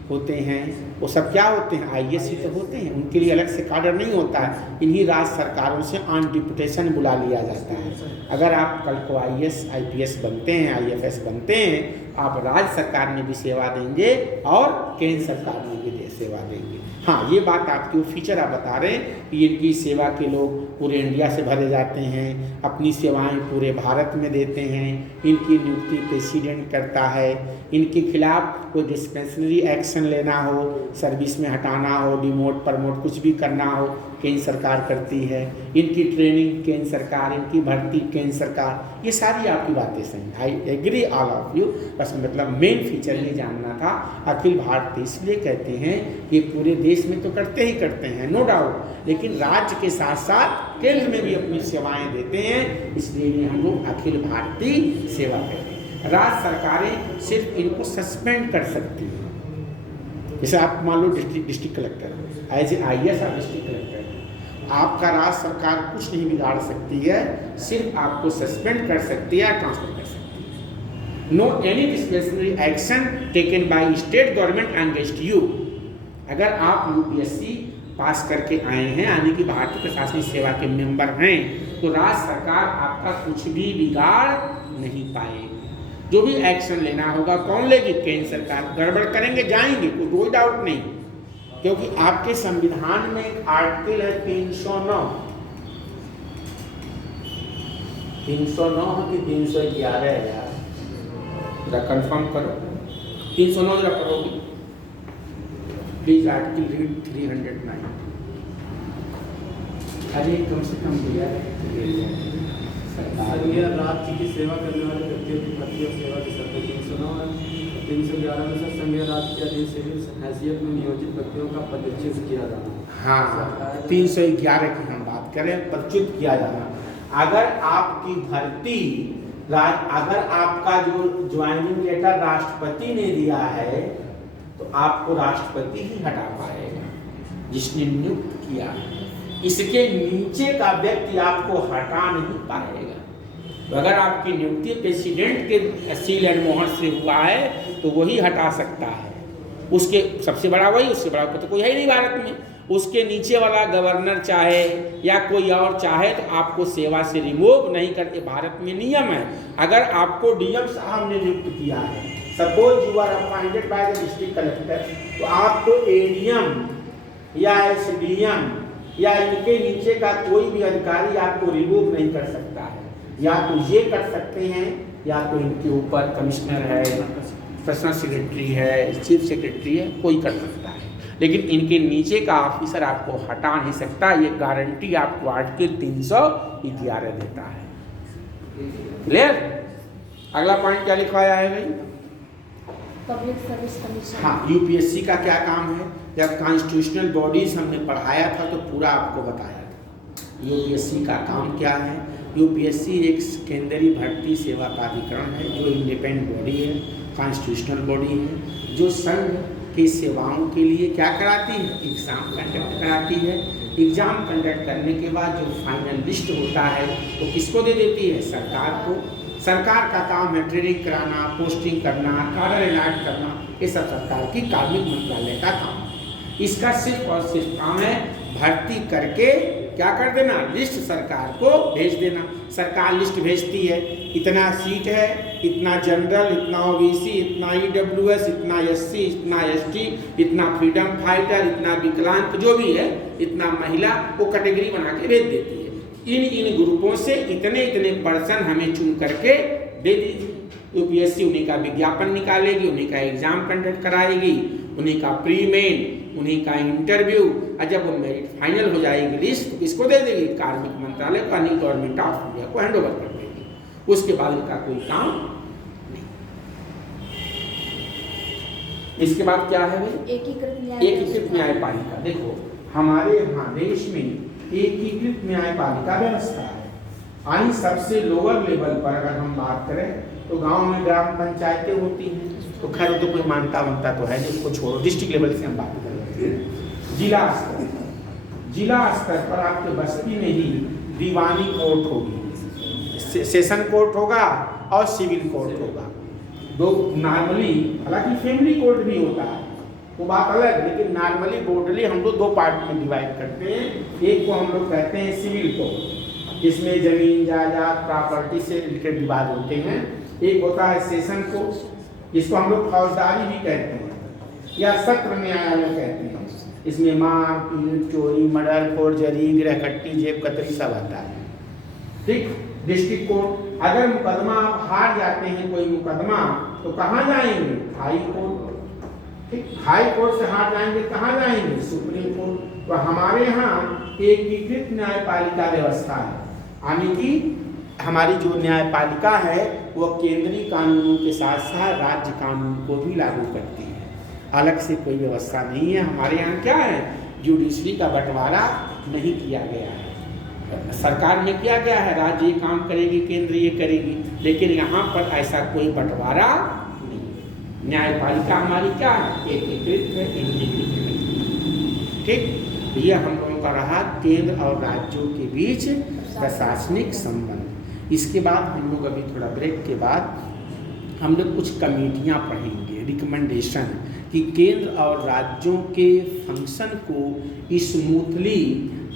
होते हैं वो सब क्या होते हैं? IAS ही तो होते हैं, उनके लिए अलग से काडर नहीं होता है। इन्हीं राज्य सरकारों से ऑन डिपुटेशन बुला लिया जाता है। अगर आप कल को IAS IPS बनते हैं, IFS बनते हैं, आप राज्य सरकार में भी सेवा देंगे और केंद्र सरकार में भी सेवा देंगे। हाँ, ये बात आपकी वो फीचर आप बता रहे हैं कि इनकी सेवा के लोग पूरे इंडिया से भरे जाते हैं, अपनी सेवाएं पूरे भारत में देते हैं, इनकी नियुक्ति प्रेसिडेंट करता है, इनके खिलाफ कोई डिस्पेंसरी एक्शन लेना हो, सर्विस में हटाना हो, डिमोट प्रमोट कुछ भी करना हो, केंद्र सरकार करती है। इनकी ट्रेनिंग केंद्र सरकार, इनकी भर्ती केंद्र सरकार, ये सारी आपकी बातें सही। I agree all of you, बस मतलब मेन फीचर ये जानना था। अखिल भारतीय इसलिए कहते हैं कि पूरे देश में तो करते ही करते हैं, नो डाउट, लेकिन राज्य के साथ साथ केंद्र में भी अपनी सेवाएं देते हैं, इसलिए हम लोग अखिल भारतीय सेवा कहते हैं। राज्य सरकारें सिर्फ इनको सस्पेंड कर सकती हैं। जैसे आप मान लो district collector, as a IAS आप डिस्ट्रिक्ट कलेक्टर, आपका राज्य सरकार कुछ नहीं बिगाड़ सकती है, सिर्फ आपको सस्पेंड कर सकती है, ट्रांसफर कर सकती है। No any discretionary action taken by state government against you. अगर आप UPSC पास करके आए हैं, यानी कि भारतीय प्रशासनिक सेवा के मेंबर हैं, तो राज्य सरकार आपका कुछ भी बिगाड़ नहीं पाएगी। जो भी एक्शन लेना होगा कौन लेगी? केंद्र सरकार। गड़बड़ करेंगे जाएंगे, कोई डाउट नहीं, क्योंकि आपके संविधान में एक आर्टिकल है 309 कि 311 है यार, जरा कंफर्म करो, 309 जरा करोगे प्लीज, आर्टिकल रीड 309। अरे कम से कम दिया संघीय राज्य की सेवा करने वाले व्यक्तियों की भर्ती और सेवा की शर्तें 309 है। 311 में सर संघीय राज्य के अधीन सिविल हैसियत में नियोजित व्यक्तियों का पदच्युत किया जाना। हाँ, 311 की हम बात करें, पदच्युत किया जाना। अगर आपकी भर्ती अगर आपका जो ज्वाइनिंग लेटर राष्ट्रपति ने दिया है तो आपको राष्ट्रपति ही हटा पाएगा जिसने नियुक्त किया है। इसके नीचे का व्यक्ति आपको हटा नहीं पाएगा। तो अगर आपकी नियुक्ति प्रेसिडेंट के सील एंड मोहर से हुआ है तो वही हटा सकता है। उसके सबसे बड़ा वही, उससे बड़ा तो कोई है ही नहीं भारत में। उसके नीचे वाला गवर्नर चाहे या कोई और चाहे तो आपको सेवा से रिमूव नहीं करते। भारत में नियम है, अगर आपको DM साहब ने नियुक्त किया है, suppose you are appointed by the district collector, तो आपको ADM या SDM या इनके नीचे का कोई भी अधिकारी आपको रिमूव नहीं कर सकता है। या तो ये कर सकते हैं या तो इनके ऊपर कमिश्नर है, पर्सनल सेक्रेटरी है, चीफ सेक्रेटरी है, कोई कर सकता है, लेकिन इनके नीचे का ऑफिसर आपको हटा नहीं सकता। ये गारंटी आपको आर्टिकल 311 देता है। क्लियर? अगला पॉइंट क्या लिखवाया है भाई? Public service commission. हाँ, UPSC का क्या काम है? जब कॉन्स्टिट्यूशनल बॉडीज हमने पढ़ाया था तो पूरा आपको बताया था UPSC का काम क्या है। UPSC एक केंद्रीय भर्ती सेवा प्राधिकरण है जो इंडिपेंडेंट बॉडी है, कॉन्स्टिट्यूशनल बॉडी है, जो संघ की सेवाओं के लिए क्या कराती है? एग्ज़ाम कंडक्ट कराती है। एग्ज़ाम कंडक्ट करने के बाद जो फाइनल लिस्ट होता है तो किसको दे देती है? सरकार को। सरकार का काम है ट्रेनिंग कराना, पोस्टिंग करना, कार्डर अलॉट करना, ये सब सरकार की कार्मिक मंत्रालय का काम है। इसका सिर्फ और सिर्फ काम है भर्ती करके क्या कर देना? लिस्ट सरकार को भेज देना। सरकार लिस्ट भेजती है, इतना सीट है, इतना जनरल, इतना ओबीसी, इतना ईडब्ल्यूएस, इतना एससी, इतना एसटी, इतना फ्रीडम फाइटर, इतना विकलांग, जो भी है, इतना महिला, वो कैटेगरी बना के भेज देती है। इन ग्रुपों से इतने इतने पर्सन हमें चुन करके दे दीजिए। यूपीएससी उन्हीं का विज्ञापन निकालेगी, उन्हीं का एग्जाम कंडक्ट कराएगी, उन्हीं का प्री मेन, उन्हीं का इंटरव्यू, और जब वो मेरिट फाइनल हो जाएगी लिस्ट तो किसको दे देगी? कार्मिक मंत्रालय को, यानी गवर्नमेंट ऑफ इंडिया को हैंड ओवर कर देगी। उसके बाद उनका कोई काम नहीं। इसके बाद क्या है भाई? एकीकृत न्यायपालिका। देखो हमारे यहाँ देश में एकीकृत न्यायपालिका व्यवस्था है। आई सबसे लोअर लेवल पर अगर हम बात करें तो गांव में ग्राम पंचायतें होती हैं, तो खैर तो कोई मानता तो है नहीं, उसको छोड़ो। डिस्ट्रिक्ट लेवल से हम बात कर रहे हैं। जिला स्तर पर आपके बस्ती में ही दीवानी कोर्ट होगी, सेशन कोर्ट होगा और सिविल कोर्ट होगा। दो नॉर्मली, हालांकि फैमिली कोर्ट भी होता है वो बात अलग, लेकिन नॉर्मली बोर्डली हम लोग दो पार्ट में डिवाइड करते हैं। एक को हम लोग कहते हैं सिविल कोर्ट, इसमें जमीन जायदाद प्रॉपर्टी से रिलेटेड विवाद होते हैं। एक होता है सेशन कोर्ट, इसको हम लोग फौजदारी भी कहते हैं या सत्र न्यायालय कहते हैं। इसमें मार पीट, चोरी, मर्डर, फोर्जरी, गिरहकट्टी, जेब कतरी सब आता है। ठीक। डिस्ट्रिक्ट कोर्ट, अगर मुकदमा आप हार जाते हैं कोई मुकदमा तो कहाँ जाएंगे? High court. ठीक। हाई कोर्ट से हार जाएंगे कहाँ जाएंगे? Supreme court. तो हमारे यहाँ एकीकृत न्यायपालिका व्यवस्था है, यानी कि हमारी जो न्यायपालिका है वह केंद्रीय कानूनों के साथ साथ राज्य कानून को भी लागू करती है। अलग से कोई व्यवस्था नहीं है। हमारे यहाँ क्या है? जुडिशरी का बंटवारा नहीं किया गया है। सरकार में किया गया है, राज्य ये काम करेगी, केंद्र ये करेगी, लेकिन यहाँ पर ऐसा कोई बंटवारा नहीं। न्यायपालिका हमारी क्या है? एकीकृत है, इंटीग्रेटेड। ठीक। ये हम लोगों का रहा केंद्र और राज्यों के बीच प्रशासनिक संबंध। इसके बाद हम लोग अभी थोड़ा ब्रेक के बाद हम लोग कुछ कमेटियाँ पढ़ेंगे, रिकमेंडेशन, कि केंद्र और राज्यों के फंक्शन को स्मूथली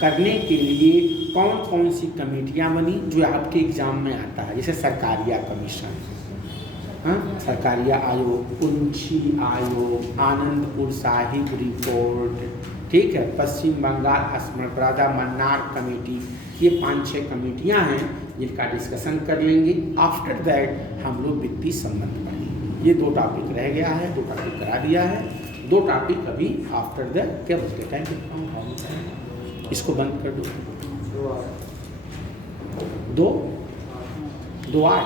करने के लिए कौन कौन सी कमेटियाँ बनी जो आपके एग्जाम में आता है। जैसे सरकारिया कमीशन, हाँ, सरकारिया आयोग, पुंछी आयोग, आनंदपुर साहिब रिपोर्ट, ठीक है, पश्चिम बंगाल स्मृत राजा मन्नार कमेटी, ये 5-6 कमेटियाँ हैं जिनका डिस्कशन कर लेंगे। आफ्टर दैट हम लोग वित्तीय संबंध पढ़ेंगे। ये 2 टॉपिक रह गया है, 2 टॉपिक करा दिया है, 2 टॉपिक अभी आफ्टर द क्या बोलते टाइम पे इसको बंद कर दो। 2 8